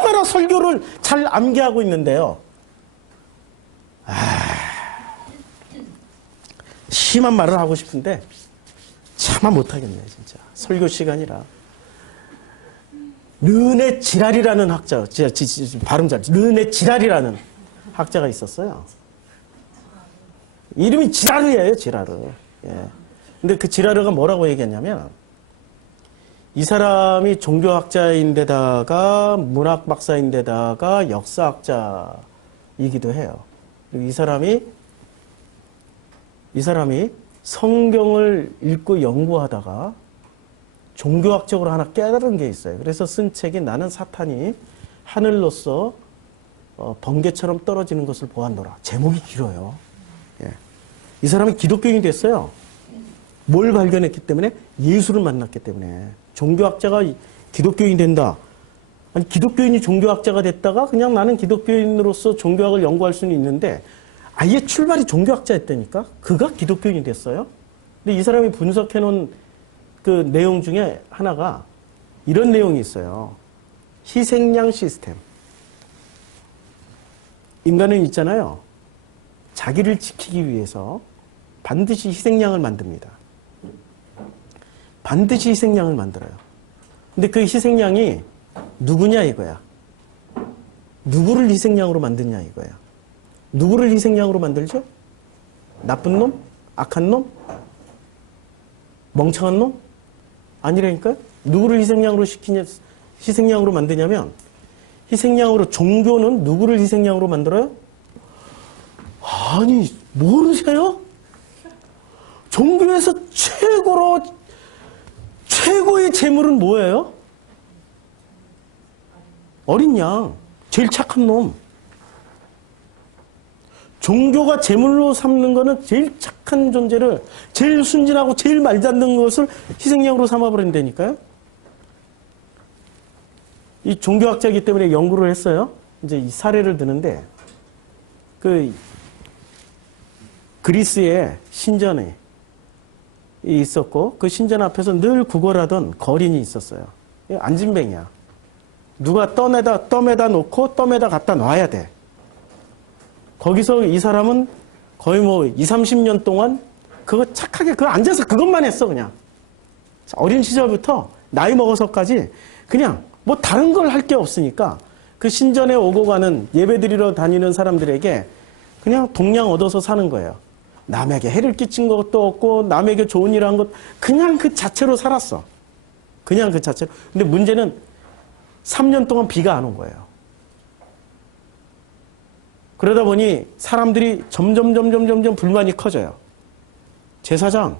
얼마나 설교를 잘 암기하고 있는데요. 심한 말을 하고 싶은데 차마 못하겠네 진짜. 설교 시간이라. 르네 지랄이라는 학자, 발음 잘, 르네 지랄이라는 학자가 있었어요. 이름이 지라르예요, 지라르. 예. 근데 그 지라르가 뭐라고 얘기했냐면, 이 사람이 종교학자인데다가 문학 박사인데다가 역사학자이기도 해요. 그리고 이 사람이 성경을 읽고 연구하다가 종교학적으로 하나 깨달은 게 있어요. 그래서 쓴 책이 나는 사탄이 하늘로서 번개처럼 떨어지는 것을 보았노라. 제목이 길어요. 예. 이 사람이 기독교인이 됐어요. 뭘 발견했기 때문에? 예수를 만났기 때문에. 종교학자가 기독교인이 된다. 아니, 기독교인이 종교학자가 됐다가 그냥 나는 기독교인으로서 종교학을 연구할 수는 있는데 아예 출발이 종교학자였다니까? 그가 기독교인이 됐어요. 근데 이 사람이 분석해 놓은 그 내용 중에 하나가 이런 내용이 있어요. 희생양 시스템. 인간은 있잖아요. 자기를 지키기 위해서 반드시 희생양을 만듭니다. 반드시 희생양을 만들어요. 근데 그 희생양이 누구냐 이거야. 누구를 희생양으로 만드냐 이거야. 누구를 희생양으로 만들죠? 나쁜 놈? 악한 놈? 멍청한 놈? 아니라니까요? 누구를 희생양으로 만드냐면 희생양으로 종교는 누구를 희생양으로 만들어요? 아니 모르세요? 종교에서 최고의 재물은 뭐예요? 어린 양, 제일 착한 놈. 종교가 재물로 삼는 거는 제일 착한 존재를, 제일 순진하고 제일 말도 안 되는 것을 희생양으로 삼아버린다니까요. 이 종교학자이기 때문에 연구를 했어요. 이제 이 사례를 드는데, 그 그리스의 신전에 있었고, 그 신전 앞에서 늘 구걸하던 거린이 있었어요. 안진뱅이야. 누가 떠매다 놓고 떠매다 갖다 놔야 돼. 거기서 이 사람은 거의 뭐 20, 30년 동안 그거 착하게 그거 앉아서 그것만 했어 그냥. 어린 시절부터 나이 먹어서까지 그냥 뭐 다른 걸 할 게 없으니까 그 신전에 오고 가는 예배드리러 다니는 사람들에게 그냥 동량 얻어서 사는 거예요. 남에게 해를 끼친 것도 없고 남에게 좋은 일 한 것 그냥 그 자체로 살았어. 그냥 그 자체로. 근데 문제는 3년 동안 비가 안 온 거예요. 그러다 보니 사람들이 점점 불만이 커져요. 제사장,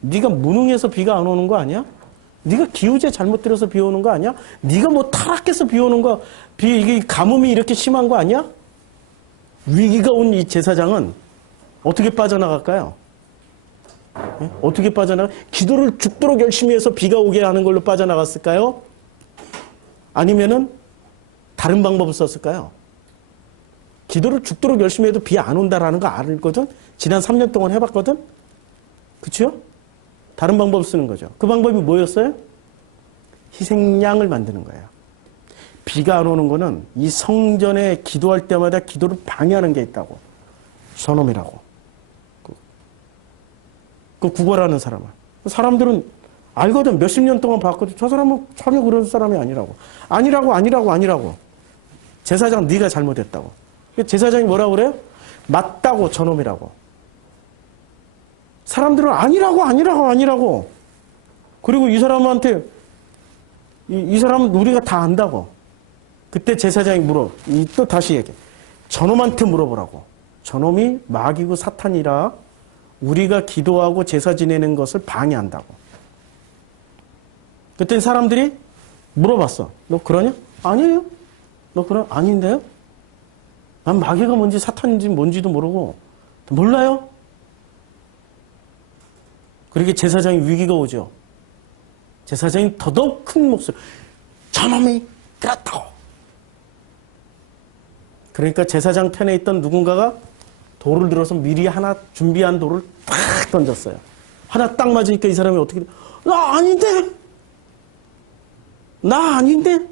네가 무능해서 비가 안 오는 거 아니야? 네가 기우제 잘못 들여서 비 오는 거 아니야? 네가 뭐 타락해서 비 오는 거, 이게 가뭄이 이렇게 심한 거 아니야? 위기가 온 이 제사장은 어떻게 빠져나갈까요? 네? 어떻게 빠져나가? 기도를 죽도록 열심히 해서 비가 오게 하는 걸로 빠져나갔을까요? 아니면은 다른 방법을 썼을까요? 기도를 죽도록 열심히 해도 비 안 온다라는 거 알거든? 지난 3년 동안 해봤거든? 그쵸? 다른 방법을 쓰는 거죠. 그 방법이 뭐였어요? 희생양을 만드는 거예요. 비가 안 오는 거는 이 성전에 기도할 때마다 기도를 방해하는 게 있다고. 저놈이라고. 그 구걸하는 사람은. 사람들은 알거든. 몇십 년 동안 봤거든. 저 사람은 전혀 그런 사람이 아니라고. 아니라고. 제사장 네가 잘못했다고. 제사장이 뭐라고 그래요? 맞다고 저놈이라고. 사람들은 아니라고. 그리고 이 사람한테 이 사람은 우리가 다 안다고. 그때 제사장이 또 다시 얘기해. 저놈한테 물어보라고. 저놈이 마귀고 사탄이라 우리가 기도하고 제사 지내는 것을 방해한다고. 그때 사람들이 물어봤어. 너 그러냐? 아니에요. 아닌데요? 난 마귀가 뭔지 사탄인지 뭔지도 모르고 몰라요. 그렇게 제사장이 위기가 오죠. 제사장이 더더욱 큰 목소리 저놈이 그렇다고. 그러니까 제사장 편에 있던 누군가가 돌을 들어서 미리 하나 준비한 돌을 딱 던졌어요. 하나 딱 맞으니까 이 사람이 어떻게 나 아닌데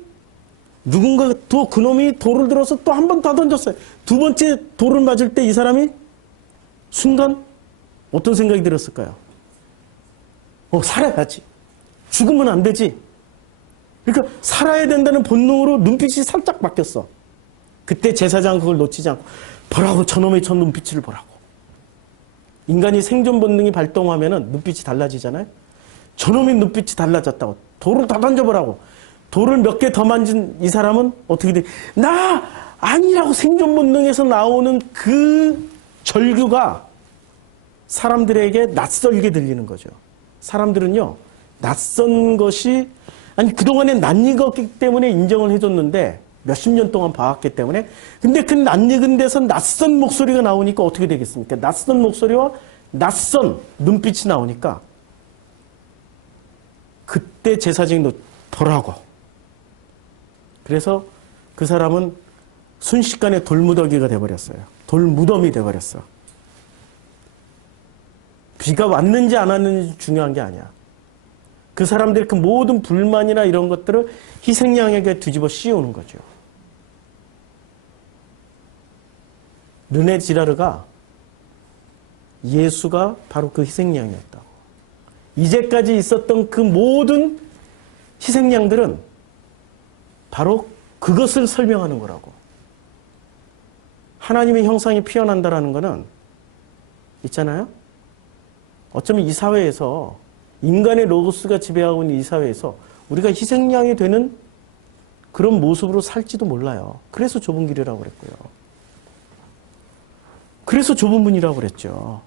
누군가 또 그놈이 돌을 들어서 또 한 번 더 던졌어요. 두 번째 돌을 맞을 때 이 사람이 순간 어떤 생각이 들었을까요? 살아야지. 죽으면 안 되지. 그러니까 살아야 된다는 본능으로 눈빛이 살짝 바뀌었어. 그때 제사장 그걸 놓치지 않고 보라고 저놈의 저 눈빛을 보라고. 인간이 생존 본능이 발동하면 눈빛이 달라지잖아요. 저놈의 눈빛이 달라졌다고. 돌을 다 던져보라고. 돌을 몇 개 더 만진 이 사람은 어떻게 돼? 나 아니라고. 생존 본능에서 나오는 그 절규가 사람들에게 낯설게 들리는 거죠. 사람들은요, 낯선 것이, 그동안에 낯익었기 때문에 인정을 해줬는데, 몇십 년 동안 봐왔기 때문에, 근데 그 낯익은 데서 낯선 목소리가 나오니까 어떻게 되겠습니까? 낯선 목소리와 낯선 눈빛이 나오니까, 그때 제사장이 보라고. 그래서 그 사람은 순식간에 돌무더기가 돼버렸어요. 돌무덤이 돼버렸어. 비가 왔는지 안 왔는지 중요한 게 아니야. 그 사람들의 그 모든 불만이나 이런 것들을 희생양에게 뒤집어 씌우는 거죠. 르네 지라르가 예수가 바로 그 희생양이었다고. 이제까지 있었던 그 모든 희생양들은 바로 그것을 설명하는 거라고. 하나님의 형상이 피어난다라는 거는 있잖아요. 어쩌면 이 사회에서 인간의 로고스가 지배하고 있는 이 사회에서 우리가 희생양이 되는 그런 모습으로 살지도 몰라요. 그래서 좁은 길이라고 그랬고요. 그래서 좁은 문이라고 그랬죠.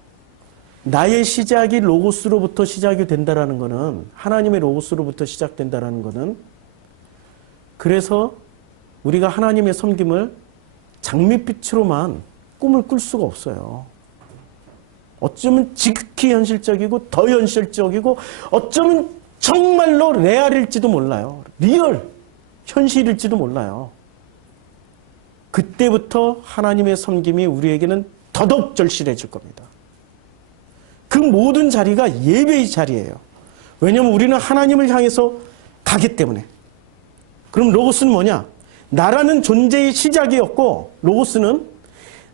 나의 시작이 로고스로부터 시작이 된다라는 거는, 하나님의 로고스로부터 시작된다라는 거는, 그래서 우리가 하나님의 섬김을 장밋빛으로만 꿈을 꿀 수가 없어요. 어쩌면 지극히 현실적이고 더 현실적이고 어쩌면 정말로 레알일지도 몰라요. 리얼, 현실일지도 몰라요. 그때부터 하나님의 섬김이 우리에게는 더더욱 절실해질 겁니다. 그 모든 자리가 예배의 자리예요. 왜냐하면 우리는 하나님을 향해서 가기 때문에. 그럼 로고스는 뭐냐? 나라는 존재의 시작이었고, 로고스는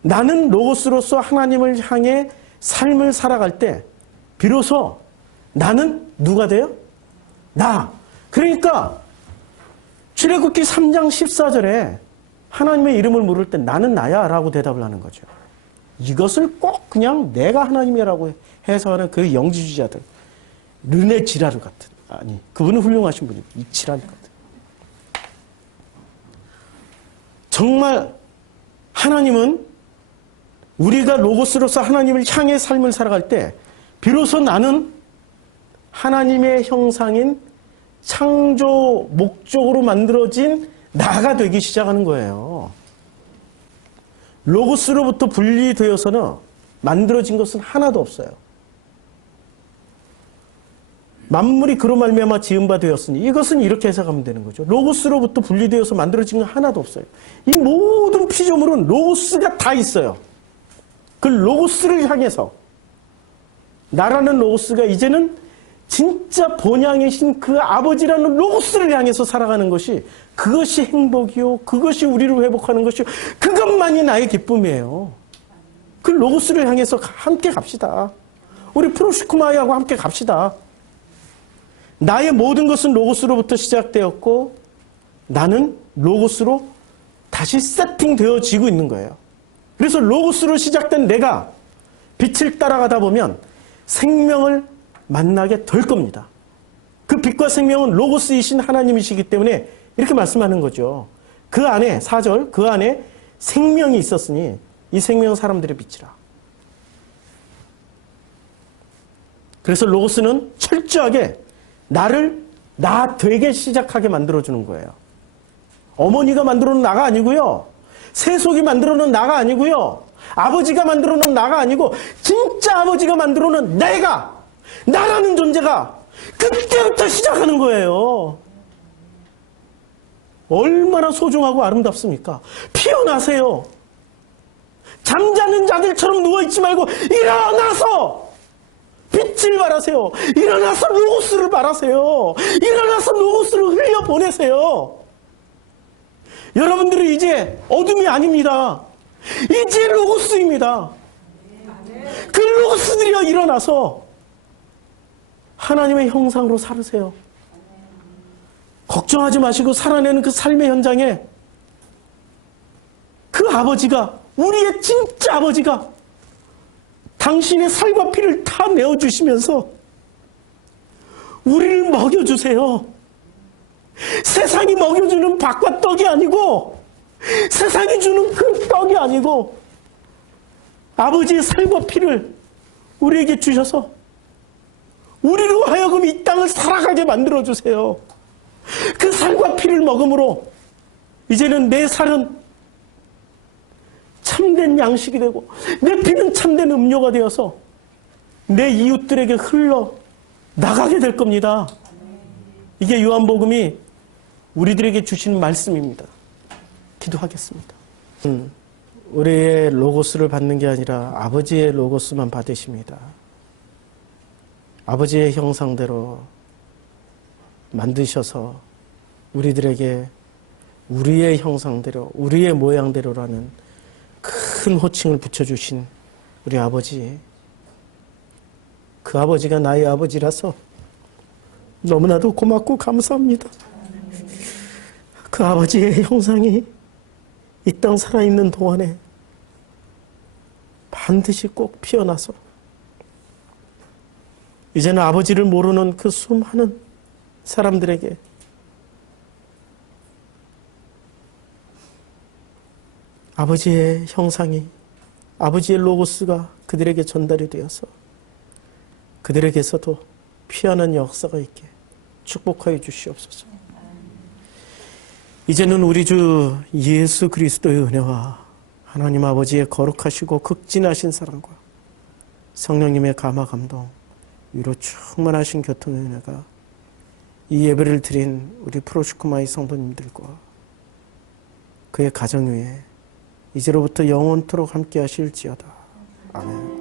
나는 로고스로서 하나님을 향해 삶을 살아갈 때 비로소 나는 누가 돼요? 나. 그러니까 출애굽기 3장 14절에 하나님의 이름을 물을 때 나는 나야 라고 대답을 하는 거죠. 이것을 꼭 그냥 내가 하나님이라고 해석하는 그 영지주의자들, 르네 지라르 같은, 아니 그분은 훌륭하신 분이에요. 이 지라르 같은. 정말 하나님은 우리가 로고스로서 하나님을 향해 삶을 살아갈 때 비로소 나는 하나님의 형상인 창조 목적으로 만들어진 나가 되기 시작하는 거예요. 로고스로부터 분리되어서는 만들어진 것은 하나도 없어요. 만물이 그로 말미암아 지은 바 되었으니 이것은 이렇게 해석하면 되는 거죠. 로고스로부터 분리되어서 만들어진 건 하나도 없어요. 이 모든 피조물은 로고스가 다 있어요. 그 로고스를 향해서 나라는 로고스가 이제는 진짜 본향이신 그 아버지라는 로고스를 향해서 살아가는 것이 그것이 행복이요. 그것이 우리를 회복하는 것이요. 그것만이 나의 기쁨이에요. 그 로고스를 향해서 함께 갑시다. 우리 프로시쿠마이하고 함께 갑시다. 나의 모든 것은 로고스로부터 시작되었고 나는 로고스로 다시 세팅되어지고 있는 거예요. 그래서 로고스로 시작된 내가 빛을 따라가다 보면 생명을 만나게 될 겁니다. 그 빛과 생명은 로고스이신 하나님이시기 때문에 이렇게 말씀하는 거죠. 그 안에 4절 그 안에 생명이 있었으니 이 생명은 사람들의 빛이라. 그래서 로고스는 철저하게 나를 나 되게 시작하게 만들어주는 거예요. 어머니가 만들어놓은 나가 아니고요. 세속이 만들어놓은 나가 아니고요. 아버지가 만들어놓은 나가 아니고 진짜 아버지가 만들어놓은 내가 나라는 존재가 그때부터 시작하는 거예요. 얼마나 소중하고 아름답습니까? 피어나세요. 잠자는 자들처럼 누워있지 말고 일어나서 빛을 발하세요. 일어나서 로고스를 발하세요. 일어나서 로고스를 흘려보내세요. 여러분들은 이제 어둠이 아닙니다. 이제 로고스입니다. 그 로고스들이여 일어나서 하나님의 형상으로 살으세요. 걱정하지 마시고 살아내는 그 삶의 현장에 그 아버지가 우리의 진짜 아버지가 당신의 살과 피를 다 내어주시면서 우리를 먹여주세요. 세상이 먹여주는 밥과 떡이 아니고 세상이 주는 그 떡이 아니고 아버지의 살과 피를 우리에게 주셔서 우리로 하여금 이 땅을 살아가게 만들어주세요. 그 살과 피를 먹음으로 이제는 내 살은 참된 양식이 되고 내 피는 참된 음료가 되어서 내 이웃들에게 흘러 나가게 될 겁니다. 이게 요한복음이 우리들에게 주신 말씀입니다. 기도하겠습니다. 우리의 로고스를 받는 게 아니라 아버지의 로고스만 받으십니다. 아버지의 형상대로 만드셔서 우리들에게 우리의 형상대로 우리의 모양대로라는 큰 호칭을 붙여주신 우리 아버지, 그 아버지가 나의 아버지라서 너무나도 고맙고 감사합니다. 그 아버지의 형상이 이 땅 살아있는 동안에 반드시 꼭 피어나서 이제는 아버지를 모르는 그 수많은 사람들에게 아버지의 형상이, 아버지의 로고스가 그들에게 전달이 되어서 그들에게서도 피어난 역사가 있게 축복하여 주시옵소서. 이제는 우리 주 예수 그리스도의 은혜와 하나님 아버지의 거룩하시고 극진하신 사랑과 성령님의 감화 감동, 위로 충만하신 교통의 은혜가 이 예배를 드린 우리 프로시쿠마이 성도님들과 그의 가정 위에 이제로부터 영원토록 함께 하실지어다. 아멘.